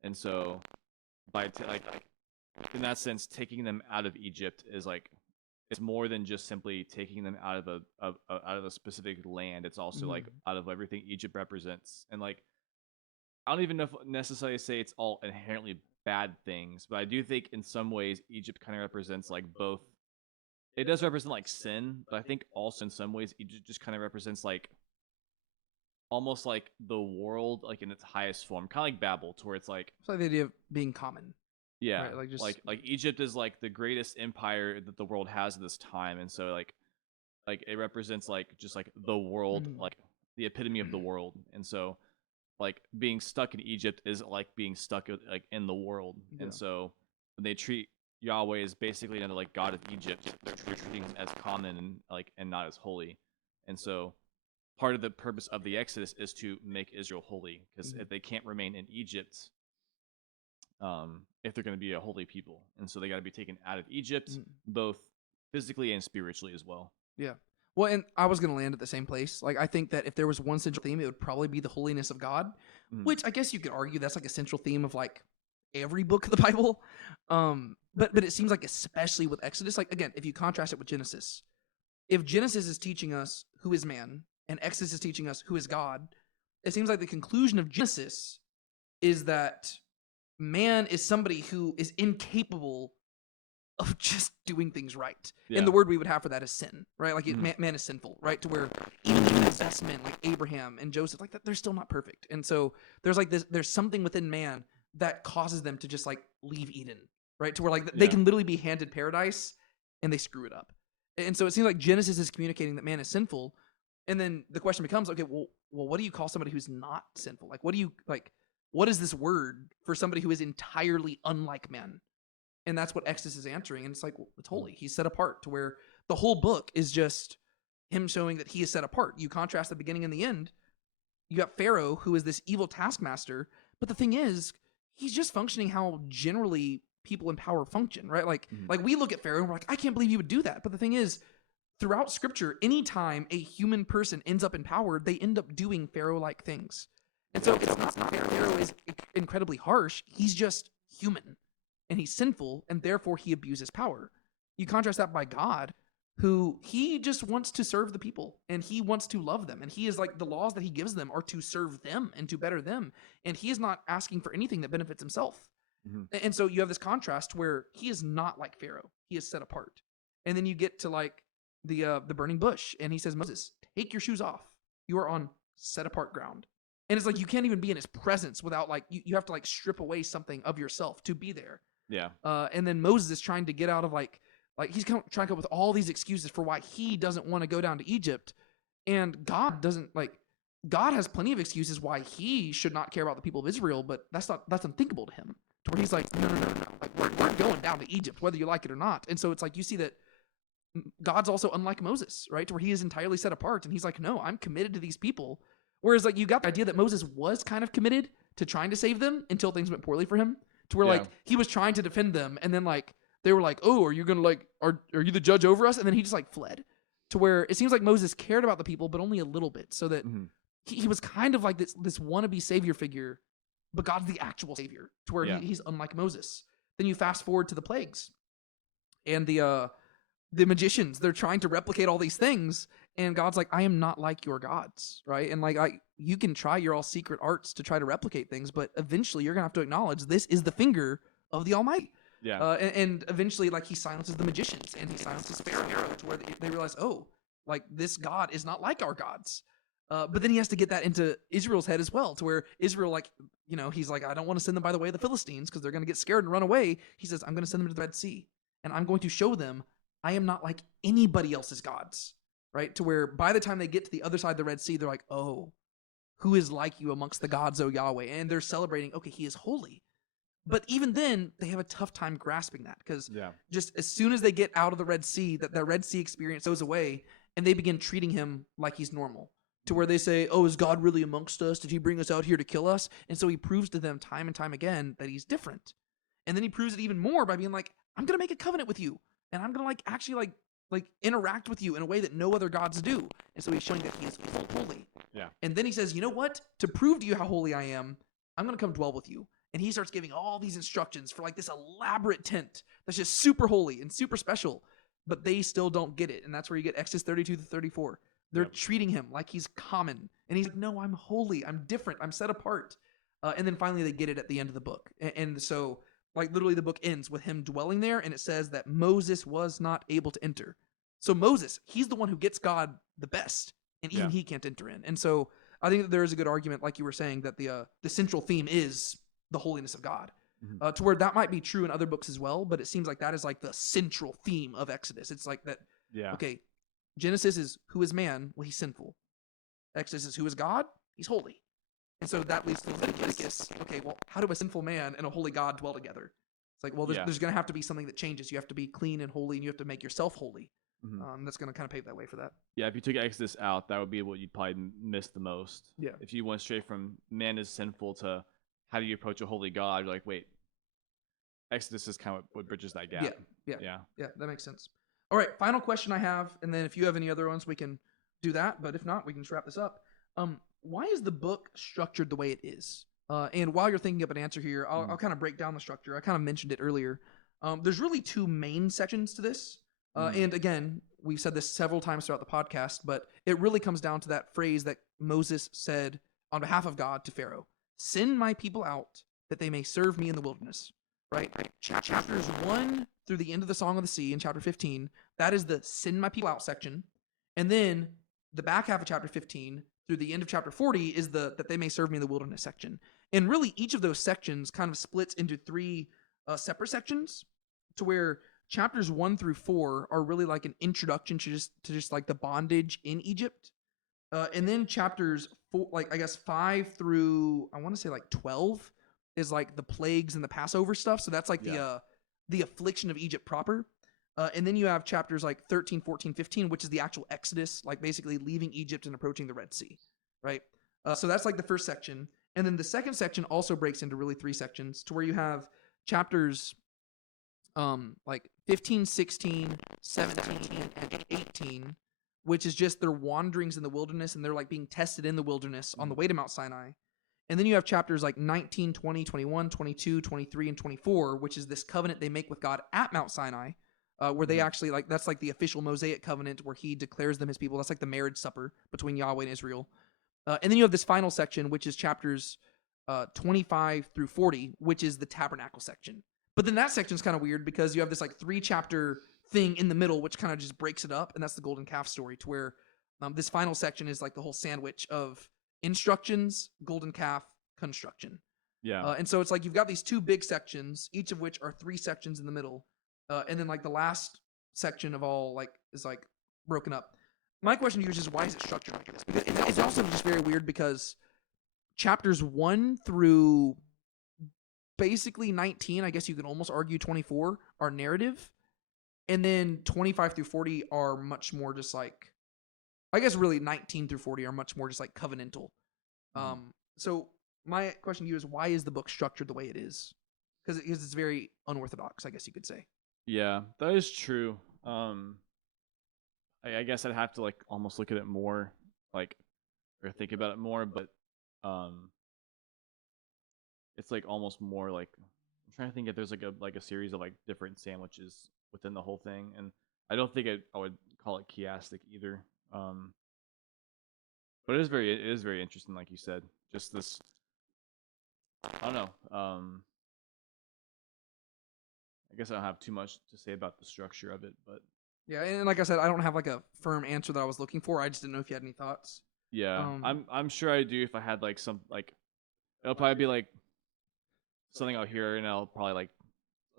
And so by like in that sense, taking them out of Egypt is like, it's more than just simply taking them out of a specific land. It's also like out of everything Egypt represents. And like, I don't even know if necessarily say it's all inherently bad things, but I do think in some ways Egypt kind of represents like both. It does represent like sin, but I think also in some ways Egypt just kind of represents like almost like the world like in its highest form, kind of like Babel, to where it's like the idea of being common. Yeah, right? Like just like Egypt is like the greatest empire that the world has at this time, and so like it represents like just like the world, like the epitome of the world, and so like being stuck in Egypt is like being stuck like in the world, and so when they treat Yahweh as basically another like God of Egypt, they're treating him as common and like and not as holy, and so part of the purpose of the Exodus is to make Israel holy, because if they can't remain in Egypt, if they're going to be a holy people, and so they got to be taken out of Egypt, both physically and spiritually as well. Yeah. Well, and I was going to land at the same place. Like, I think that if there was one central theme, it would probably be the holiness of God, which I guess you could argue that's like a central theme of like every book of the Bible. But it seems like especially with Exodus, like again, if you contrast it with Genesis, if Genesis is teaching us who is man and Exodus is teaching us who is God, it seems like the conclusion of Genesis is that man is somebody who is incapable of just doing things right. And the word we would have for that is sin, right? Like man is sinful, right? To where even the Old Testament, like Abraham and Joseph, like that, they're still not perfect. And so there's like this, there's something within man that causes them to just like leave Eden, right? To where like they can literally be handed paradise and they screw it up. And so it seems like Genesis is communicating that man is sinful. And then the question becomes, okay, well, what do you call somebody who's not sinful? Like, what do you like? What is this word for somebody who is entirely unlike man? And that's what Exodus is answering. And it's like, well, it's holy. He's set apart, to where the whole book is just him showing that he is set apart. You contrast the beginning and the end. You got Pharaoh, who is this evil taskmaster. But the thing is, he's just functioning how generally people in power function, right? Like we look at Pharaoh and we're like, I can't believe you would do that. But the thing is, throughout scripture, anytime a human person ends up in power, they end up doing Pharaoh-like things. And so it's not that Pharaoh is incredibly harsh. He's just human. And he's sinful, and therefore he abuses power. You contrast that by God, who he just wants to serve the people, and he wants to love them. And he is like, the laws that he gives them are to serve them and to better them. And he is not asking for anything that benefits himself. And so you have this contrast where he is not like Pharaoh. He is set apart. And then you get to like the burning bush, and he says, Moses, take your shoes off. You are on set apart ground. And it's like, you can't even be in his presence without like, you have to like strip away something of yourself to be there. Yeah. And then Moses is trying to get out of like he's trying to come up with all these excuses for why he doesn't want to go down to Egypt. And God doesn't God has plenty of excuses why he should not care about the people of Israel, but that's unthinkable to him. To where he's like, no. Like we're going down to Egypt, whether you like it or not. And so it's like, you see that God's also unlike Moses, right? To where he is entirely set apart. And he's like, no, I'm committed to these people. Whereas like you got the idea that Moses was kind of committed to trying to save them until things went poorly for him. To where like he was trying to defend them, and then like they were like, oh, are you gonna like are you the judge over us? And then he just like fled. To where it seems like Moses cared about the people, but only a little bit, so that he was kind of like this wannabe savior figure, but God's the actual savior. To where he's unlike Moses. Then you fast forward to the plagues, and the magicians, they're trying to replicate all these things, and God's like, I am not like your gods, right? And like you can try your all secret arts to try to replicate things, but eventually you're gonna have to acknowledge this is the finger of the Almighty. Yeah. And eventually, like, he silences the magicians, and he silences Pharaoh, to where they realize, oh, like, this God is not like our gods. But then he has to get that into Israel's head as well, to where Israel, like, you know, he's like, I don't want to send them by the way of the Philistines because they're going to get scared and run away. He says, I'm going to send them to the Red Sea, and I'm going to show them I am not like anybody else's gods, right? To where by the time they get to the other side of the Red Sea, they're like, oh, who is like you amongst the gods, O Yahweh? And they're celebrating, okay, he is holy. But even then, they have a tough time grasping that, because just as soon as they get out of the Red Sea, that Red Sea experience goes away, and they begin treating him like he's normal, to where they say, oh, is God really amongst us? Did he bring us out here to kill us? And so he proves to them time and time again that he's different. And then he proves it even more by being like, I'm going to make a covenant with you, and I'm going to like actually like like interact with you in a way that no other gods do. And so he's showing that he is holy. Yeah. And then he says, you know what? To prove to you how holy I am, I'm going to come dwell with you. And he starts giving all these instructions for like this elaborate tent that's just super holy and super special, but they still don't get it. And that's where you get Exodus 32 to 34. They're treating him like he's common. And he's like, no, I'm holy. I'm different. I'm set apart. And then finally they get it at the end of the book. And so like literally the book ends with him dwelling there. And it says that Moses was not able to enter. So Moses, he's the one who gets God the best. And even he can't enter in. And so I think that there is a good argument, like you were saying, that the central theme is the holiness of God, to where that might be true in other books as well, but it seems like that is like the central theme of Exodus. It's like that, okay, Genesis is who is man? Well, he's sinful. Exodus is who is God? He's holy. And so that leads to Leviticus. Okay, well, how do a sinful man and a holy God dwell together? It's like, well, there's going to have to be something that changes. You have to be clean and holy, and you have to make yourself holy. That's going to kind of pave that way for that. Yeah, if you took Exodus out, that would be what you'd probably miss the most. Yeah. If you went straight from man is sinful to how do you approach a holy God, you're like, wait, Exodus is kind of what bridges that gap. Yeah, that makes sense. All right, final question I have, and then if you have any other ones, we can do that. But if not, we can just wrap this up. Why is the book structured the way it is? And while you're thinking of an answer here, I'll kind of break down the structure. I kind of mentioned it earlier. There's really two main sections to this. And again, we've said this several times throughout the podcast, but it really comes down to that phrase that Moses said on behalf of God to Pharaoh: send my people out that they may serve me in the wilderness. Right? Chapters 1 through the end of the Song of the Sea in chapter 15, that is the send my people out section. And then the back half of chapter 15 through the end of chapter 40 is the that they may serve me in the wilderness section. And really each of those sections kind of splits into three separate sections, to where chapters 1 through 4 are really like an introduction to just like the bondage in Egypt. And then chapters 4, like I guess 5 through, I want to say like 12 is like the plagues and the Passover stuff. So that's like the affliction of Egypt proper. And then you have chapters like 13, 14, 15, which is the actual Exodus, like basically leaving Egypt and approaching the Red Sea, right? So that's like the first section. And then the second section also breaks into really three sections, to where you have chapters like 15, 16, 17, and 18, which is just their wanderings in the wilderness, and they're like being tested in the wilderness on the way to Mount Sinai. And then you have chapters like 19, 20, 21, 22, 23, and 24, which is this covenant they make with God at Mount Sinai, where they actually, like, that's like the official Mosaic covenant where he declares them his people. That's like the marriage supper between Yahweh and Israel. And then you have this final section, which is chapters 25 through 40, which is the tabernacle section. But then that section is kind of weird because you have this like 3-chapter thing in the middle, which kind of just breaks it up. And that's the golden calf story, to where this final section is like the whole sandwich of instructions, golden calf, construction. Yeah. And so it's like you've got these two big sections, each of which are 3 sections in the middle. And then like the last section of all like is like broken up. My question to you is just, why is it structured like this? Because it's also just very weird because chapters 1 through basically 19, I guess you could almost argue 24, are narrative. And then 25 through 40 are much more just like, I guess really 19 through 40 are much more just like covenantal. So my question to you is, why is the book structured the way it is? Because it's very unorthodox, I guess you could say. Yeah, that is true. I guess I'd have to like almost look at it more, like, or think about it more, but it's like almost more like, I'm trying to think if there's like a series of like different sandwiches within the whole thing, and I don't think I would call it chiastic either. But it is very interesting, like you said. Just this, I don't know. I guess I don't have too much to say about the structure of it, but yeah, and like I said, I don't have like a firm answer that I was looking for. I just didn't know if you had any thoughts. yeah, I'm sure I do if I had like some, like, it'll probably be like something out here, and I'll probably like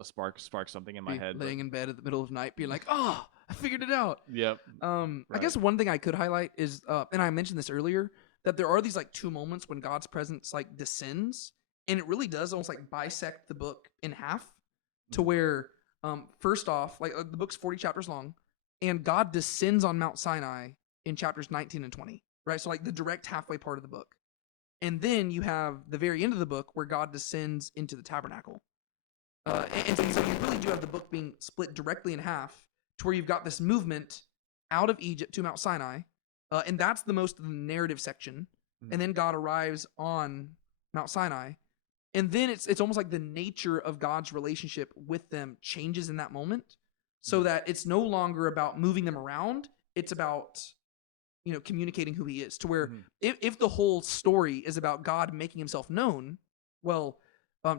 a spark something in my head. Laying in bed at the middle of the night, being like, "Oh, I figured it out." Yep. I guess one thing I could highlight is, and I mentioned this earlier, that there are these like 2 moments when God's presence like descends, and it really does almost like bisect the book in half, to where, first off, like the book's 40 chapters long, and God descends on Mount Sinai in chapters 19 and 20, right? So like the direct halfway part of the book. And then you have the very end of the book where God descends into the tabernacle. And so you really do have the book being split directly in half, to where you've got this movement out of Egypt to Mount Sinai, and that's the most of the narrative section. Mhm. And then God arrives on Mount Sinai, and then it's almost like the nature of God's relationship with them changes in that moment, so that it's no longer about moving them around. It's about communicating who He is. To where if the whole story is about God making Himself known, well,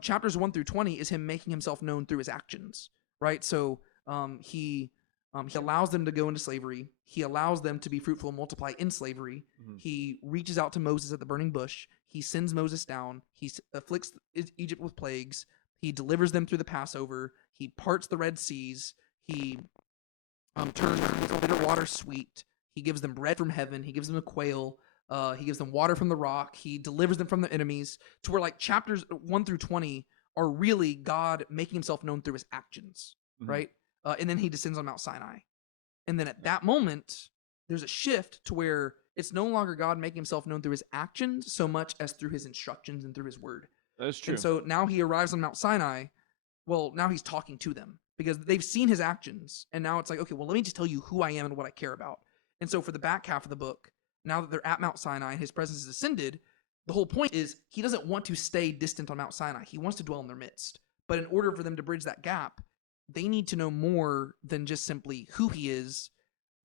chapters 1 through 20 is Him making Himself known through His actions, right? So He allows them to go into slavery. He allows them to be fruitful and multiply in slavery. He reaches out to Moses at the burning bush. He sends Moses down. He afflicts Egypt with plagues. He delivers them through the Passover. He parts the Red Seas. He turns bitter water sweet. He gives them bread from heaven. He gives them a quail. He gives them water from the rock. He delivers them from their enemies. To where like chapters 1 through 20 are really God making Himself known through His actions, right? And then He descends on Mount Sinai. And then at that moment, there's a shift to where it's no longer God making Himself known through His actions so much as through His instructions and through His word. That is true. And so now He arrives on Mount Sinai. Well, now He's talking to them because they've seen His actions. And now it's like, okay, well, let me just tell you who I am and what I care about. And so for the back half of the book, now that they're at Mount Sinai and His presence is ascended, the whole point is He doesn't want to stay distant on Mount Sinai. He wants to dwell in their midst. But in order for them to bridge that gap, they need to know more than just simply who He is.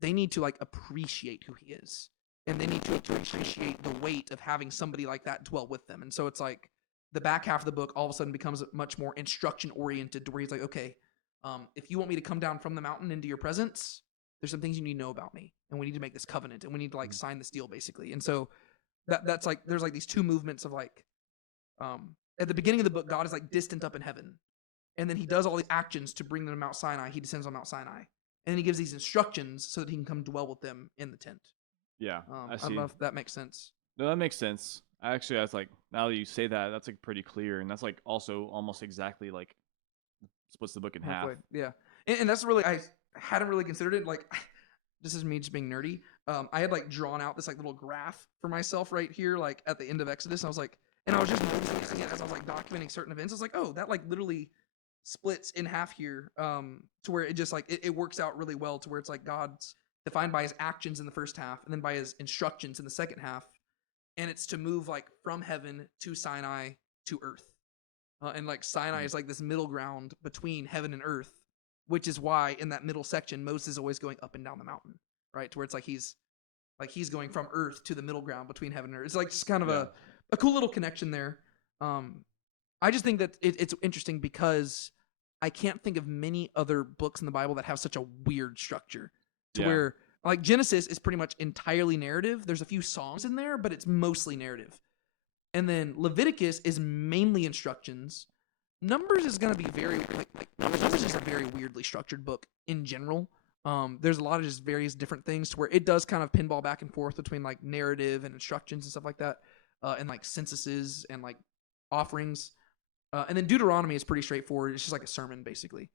They need to appreciate who He is. And they need to appreciate the weight of having somebody like that dwell with them. And so it's like the back half of the book all of a sudden becomes much more instruction oriented, to where He's like, okay, if you want me to come down from the mountain into your presence, there's some things you need to know about me, and we need to make this covenant, and we need to sign this deal, basically. And so that's there's these two movements of at the beginning of the book, God is distant up in heaven, and then He does all the actions to bring them to Mount Sinai. He descends on Mount Sinai, and then He gives these instructions so that He can come dwell with them in the tent. Yeah, I see. don't know if that makes sense. No, that makes sense. Actually, that's now that you say that, that's pretty clear, and that's also almost exactly splits the book in half. Yeah, and that's really, I hadn't really considered it. This is me just being nerdy. I had drawn out this little graph for myself right here, at the end of Exodus. And I was and I was just noticing it as I was documenting certain events. I was oh, that literally splits in half here, to where it just it works out really well, to where it's God's defined by His actions in the first half, and then by His instructions in the second half, and it's to move from heaven to Sinai to earth, and Sinai is this middle ground between heaven and earth, which is why in that middle section Moses is always going up and down the mountain, right? To where it's he's going from earth to the middle ground between heaven and earth. It's just kind of a cool little connection there. I just think that it's interesting because I can't think of many other books in the Bible that have such a weird structure, to where Genesis is pretty much entirely narrative. There's a few songs in there, but it's mostly narrative. And then Leviticus is mainly instructions. Numbers is going to be very Numbers is just a very weirdly structured book in general. There's a lot of just various different things, to where it does kind of pinball back and forth between narrative and instructions and stuff like that, and censuses and offerings. And then Deuteronomy is pretty straightforward. It's just a sermon, basically.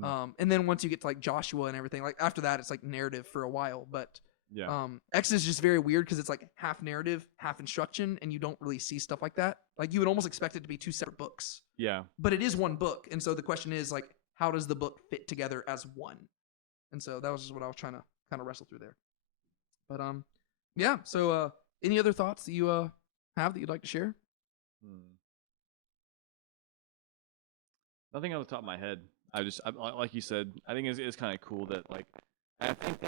And then once you get to Joshua and everything, after that, it's narrative for a while. But Exodus is just very weird because it's half narrative, half instruction, and you don't really see stuff like that. You would almost expect it to be two separate books. Yeah. But it is one book, and so the question is how does the book fit together as one? And so that was just what I was trying to kind of wrestle through there. But yeah. So any other thoughts that you have that you'd like to share? Nothing on the top of my head. I like you said, I think it's kind of cool that I think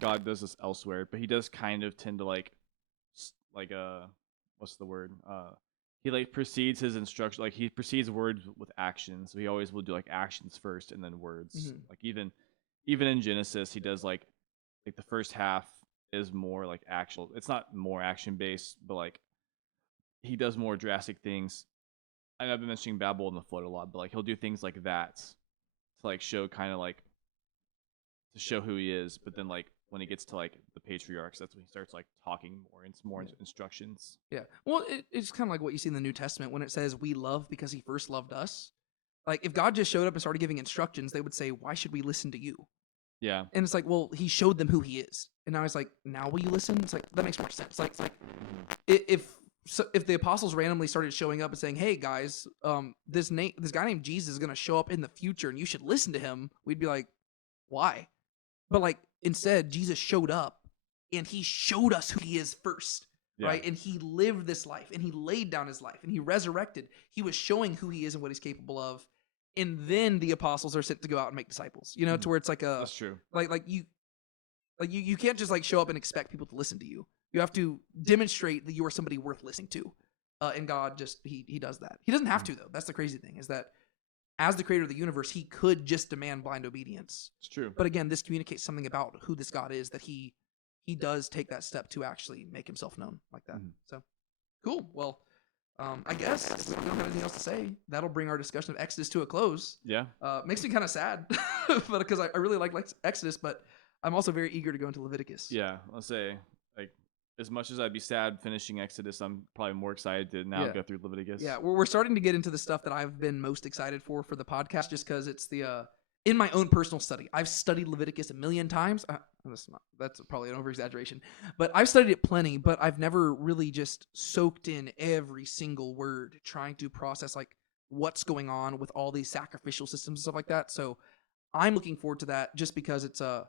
God does this elsewhere, but He does kind of tend to what's the word? He precedes His instruction, He precedes words with actions. So He always will do actions first and then words. Even in Genesis, He does the first half is more actual. It's not more action based, but He does more drastic things. I've been mentioning Babel and the flood a lot, but He'll do things like that to show kind of to show who He is. But then when He gets to the patriarchs, that's when He starts talking more. It's more instructions. Yeah. Well, it's kind of what you see in the New Testament when it says we love because He first loved us. If God just showed up and started giving instructions, they would say, why should we listen to you? Yeah. And it's well, He showed them who He is, and now He's now will you listen? It's that makes more sense. If the apostles randomly started showing up and saying, "Hey guys, this guy named Jesus is going to show up in the future, and you should listen to him," we'd be why? But like instead, Jesus showed up and he showed us who he is first. Yeah. Right. And he lived this life and he laid down his life and he resurrected. He was showing who he is and what he's capable of. And then the apostles are sent to go out and make disciples, you know, to where it's like That's true. You can't just like show up and expect people to listen to you. You have to demonstrate that you are somebody worth listening to. And God just, he does that. He doesn't have to though. That's the crazy thing, is that as the creator of the universe, he could just demand blind obedience. It's true. But again, this communicates something about who this God is, that he does take that step to actually make himself known like that. So cool. Well, I guess if we don't have anything else to say, that'll bring our discussion of Exodus to a close. Yeah. Makes me kind of sad, but because I really like Exodus, but I'm also very eager to go into Leviticus. Yeah, I'll say, like, as much as I'd be sad finishing Exodus, I'm probably more excited to now go through Leviticus. Yeah, we're starting to get into the stuff that I've been most excited for the podcast, just because it's the in my own personal study. I've studied Leviticus a million times. That's probably an over-exaggeration, but I've studied it plenty, but I've never really just soaked in every single word, trying to process like what's going on with all these sacrificial systems and stuff like that. So I'm looking forward to that, just because it's a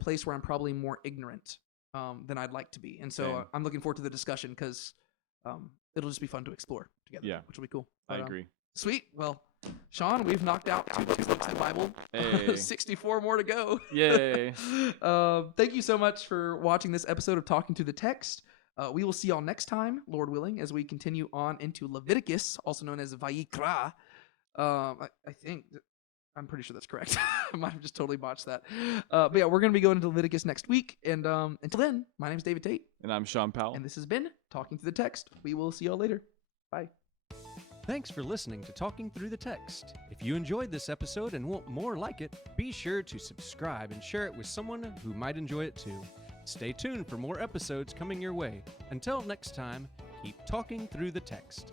place where I'm probably more ignorant than I'd like to be. And so I'm looking forward to the discussion, because it'll just be fun to explore together, which will be cool. I agree. Sweet. Well, Sean, we've knocked out 2 books of the Bible. Hey. 64 more to go. Yay. Thank you so much for watching this episode of Talking Through the Text. We will see y'all next time, Lord willing, as we continue on into Leviticus, also known as Vayikra. I'm pretty sure that's correct. I might have just totally botched that. But yeah, we're going to be going into Leviticus next week. And until then, my name is David Tate. And I'm Sean Powell. And this has been Talking Through the Text. We will see y'all later. Bye. Thanks for listening to Talking Through the Text. If you enjoyed this episode and want more like it, be sure to subscribe and share it with someone who might enjoy it too. Stay tuned for more episodes coming your way. Until next time, keep talking through the text.